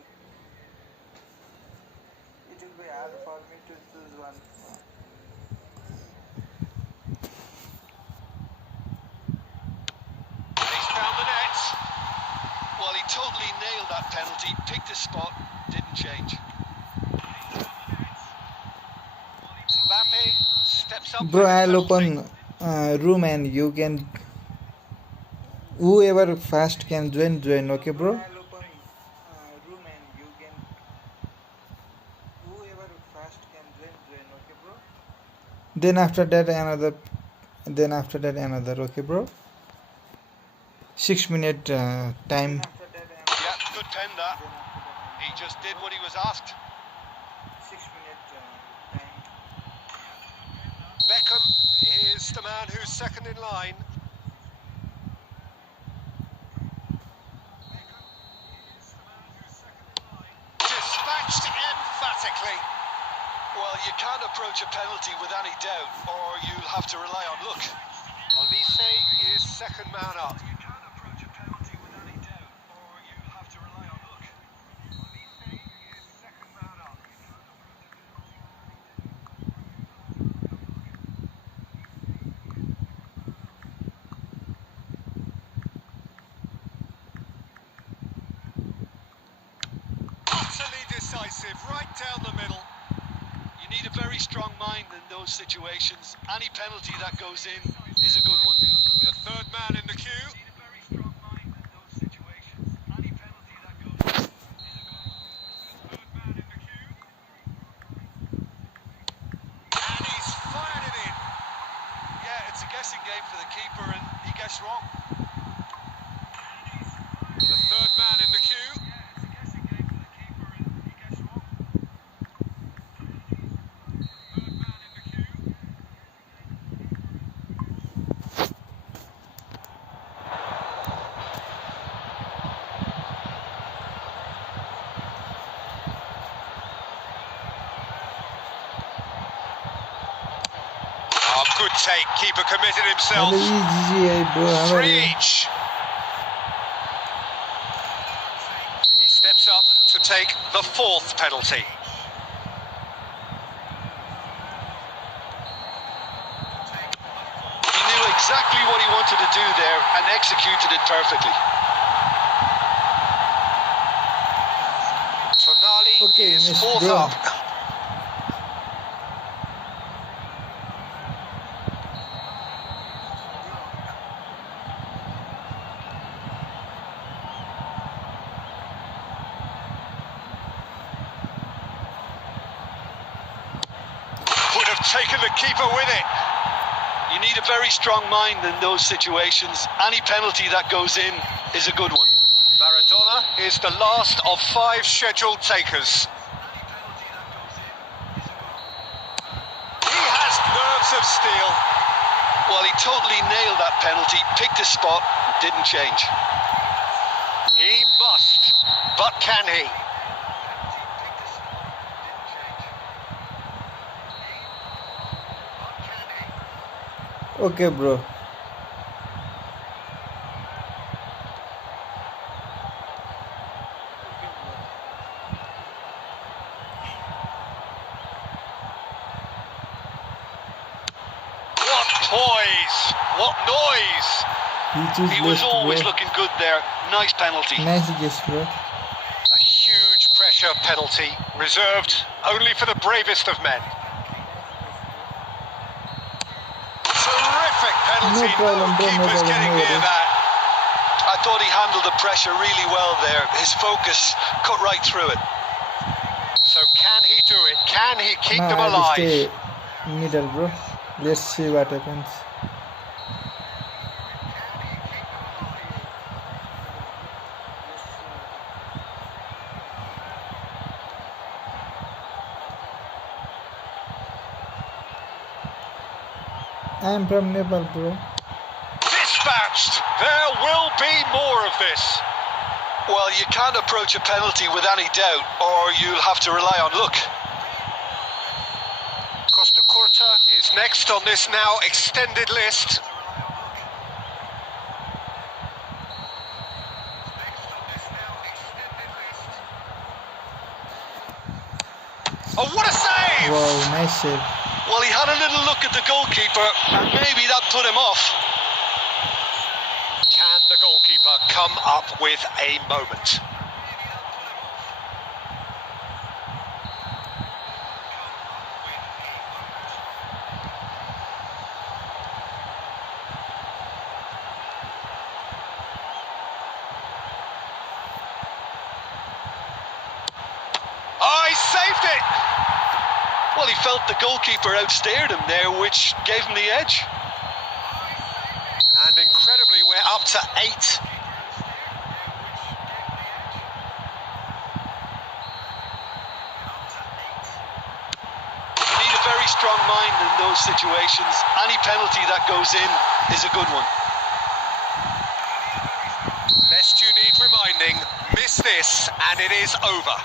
It will be hard for me to choose one. He's found the net. Well, he totally nailed that penalty, picked a spot, didn't change. Mbappe steps up. Bro, I'll open room and you can. Whoever fast can join, okay, bro? I'll open room and you can. Whoever fast can join, okay, bro? Then after that another, okay, bro? 6 minute time. Yeah, good pen that. He just did what he was asked. 6 minute time. Beckham is the man who's second in line. Dispatched emphatically. Well, you can't approach a penalty with any doubt, or you'll have to rely on luck. Olise is second man up. Utterly decisive, right down the middle. You need a very strong mind in those situations. Any penalty that goes in is a good one. The third man in the queue. And he's fired it in. Yeah, it's a guessing game for the keeper, and he guessed wrong. The third man in the queue. Oh, good take. Keeper committed himself. Easy, bro. How are Three you? each. He steps up to take the fourth penalty. He knew exactly what he wanted to do there and executed it perfectly. Okay, Is miss, fourth bro. up. Would have taken the keeper with it. You need a very strong mind in those situations. Any penalty that goes in is a good one. Maradona is the last of 5 scheduled takers. He has nerves of steel. Well, he totally nailed that penalty, picked his spot, didn't change. He must, but can he? Okay, bro. What poise! What noise! He was left, always bro. looking good there. Nice penalty. Nice guess, bro. A huge pressure penalty, reserved only for the bravest of men. Terrific penalty. No problem, bro, no Keeper's problem, getting no near worries. that. I thought he handled the pressure really well there. His focus cut right through it. So can he do it? Can he keep Now them I'll alive? stay middle, bro. Let's see what happens. I'm from Nepal, bro. Dispatched. There will be more of this. Well, you can't approach a penalty with any doubt, or you'll have to rely on luck. Costa Curta is next on this now extended list. Oh, what a save! Wow, nice save. Well, he had a little look at the goalkeeper, and maybe that put him off. Can the goalkeeper come up with a moment? Oh, he saved it! Well, he felt the goalkeeper outstared him there, which gave him the edge. And incredibly, we're up to 8. You need a very strong mind in those situations. Any penalty that goes in is a good one. Lest you need reminding, miss this and it is over.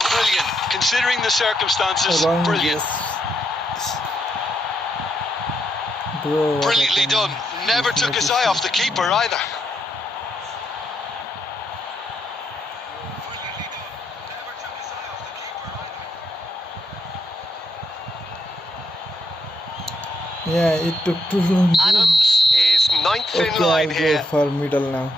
Brilliant. Considering the circumstances, Wrong brilliant. guess. Bro, what Brilliantly happened? done. Never took his eye off the keeper either. Yeah, it took too long. Bro. Adams is 9th in Okay, line I'll here. go for middle now.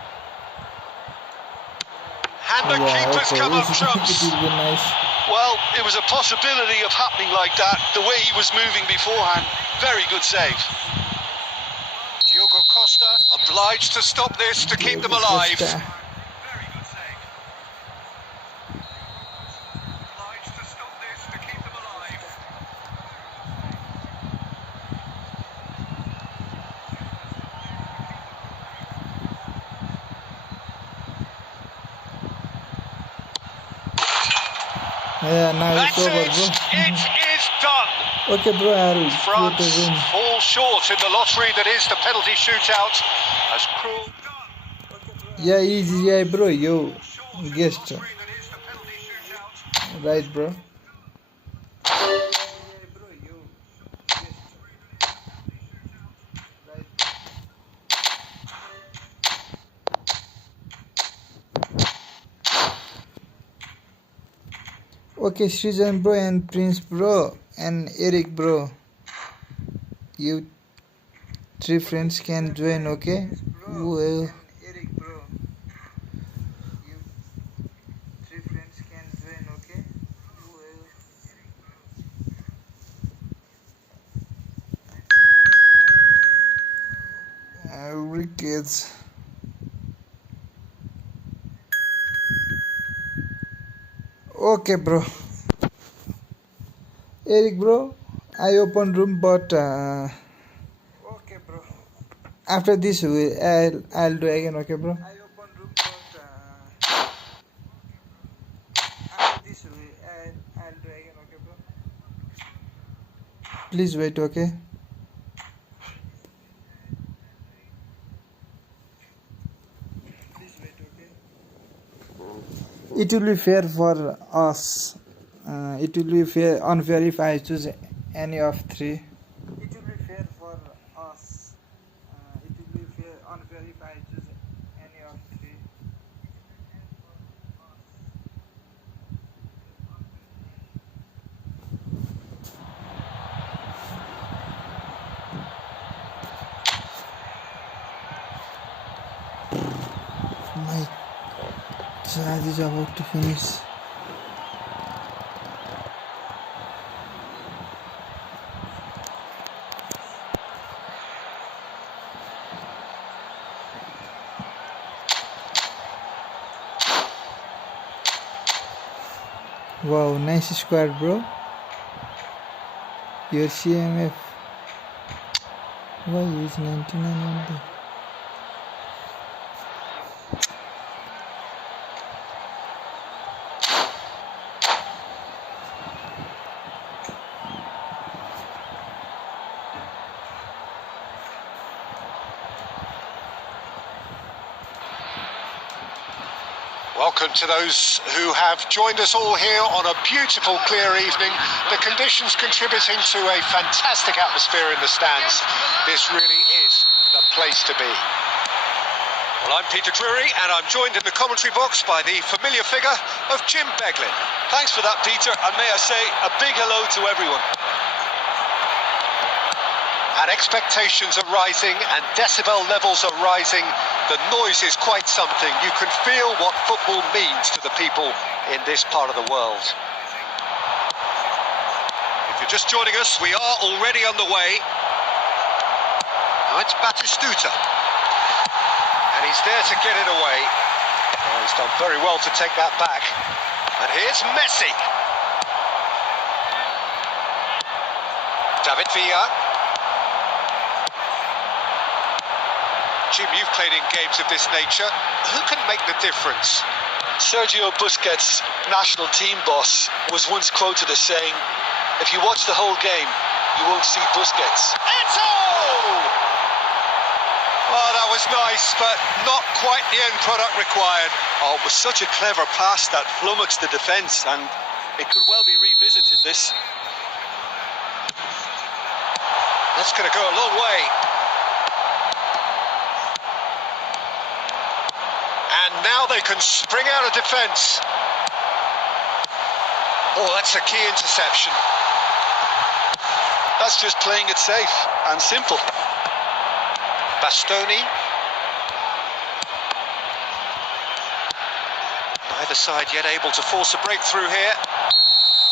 And the Yeah, keeper's okay. come up It trumps. will be nice. Well, it was a possibility of happening like that, the way he was moving beforehand. Very good save. Diogo Costa obliged to stop this to keep them alive. Just, Very good save. Obliged to stop this to keep them alive. yeah, now That's it's over, it. bro. It is done. Okay, bro, I'll France create a room. fall short in the lottery that is the penalty shootout. As cruel. Yeah, easy, yeah, bro. You guessed. Right, bro. Okay, Srijan bro and Prince bro, and Eric, bro. You 3 friends can join, okay? Well, Eric, bro. You 3 friends can join, okay? Every kids. Okay, bro. Eric, bro. I open room, but okay, bro. After this, I'll do again, okay, bro. I open room, but after this, I'll do again, okay, bro. Please wait, okay. It will be fair for us. It will be unfair if I choose any of 3. It will be fair for us. It will be unfair if I choose any of 3. My charge is about to finish. Wow, nice squad, bro. Your CMF. Why is 99 only? Welcome to those who have joined us all here on a beautiful, clear evening. The conditions contributing to a fantastic atmosphere in the stands. This really is the place to be. Well, I'm Peter Drury, and I'm joined in the commentary box by the familiar figure of Jim Beglin. Thanks for that, Peter, and may I say a big hello to everyone. And expectations are rising and decibel levels are rising. The noise is quite something. You can feel what football means to the people in this part of the world. If you're just joining us, we are already on the way. Now it's Batistuta. And he's there to get it away. Oh, he's done very well to take that back. And here's Messi. David Villa. Jim, you've played in games of this nature. Who can make the difference? Sergio Busquets, national team boss, was once quoted as saying, if you watch the whole game, you won't see Busquets. Eto! Oh, that was nice, but not quite the end product required. Oh, it was such a clever pass that flummoxed the defence, and it could well be revisited, this. That's going to go a long way. And now they can spring out of defence. Oh, that's a key interception. That's just playing it safe and simple. Bastoni. Neither side yet able to force a breakthrough here.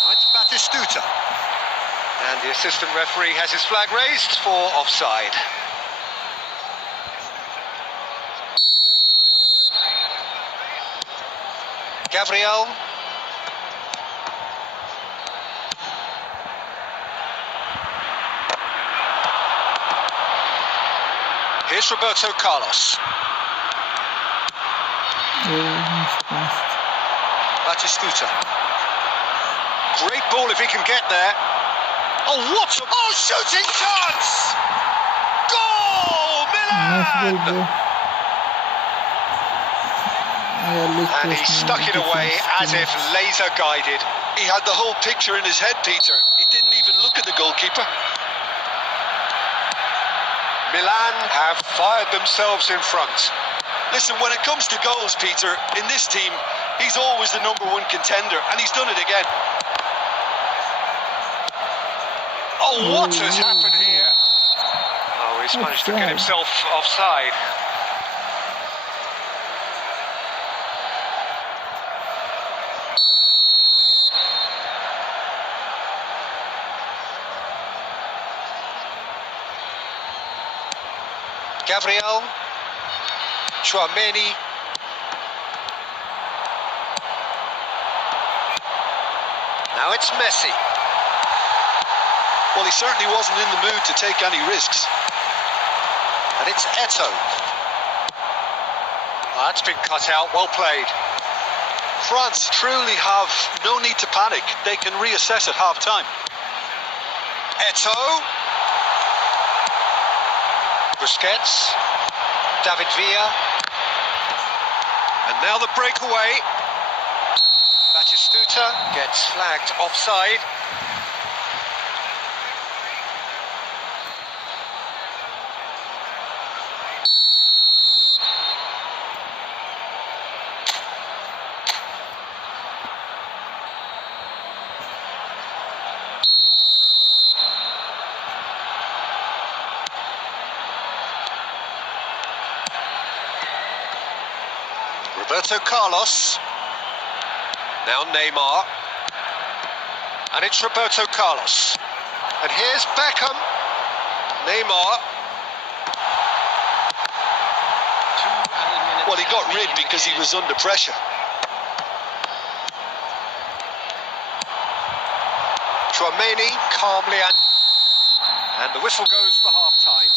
Now it's Batistuta. And the assistant referee has his flag raised for offside. Gabriel. Here's Roberto Carlos. Batistuta. Great ball if he can get there. Oh, what a... Oh, shooting chance! Goal! Milan! And he stuck it away as if laser guided. He had the whole picture in his head, Peter. He didn't even look at the goalkeeper. Milan have fired themselves in front. Listen, when it comes to goals, Peter, in this team, he's always the #1 contender, and he's done it again. Oh, what has happened here? Oh, he's managed to get himself offside. Gabriel, Chouameni. Now it's Messi. Well, he certainly wasn't in the mood to take any risks. And it's Eto'o. Oh, that's been cut out, well played. France truly have no need to panic. They can reassess at half-time. Eto'o. Busquets. David Villa. And now the breakaway. Batistuta gets flagged offside. Roberto Carlos. Now Neymar. And it's Roberto Carlos. And here's Beckham. Neymar. Well, he got rid because he was under pressure. Chouameni calmly, and the whistle goes for half-time.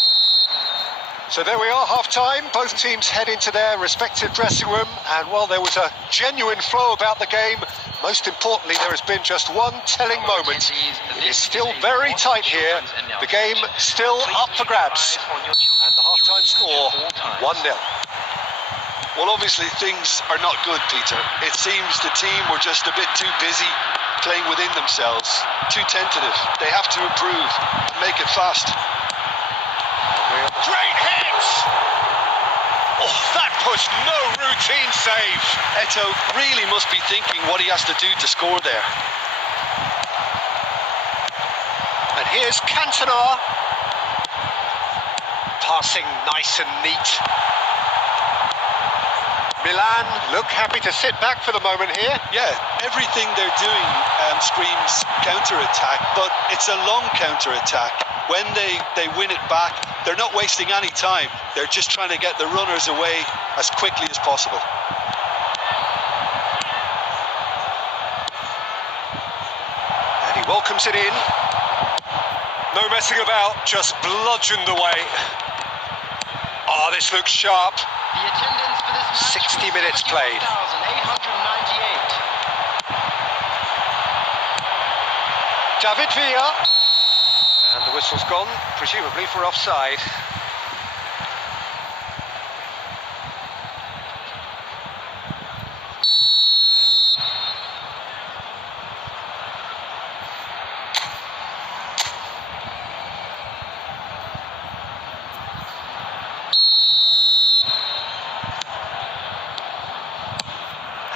So there we are, half-time. Both teams head into their respective dressing room, and while there was a genuine flow about the game, most importantly, there has been just one telling moment. It is still very tight here. The game still up for grabs, and the half-time score 1-0. Well, obviously things are not good, Peter. It seems the team were just a bit too busy playing within themselves, too tentative. They have to improve and make it fast. Great hit! Oh, that was no routine save. Eto'o really must be thinking what he has to do to score there. And here's Cantona. Passing nice and neat. Milan look happy to sit back for the moment here. Yeah, everything they're doing screams counter-attack, but it's a long counter-attack. When they win it back, they're not wasting any time. They're just trying to get the runners away as quickly as possible. And he welcomes it in. No messing about, just bludgeoned away. Oh, this looks sharp. The attendance for this match 60 minutes played. 21,898. David Villa. And the whistle's gone, presumably for offside.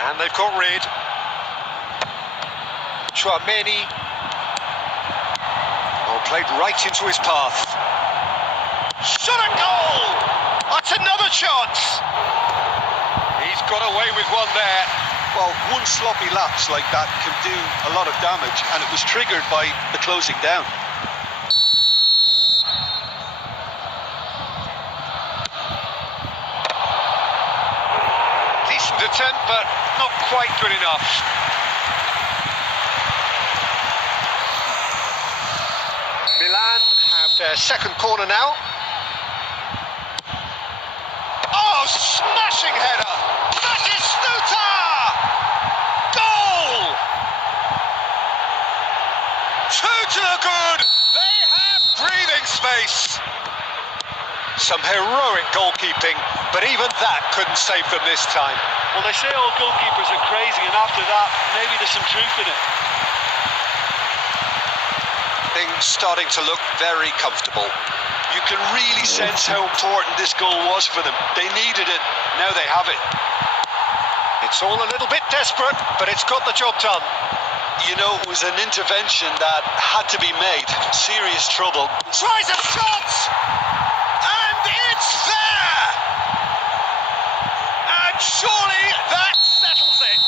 And they've got rid. Chouameni. Oh, played right into his path. Shot a goal! That's another chance! He's got away with one there. Well, one sloppy lapse like that can do a lot of damage, and it was triggered by the closing down. Decent attempt, but not quite good enough. Milan have their second corner now. Oh, smashing header! Batistuta! Goal! Two to the good! They have breathing space. Some heroic goalkeeping, but even that couldn't save them this time. Well, they say all goalkeepers are crazy, and after that, maybe there's some truth in it. Things starting to look very comfortable. You can really sense how important this goal was for them. They needed it, now they have it. It's all a little bit desperate, but it's got the job done. You know, it was an intervention that had to be made. Serious trouble. Tries a shot! And it's there! And surely that settles it.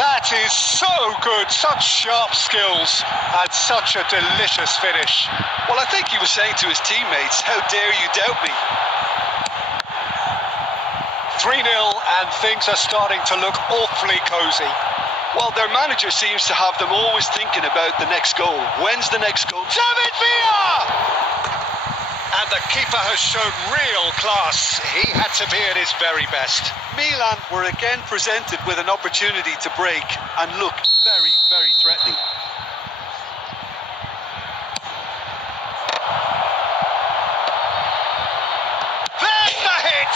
That is so good. Such sharp skills and such a delicious finish. Well, I think he was saying to his teammates, how dare you doubt me? 3-0 and things are starting to look awfully cosy. Well, their manager seems to have them always thinking about the next goal. When's the next goal? David Villa! And the keeper has shown real class. He had to be at his very best. Milan were again presented with an opportunity to break and look very, very threatening. There's the hit!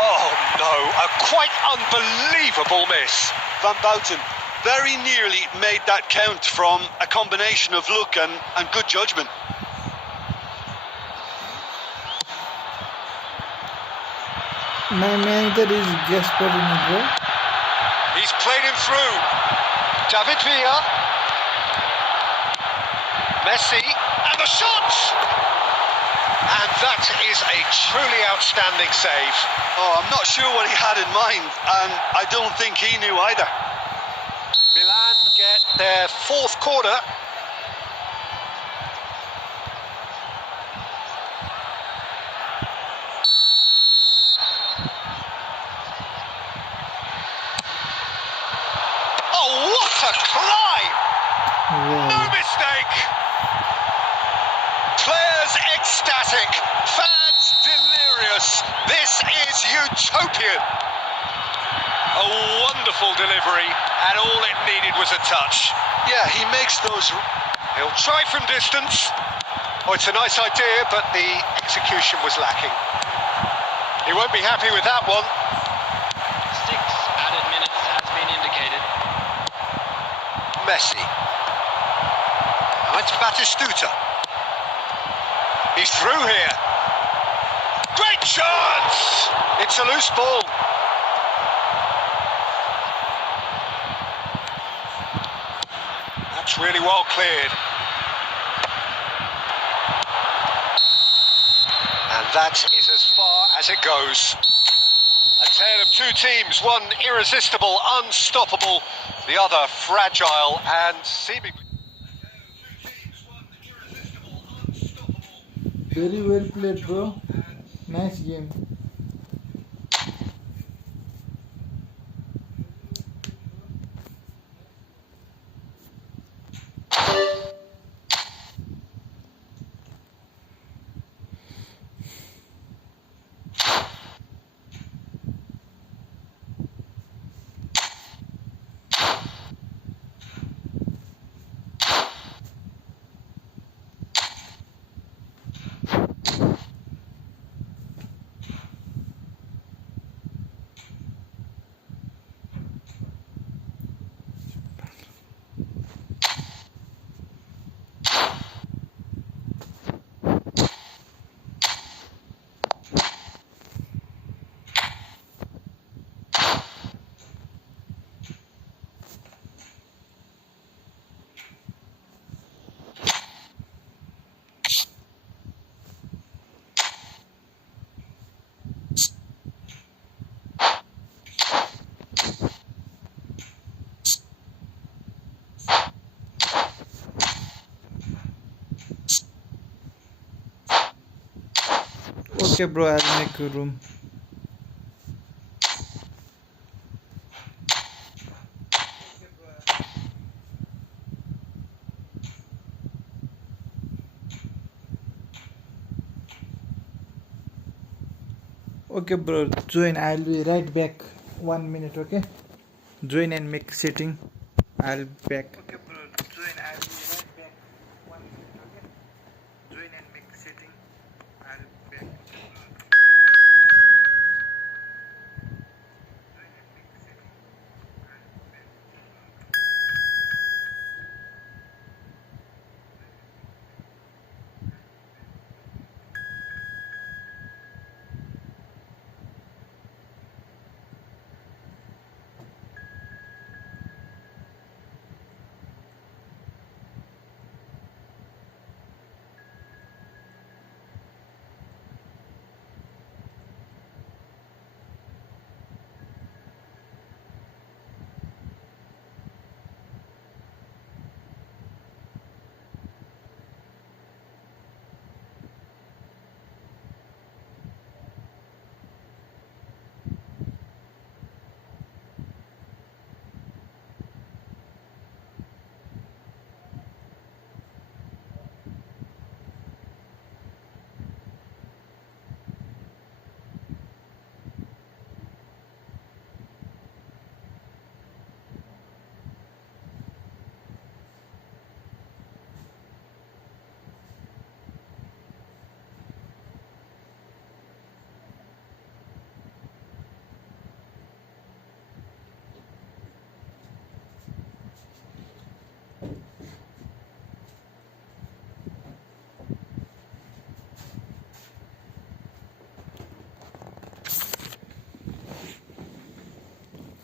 Oh no, a quite unbelievable miss. Van Bouten very nearly made that count from a combination of luck and good judgment. My manager is desperate, bro. He's played him through. David Villa. Messi. And the shot! And that is a truly outstanding save. Oh, I'm not sure what he had in mind, and I don't think he knew either. Milan get their fourth corner. Oh, what a climb! No Wow. mistake! Players ecstatic, fans delirious. This is utopian. A wonderful delivery, and all it needed was a touch. Yeah, he makes those. He'll try from distance. Oh, it's a nice idea, but the execution was lacking. He won't be happy with that one. 6 added minutes has been indicated. Messi. Now it's Batistuta. He's through here. Great chance! It's a loose ball. That's really well cleared. And that is as far as it goes. A tale of two teams, one irresistible, unstoppable, the other fragile and seemingly... Very well played, bro. Nice game. Okay, bro, I'll make a room. Okay, bro, join. I'll be right back. 1 minute, okay? Join and make setting. I'll be back. Okay, bro, join. I'll be right back. 1 minute, okay? Join and make setting. I'll be back.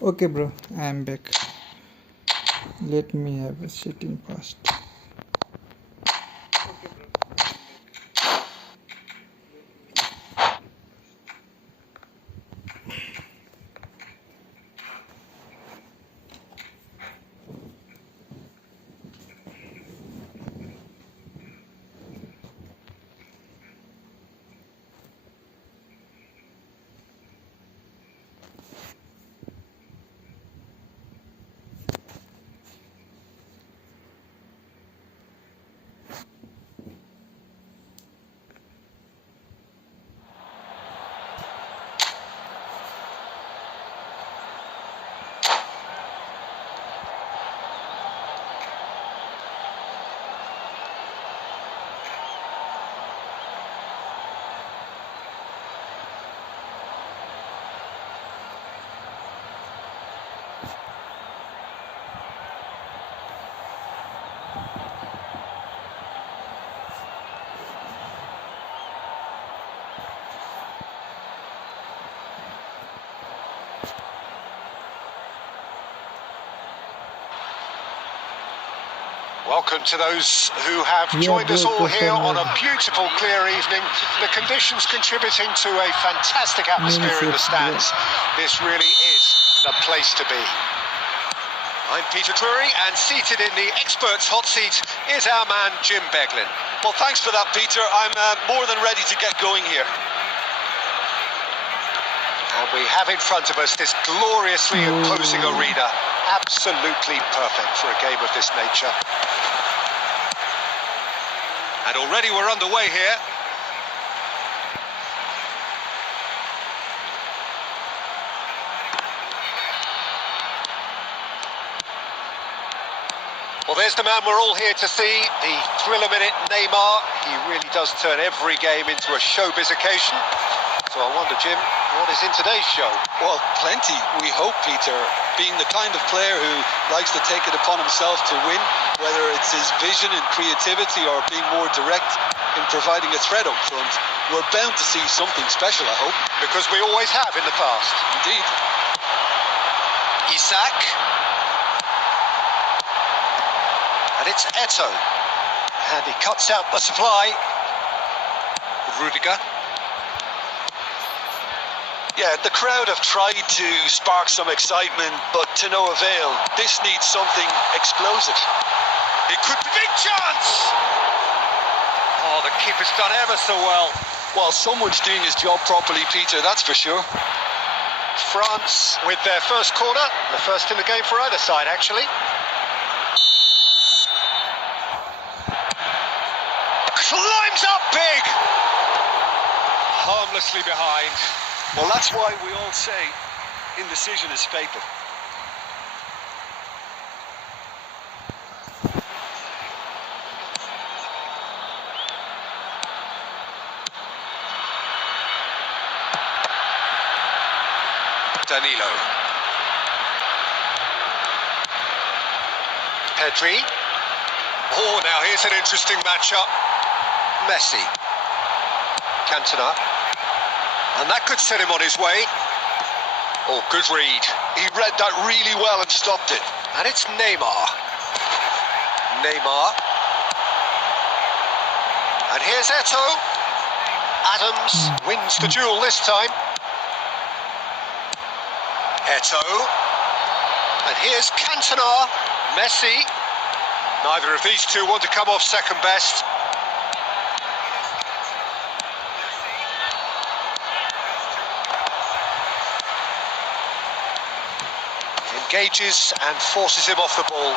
Okay, bro, I am back. Let me have a sitting fast. Welcome to those who have joined us all here on a beautiful, clear evening. The conditions contributing to a fantastic atmosphere in the stands. This really is the place to be. I'm Peter Drury, and seated in the experts' hot seat is our man Jim Beglin. Well, thanks for that, Peter. I'm more than ready to get going here. And we have in front of us this gloriously imposing arena. Absolutely perfect for a game of this nature. And already we're underway here. Well, there's the man we're all here to see, the thriller-minute Neymar. He really does turn every game into a showbiz occasion. So I wonder, Jim, what is in today's show? Well, plenty, we hope, Peter. Being the kind of player who likes to take it upon himself to win, whether it's his vision and creativity or being more direct in providing a threat up front, we're bound to see something special, I hope. Because we always have in the past. Indeed. Isak. And it's Eto'o. And he cuts out the supply. Rudiger. Yeah, the crowd have tried to spark some excitement, but to no avail. This needs something explosive. It could be a big chance! Oh, the keeper's done ever so well. Well, someone's doing his job properly, Peter, that's for sure. France with their first corner, the first in the game for either side, actually. Climbs up big! Harmlessly behind. Well, that's why we all say indecision is fatal. Danilo. Pedri. Oh, now here's an interesting matchup. Messi. Cantona. And that could set him on his way. Oh, good read. He read that really well and stopped it. And it's Neymar. Neymar. And here's Eto'o. Adams wins the duel this time. Eto'o. And here's Cantona. Messi. Neither of these two want to come off second best. Engages and forces him off the ball.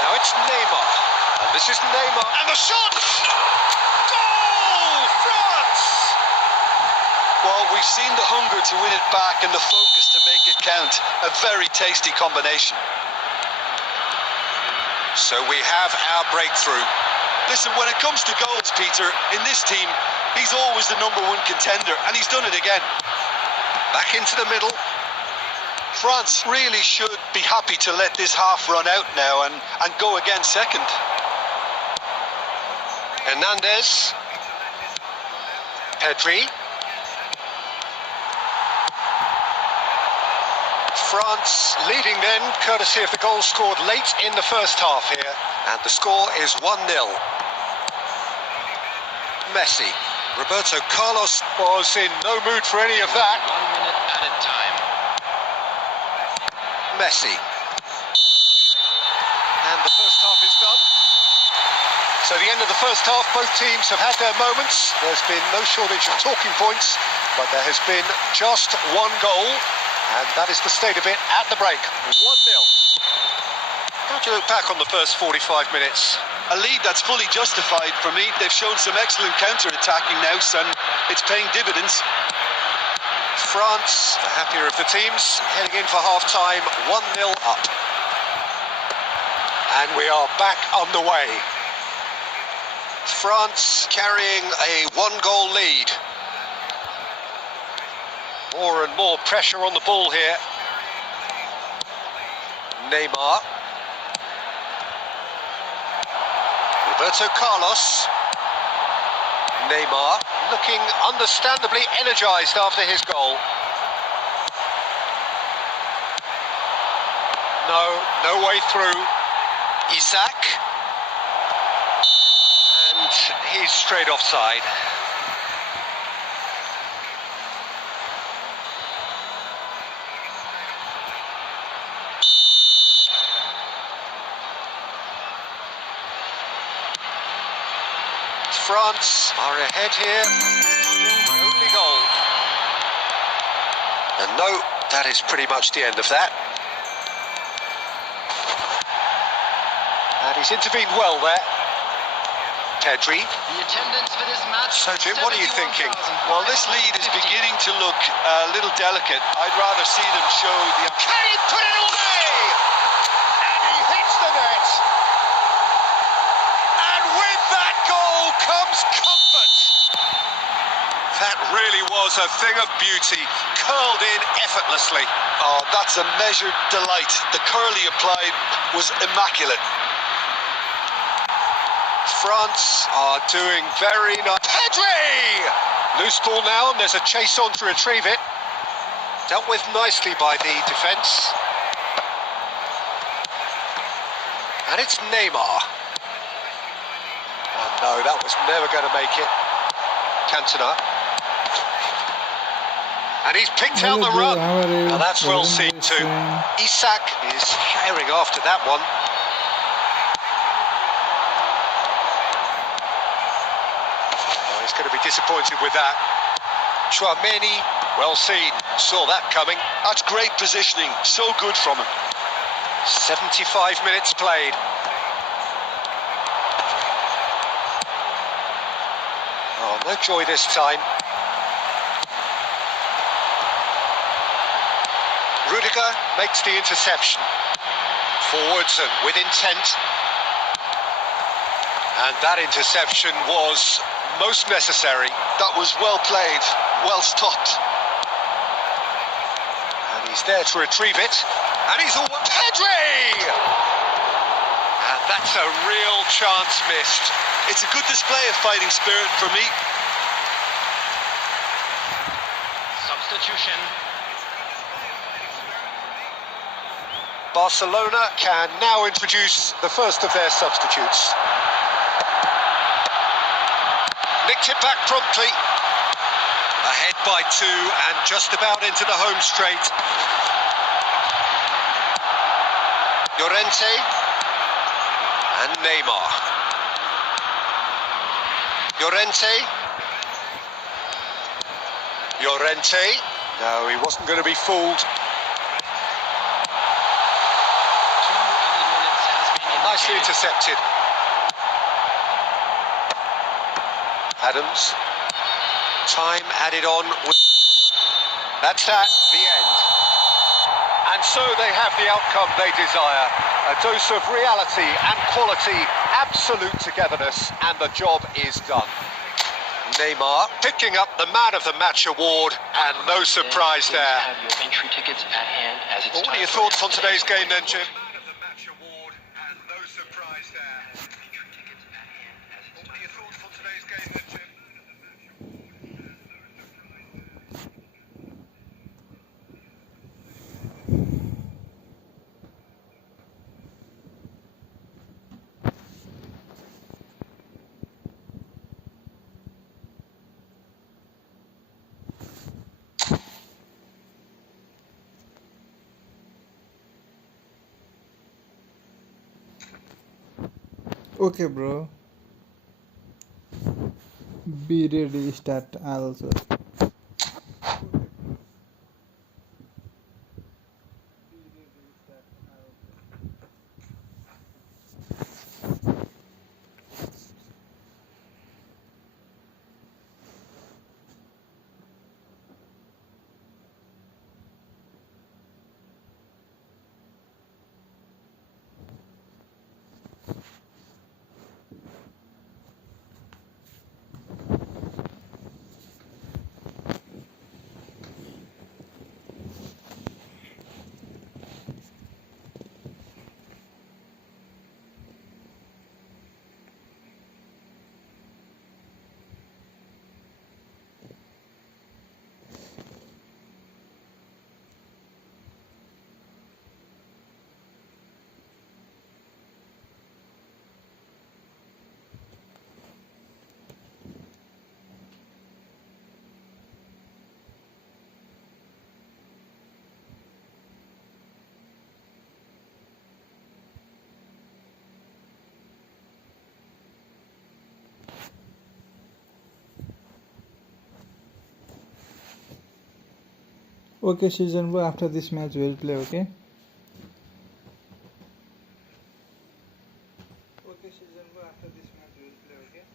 Now it's Neymar. And this is Neymar. And the shot! Goal! France! Well, we've seen the hunger to win it back and the focus to make it count. A very tasty combination. So we have our breakthrough. Listen, when it comes to goals, Peter, in this team, he's always the #1 contender, and he's done it again. Back into the middle. France really should be happy to let this half run out now and go again second. Hernandez. Pedri. France leading then, courtesy of the goal scored late in the first half here. And the score is 1-0. Messi. Roberto Carlos was in no mood for any of that. 1 minute added time. Messi. And the first half is done. So the end of the first half, both teams have had their moments. There's been no shortage of talking points, but there has been just one goal, and that is the state of it at the break. 1-0. How do you look back on the first 45 minutes? A lead that's fully justified for me. They've shown some excellent counter-attacking now, and it's paying dividends. France, the happier of the teams, heading in for half-time, 1-0 up. And we are back underway. France carrying a one-goal lead. More and more pressure on the ball here. Neymar. Roberto Carlos. Neymar looking understandably energised after his goal. No way through. Isak. And he's straight offside. France are ahead here. Still the only goal. And no, that is pretty much the end of that. And he's intervened well there. Pedri. The attendance for this match. So Jim, what are you thinking? Well, this lead is beginning to look a little delicate. I'd rather see them show the... Can he put it away? And he hits the net. And with that goal comes comfort. That really was a thing of beauty, curled in effortlessly. Oh, that's a measured delight. The curl he applied was immaculate. France are doing very nice. Pedri! Loose ball now, and there's a chase on to retrieve it. Dealt with nicely by the defence. And it's Neymar. Oh no, that was never going to make it. Cantona. And he's picked out the run. Now that's well seen too. Isak is herring after that one. Oh, he's going to be disappointed with that. Chouameni, well seen, saw that coming. That's great positioning, so good from him. 75 minutes played. Oh, no joy this time. Rudiger makes the interception. Forwards and with intent. And that interception was most necessary. That was well played, well stopped. And he's there to retrieve it. And he's all... Pedri! And that's a real chance missed. It's a good display of fighting spirit for me. Substitution. Barcelona can now introduce the first of their substitutes. Nicked it back promptly. Ahead by 2 and just about into the home straight. Llorente and Neymar. Llorente. No, he wasn't going to be fooled. Nicely intercepted. Adams. Time added on. That's that, the end. And so they have the outcome they desire. A dose of reality and quality, absolute togetherness, and the job is done. Neymar picking up the Man of the Match award, and no surprise there. Have your entry tickets at hand as it's What are your thoughts on today's game then, Jim? Man of the Match award, and no surprise there. What are your thoughts on today's game then, Jim? Okay, bro. Be ready. Start. I'll also. Okay, season bro. After this match, we'll play. Okay. Okay, season bro. After this match, we'll play. Okay.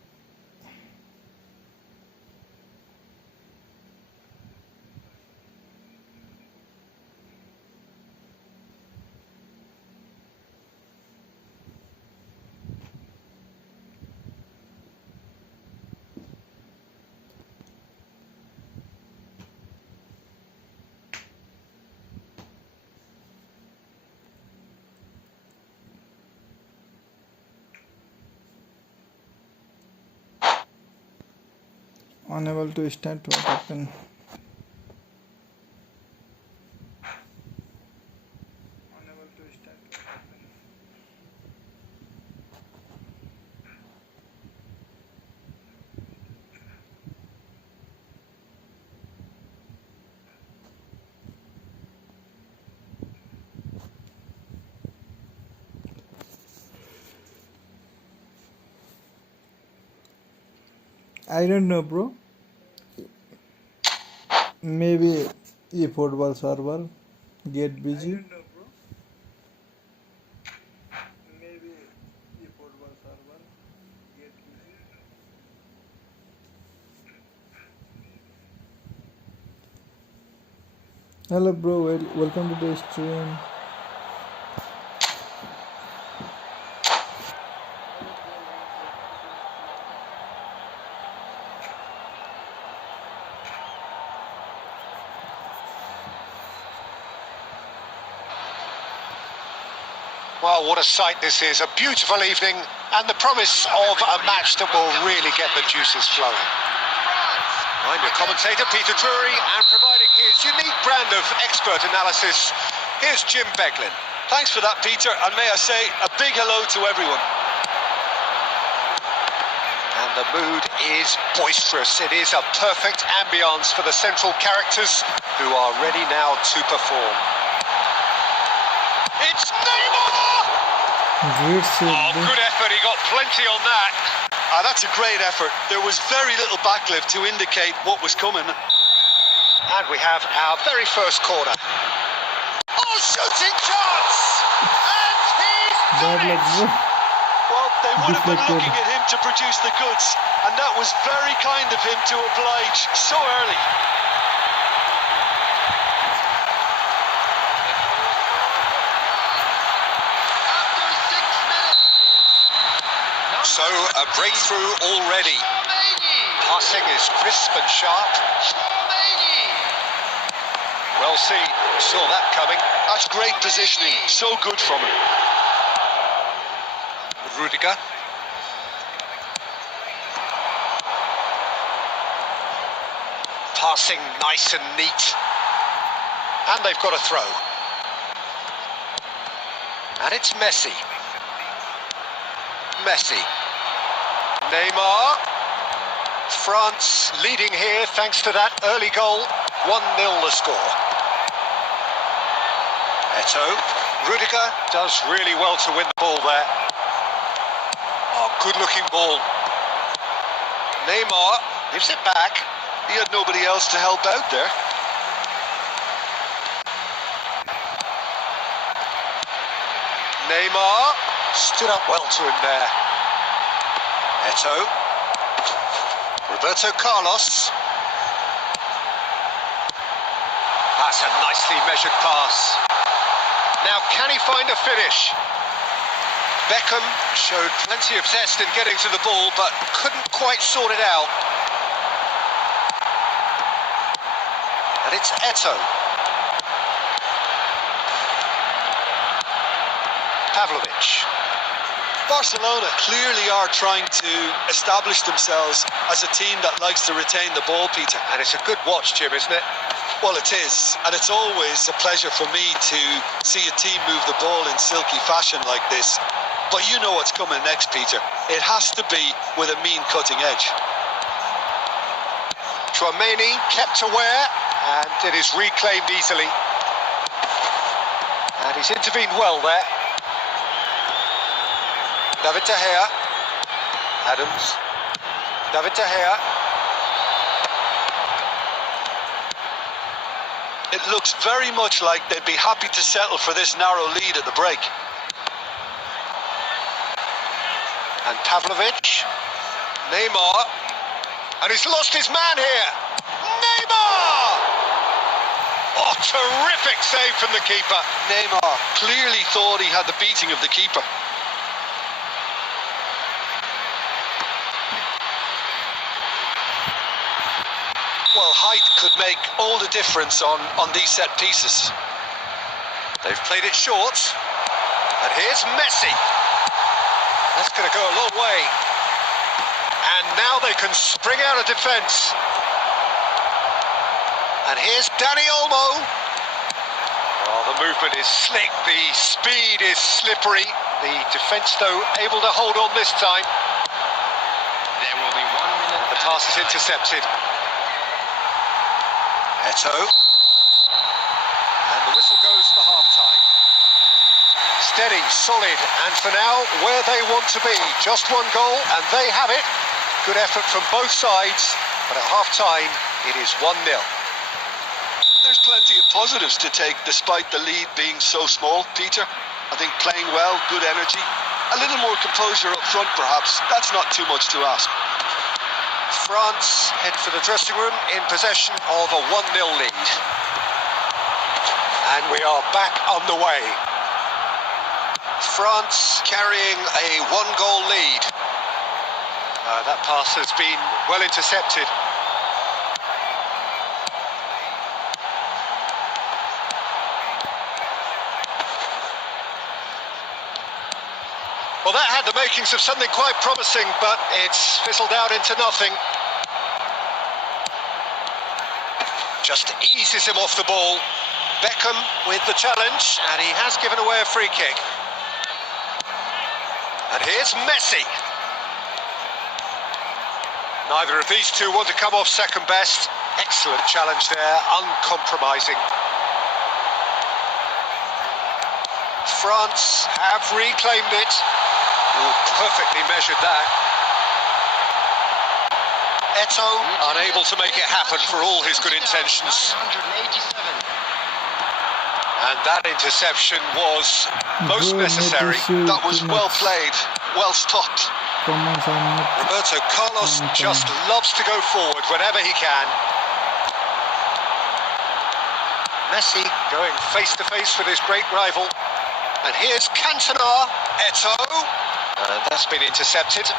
Unable to start. What happened? Unable to start. What happened? I don't know, bro. Maybe Efootball server get busy. I don't know, bro. Maybe Efootball server get busy. Hello, bro. Welcome to the stream. Well, what a sight this is. A beautiful evening and the promise of a match that will really get the juices flowing. I'm your commentator, Peter Drury, and providing his unique brand of expert analysis, here's Jim Beglin. Thanks for that, Peter, and may I say a big hello to everyone. And the mood is boisterous. It is a perfect ambience for the central characters who are ready now to perform. It's Neymar! Great save, bro. Good effort, he got plenty on that. That's a great effort. There was very little backlift to indicate what was coming. And we have our very first corner. Oh, shooting chance! And he's done Bad luck, it! bro. Well, they would have been Deflected. looking at him to produce the goods, and that was very kind of him to oblige so early. So, a breakthrough already. Passing is crisp and sharp. Well seen, saw that coming. That's great positioning, so good from him. Rudiger. Passing nice and neat. And they've got a throw. And it's Messi. Messi. Neymar. France leading here thanks to that early goal. 1-0 the score. Eto'o. Rudiger does really well to win the ball there. Good-looking ball. Neymar gives it back. He had nobody else to help out there. Neymar stood up well to him there. Eto'o. Roberto Carlos. That's a nicely measured pass. Now, can he find a finish? Beckham showed plenty of zest in getting to the ball, but couldn't quite sort it out. And it's Eto'o. Pavlovic. Barcelona clearly are trying to establish themselves as a team that likes to retain the ball, Peter. And it's a good watch, Jim, isn't it? Well, it is, and it's always a pleasure for me to see a team move the ball in silky fashion like this. But you know what's coming next, Peter. It has to be with a mean cutting edge. Tchouaméni kept aware, and it is reclaimed easily. And he's intervened well there. David De Gea. Adams. David De Gea. It looks very much like they'd be happy to settle for this narrow lead at the break. And Pavlovic. Neymar. And he's lost his man here. Neymar! Oh, terrific save from the keeper. Neymar clearly thought he had the beating of the keeper. Well, height could make all the difference on these set pieces. They've played it short. And here's Messi. That's going to go a long way. And now they can spring out of defence. And here's Dani Olmo. Oh, the movement is slick. The speed is slippery. The defence, though, able to hold on this time. There will be 1 minute. The pass is intercepted. Eto'o. And the whistle goes for half-time. Steady, solid, and for now, where they want to be. Just one goal, and they have it. Good effort from both sides, but at half-time, it is 1-0. There's plenty of positives to take despite the lead being so small, Peter. I think playing well, good energy, a little more composure up front perhaps. That's not too much to ask. France head for the dressing room in possession of a 1-0 lead. And we are back on the way. France carrying a 1-goal lead. That pass has been well intercepted. Well, that had the makings of something quite promising, but it's fizzled out into nothing. Just eases him off the ball. Beckham with the challenge, and he has given away a free kick. And here's Messi. Neither of these two want to come off second best. Excellent challenge there, uncompromising. France have reclaimed it. Oh, perfectly measured that. Eto'o unable to make it happen for all his good intentions. 987. And that interception was most necessary. That was well played, well stopped. Roberto Carlos just loves to go forward whenever he can. Messi going face to face with his great rival. And here's Cantona. Eto'o. And that's been intercepted. Cantona!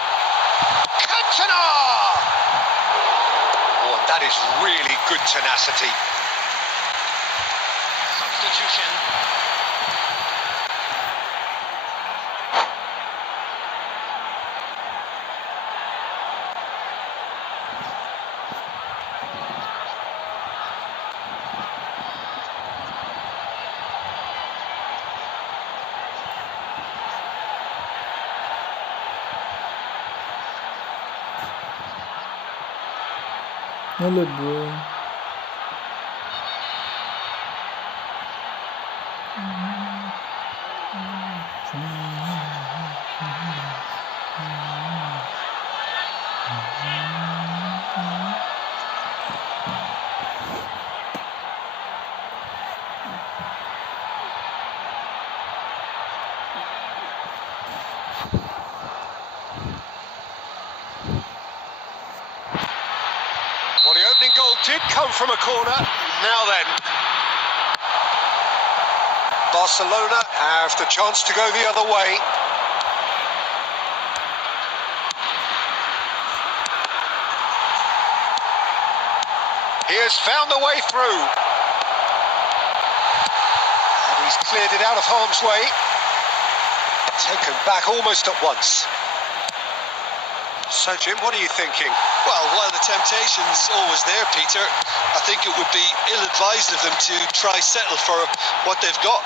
Oh, that is really good tenacity. Substitution. Hello, bro. goal did come from a corner. Now then, Barcelona have the chance to go the other way. He has found the way through. And he's cleared it out of harm's way. Taken back almost at once. So, Jim, what are you thinking? Well, while the temptation's always there, Peter, I think it would be ill-advised of them to try settle for what they've got.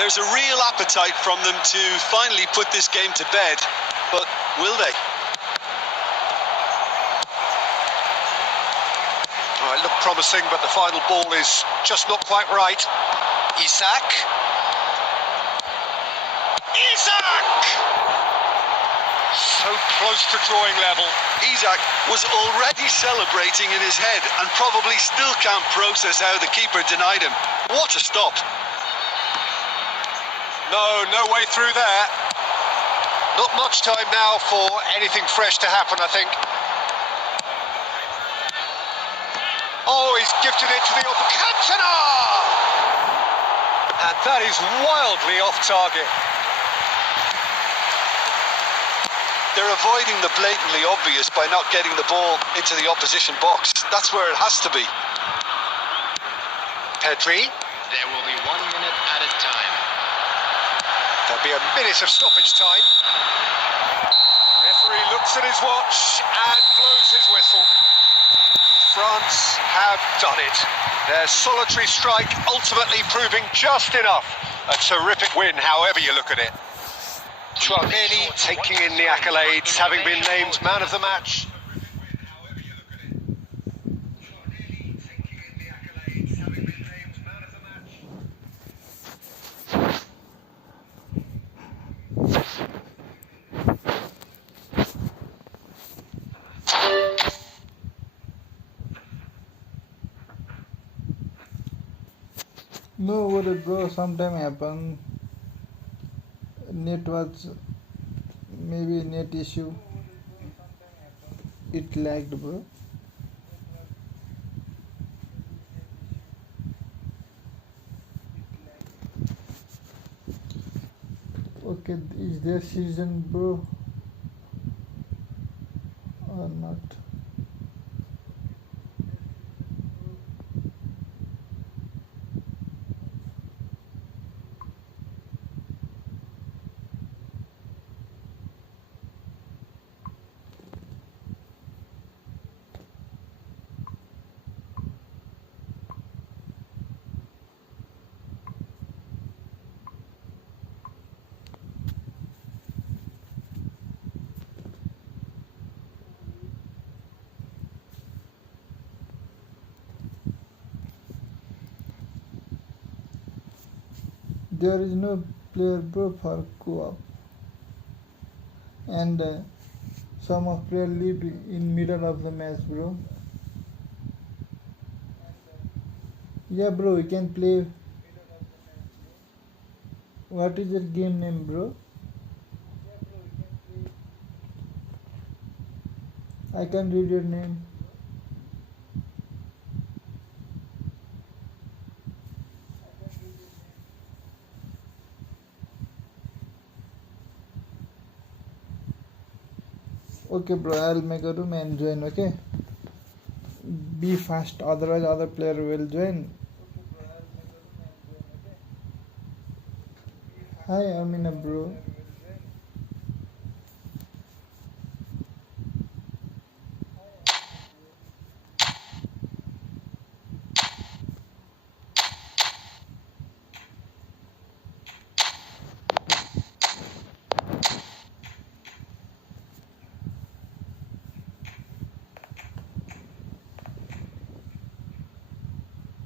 There's a real appetite from them to finally put this game to bed, but will they? Oh, it looked promising, but the final ball is just not quite right. Isaac! So close to drawing level. Isaac was already celebrating in his head and probably still can't process how the keeper denied him. What a stop. No way through there. Not much time now for anything fresh to happen, I think. Oh, he's gifted it to the Cantona! And that is wildly off target. They're avoiding the blatantly obvious by not getting the ball into the opposition box. That's where it has to be. Pedri. There will be 1 minute at a time. There'll be a minute of stoppage time. Referee looks at his watch and blows his whistle. France have done it. Their solitary strike ultimately proving just enough. A terrific win, however you look at it. Chouameni taking in the accolades, having been named man of the match. No worry, bro. Sometime happen. Net was maybe net issue. It lagged, bro. Okay, is there season, bro, or not? There is no player, bro, for co-op, and some of player leave in middle of the match, bro. Yeah, bro, you can play. What is your game name, bro? I can read your name. Okay, bro, I'll make a room and join, okay? Be fast, otherwise other player will join. Hi, Amina, bro.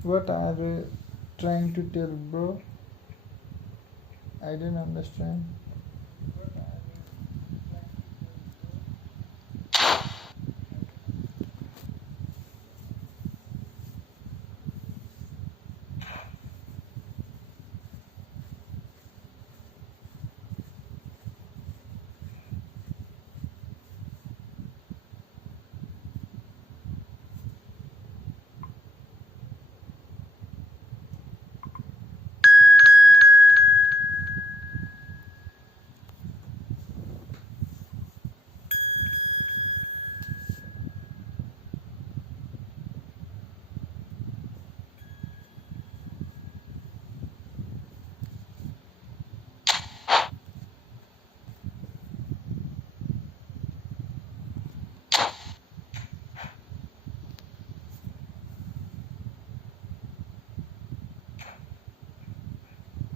What are you trying to tell, bro? I didn't understand.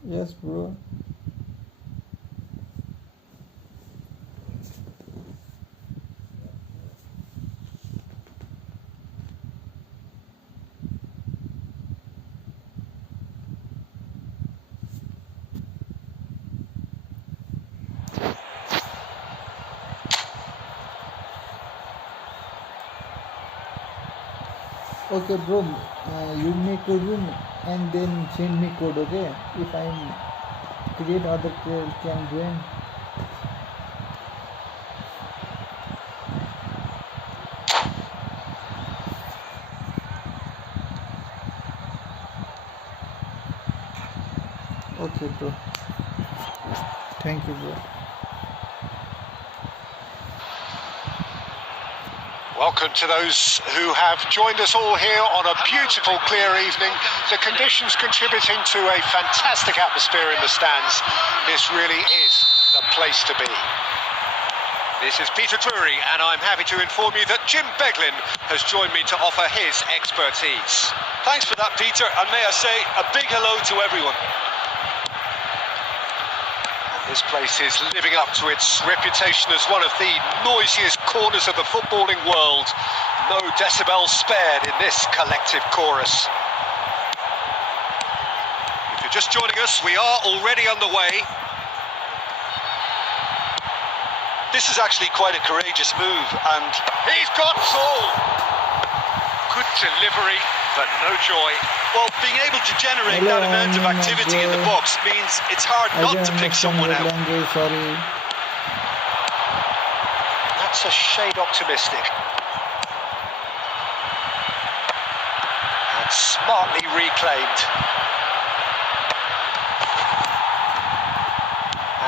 Yes, bro. Okay, bro. You make a room and then send me code. Okay, if I create other player can join. Okay, bro. Thank you, bro. Welcome to those who have joined us all here on a beautiful, clear evening. The conditions contributing to a fantastic atmosphere in the stands. This really is the place to be. This is Peter Drury, and I'm happy to inform you that Jim Beglin has joined me to offer his expertise. Thanks for that, Peter, and may I say a big hello to everyone. This place is living up to its reputation as one of the noisiest corners of the footballing world. No decibels spared in this collective chorus. If you're just joining us, we are already underway. This is actually quite a courageous move, and He's got goal! Good delivery, but no joy. well, being able to generate that amount of activity in the box means it's hard I not don't to pick understand someone your out. language. Sorry. That's a shade optimistic. And smartly reclaimed.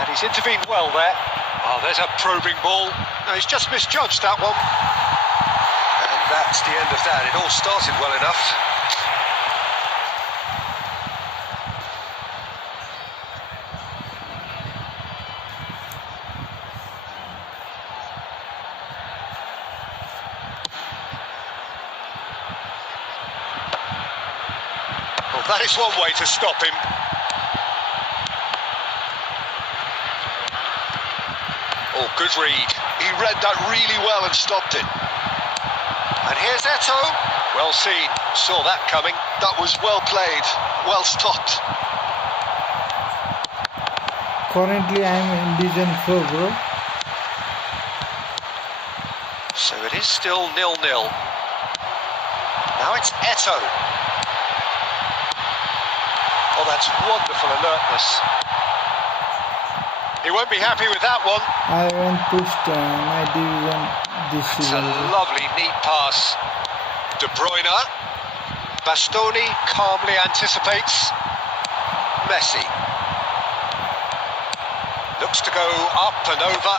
And he's intervened well there. Oh, there's a probing ball. No, he's just misjudged that one. And that's the end of that. It all started well enough. Well, that is one way to stop him. Oh, good read. He read that really well and stopped it. And here's Eto. Well seen. Saw that coming. That was well played, well stopped. Currently, I am in Division 4, bro. So it is still 0-0. Now it's Eto. Oh, that's wonderful alertness. He won't be happy with that one. I haven't pushed my division this It's a season, bro. lovely, neat pass. De Bruyne. Bastoni calmly anticipates. Messi. Looks to go up and over.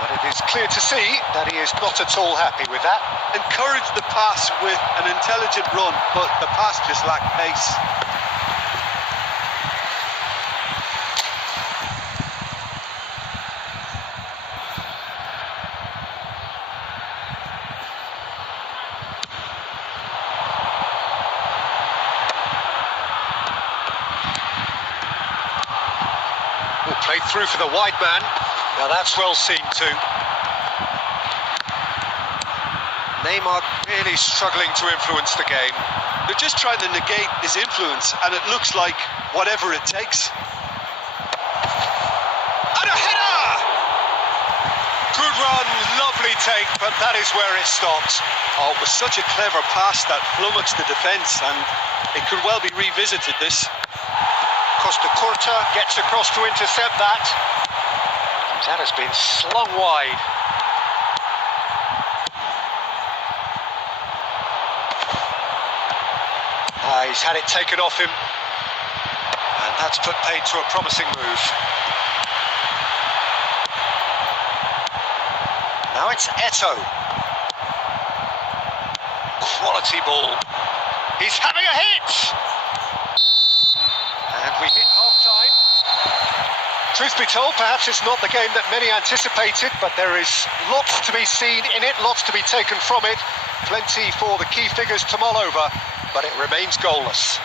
But it is clear to see that he is not at all happy with that. Encouraged the pass with an intelligent run, but the pass just lacked pace. Played through for the wide man. Now that's well seen too. Neymar really struggling to influence the game. They're just trying to negate his influence, and it looks like whatever it takes. And a header! Good run, lovely take, but that is where it stopped. Oh, it was such a clever pass that flummoxed the defence, and it could well be revisited, this. Costa Curta gets across to intercept that. That has been slung wide. He's had it taken off him. And that's put paid to a promising move. Now it's Eto. Quality ball. He's having a hit! And we hit half-time. Truth be told, perhaps it's not the game that many anticipated, but there is lots to be seen in it, lots to be taken from it. Plenty for the key figures to mull over, but it remains goalless.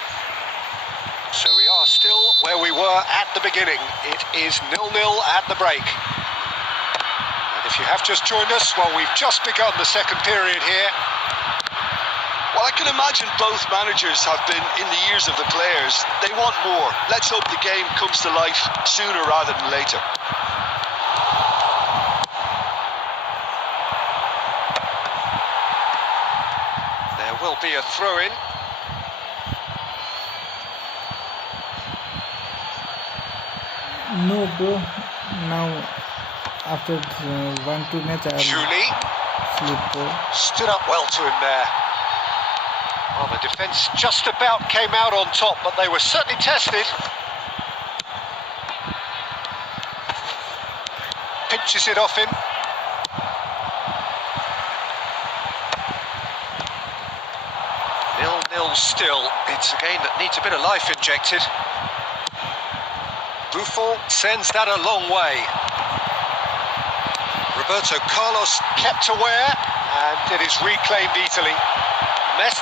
So we are still Still where we were at the beginning. It is 0-0 at the break. And if you have just joined us, well, we've just begun the second period here. Well, I can imagine both managers have been in the ears of the players. They want more. Let's hope the game comes to life sooner rather than later. There will be a throw-in. No, bro. Now, after 1-2 match, I Julie will sleep, bro. stood up well to him there. Well, the defence just about came out on top, but they were certainly tested. Pinches it off him. Nil-nil still. It's a game that needs a bit of life injected. Buffon sends that a long way. Roberto Carlos kept aware, and it is reclaimed easily.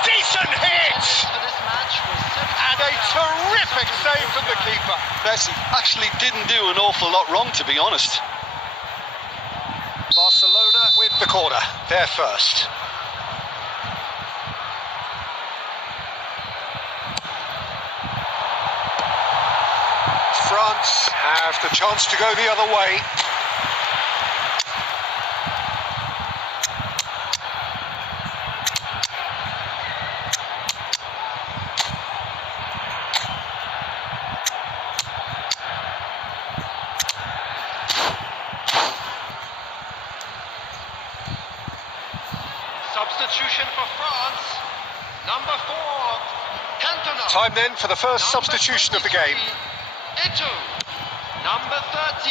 Decent hit! And a terrific save from the keeper. Messi actually didn't do an awful lot wrong, to be honest. Barcelona with the corner. They're first. France have the chance to go the other way. Substitution for France. Number 4, Cantona. Time then for the first substitution of the game. Eto. Number 13,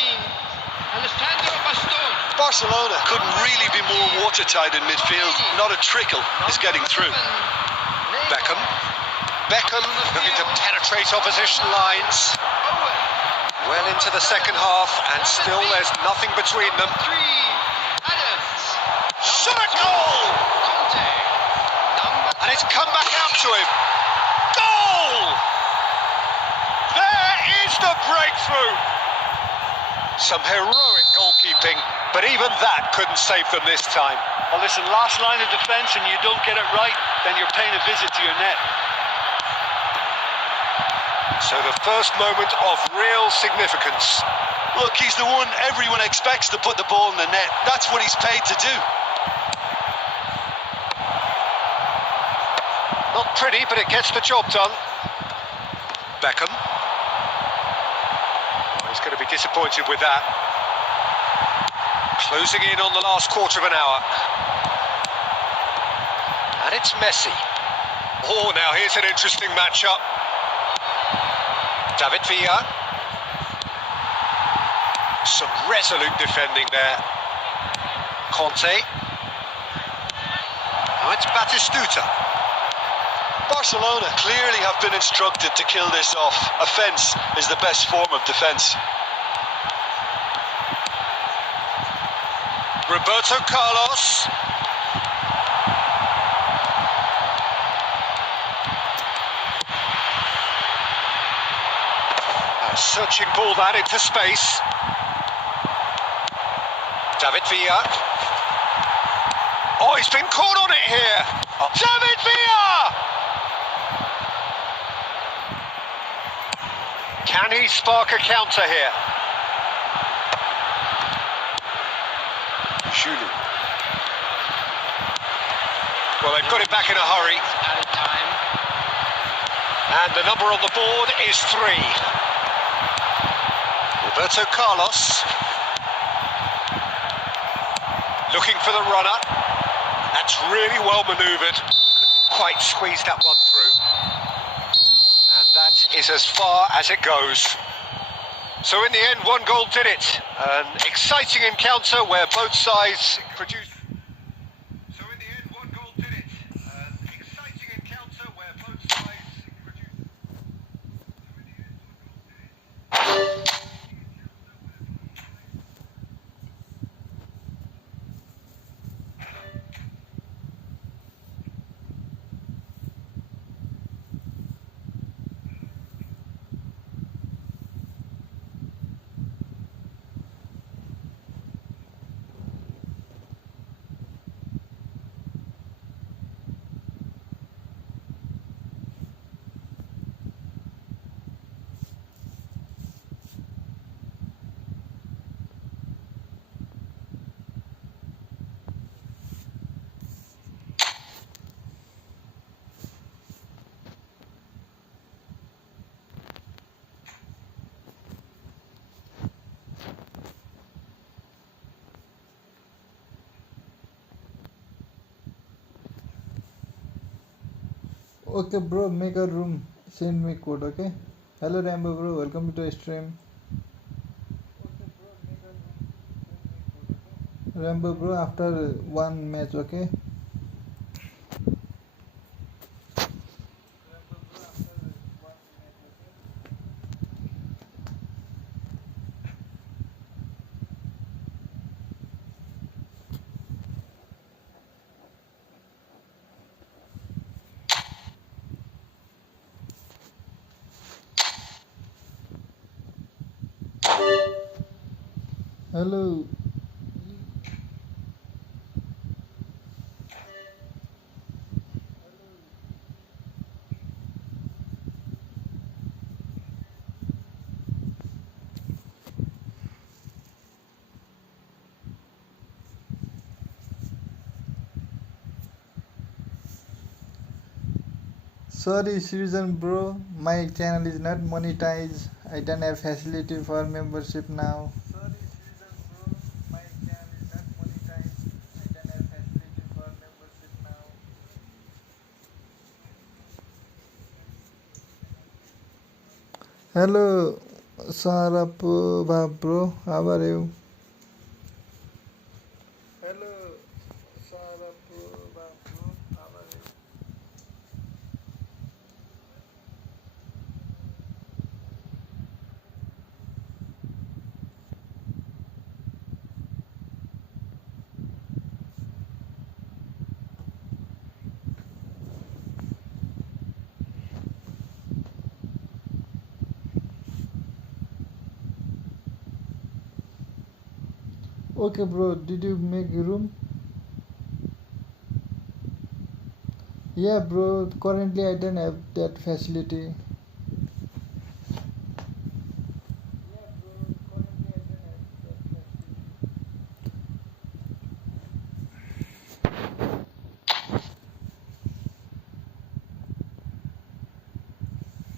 Alessandro Bastoni. Barcelona couldn't really be more watertight in midfield. Not a trickle is getting through. Beckham. Beckham looking to penetrate opposition lines. Well into the second half, and still there's nothing between them. 3, Adams. Shot a goal! Conte. And it's come back out to him. Goal! There is the breakthrough. Some heroic goalkeeping, but even that couldn't save them this time. Well, listen, last line of defence and you don't get it right, then you're paying a visit to your net. So the first moment of real significance. Look, he's the one everyone expects to put the ball in the net. That's what he's paid to do. Not pretty, but it gets the job done. Beckham. Oh, he's going to be disappointed with that. Closing in on the last quarter of an hour. And it's Messi. Oh, now here's an interesting matchup. David Villa. Some resolute defending there. Conte. Now it's Batistuta. Barcelona clearly have been instructed to kill this off. Offence is the best form of defence. Roberto Carlos. A searching ball that into space. David Villa. Oh, he's been caught on it here. Oh. David Villa! Can he spark a counter here? Julie. Well, they've got it back in a hurry. Added time. And the number on the board is 3. Roberto Carlos. Looking for the runner. That's really well manoeuvred. Quite squeezed that one through. And that is as far as it goes. So in the end, one goal did it. An exciting encounter where both sides produced. So in the end, one goal did it. An exciting encounter where both sides produced. Okay, bro, make a room. Send me code, okay? Hello, Rambo, bro. Welcome to the stream. Rambo, bro, after one match, okay? Hello. Sorry, Susan, bro. My channel is not monetized. I don't have facility for membership now. Hello, Sarapova, bro. How are you? Hello, Sarapova, bro. How are you? Okay, bro. Did you make a room? Yeah, bro. Currently, I don't have that facility.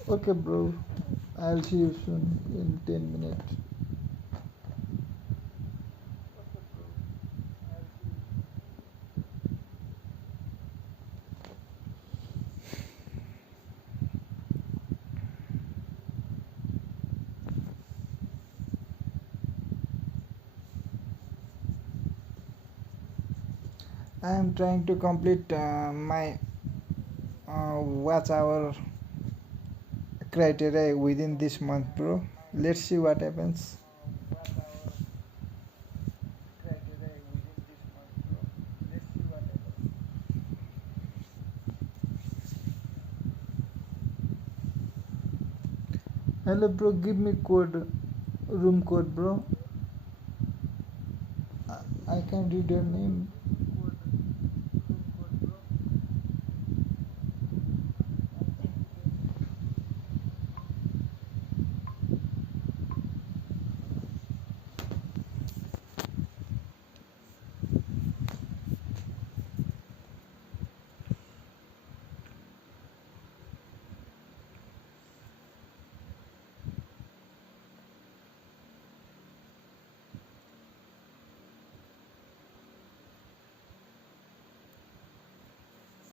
Okay, bro. I'll see you soon in 10 minutes. I am trying to complete my watch hour criteria within this month, bro. Let's see what happens. Hello, bro. Give me code, room code, bro. I can't read your name.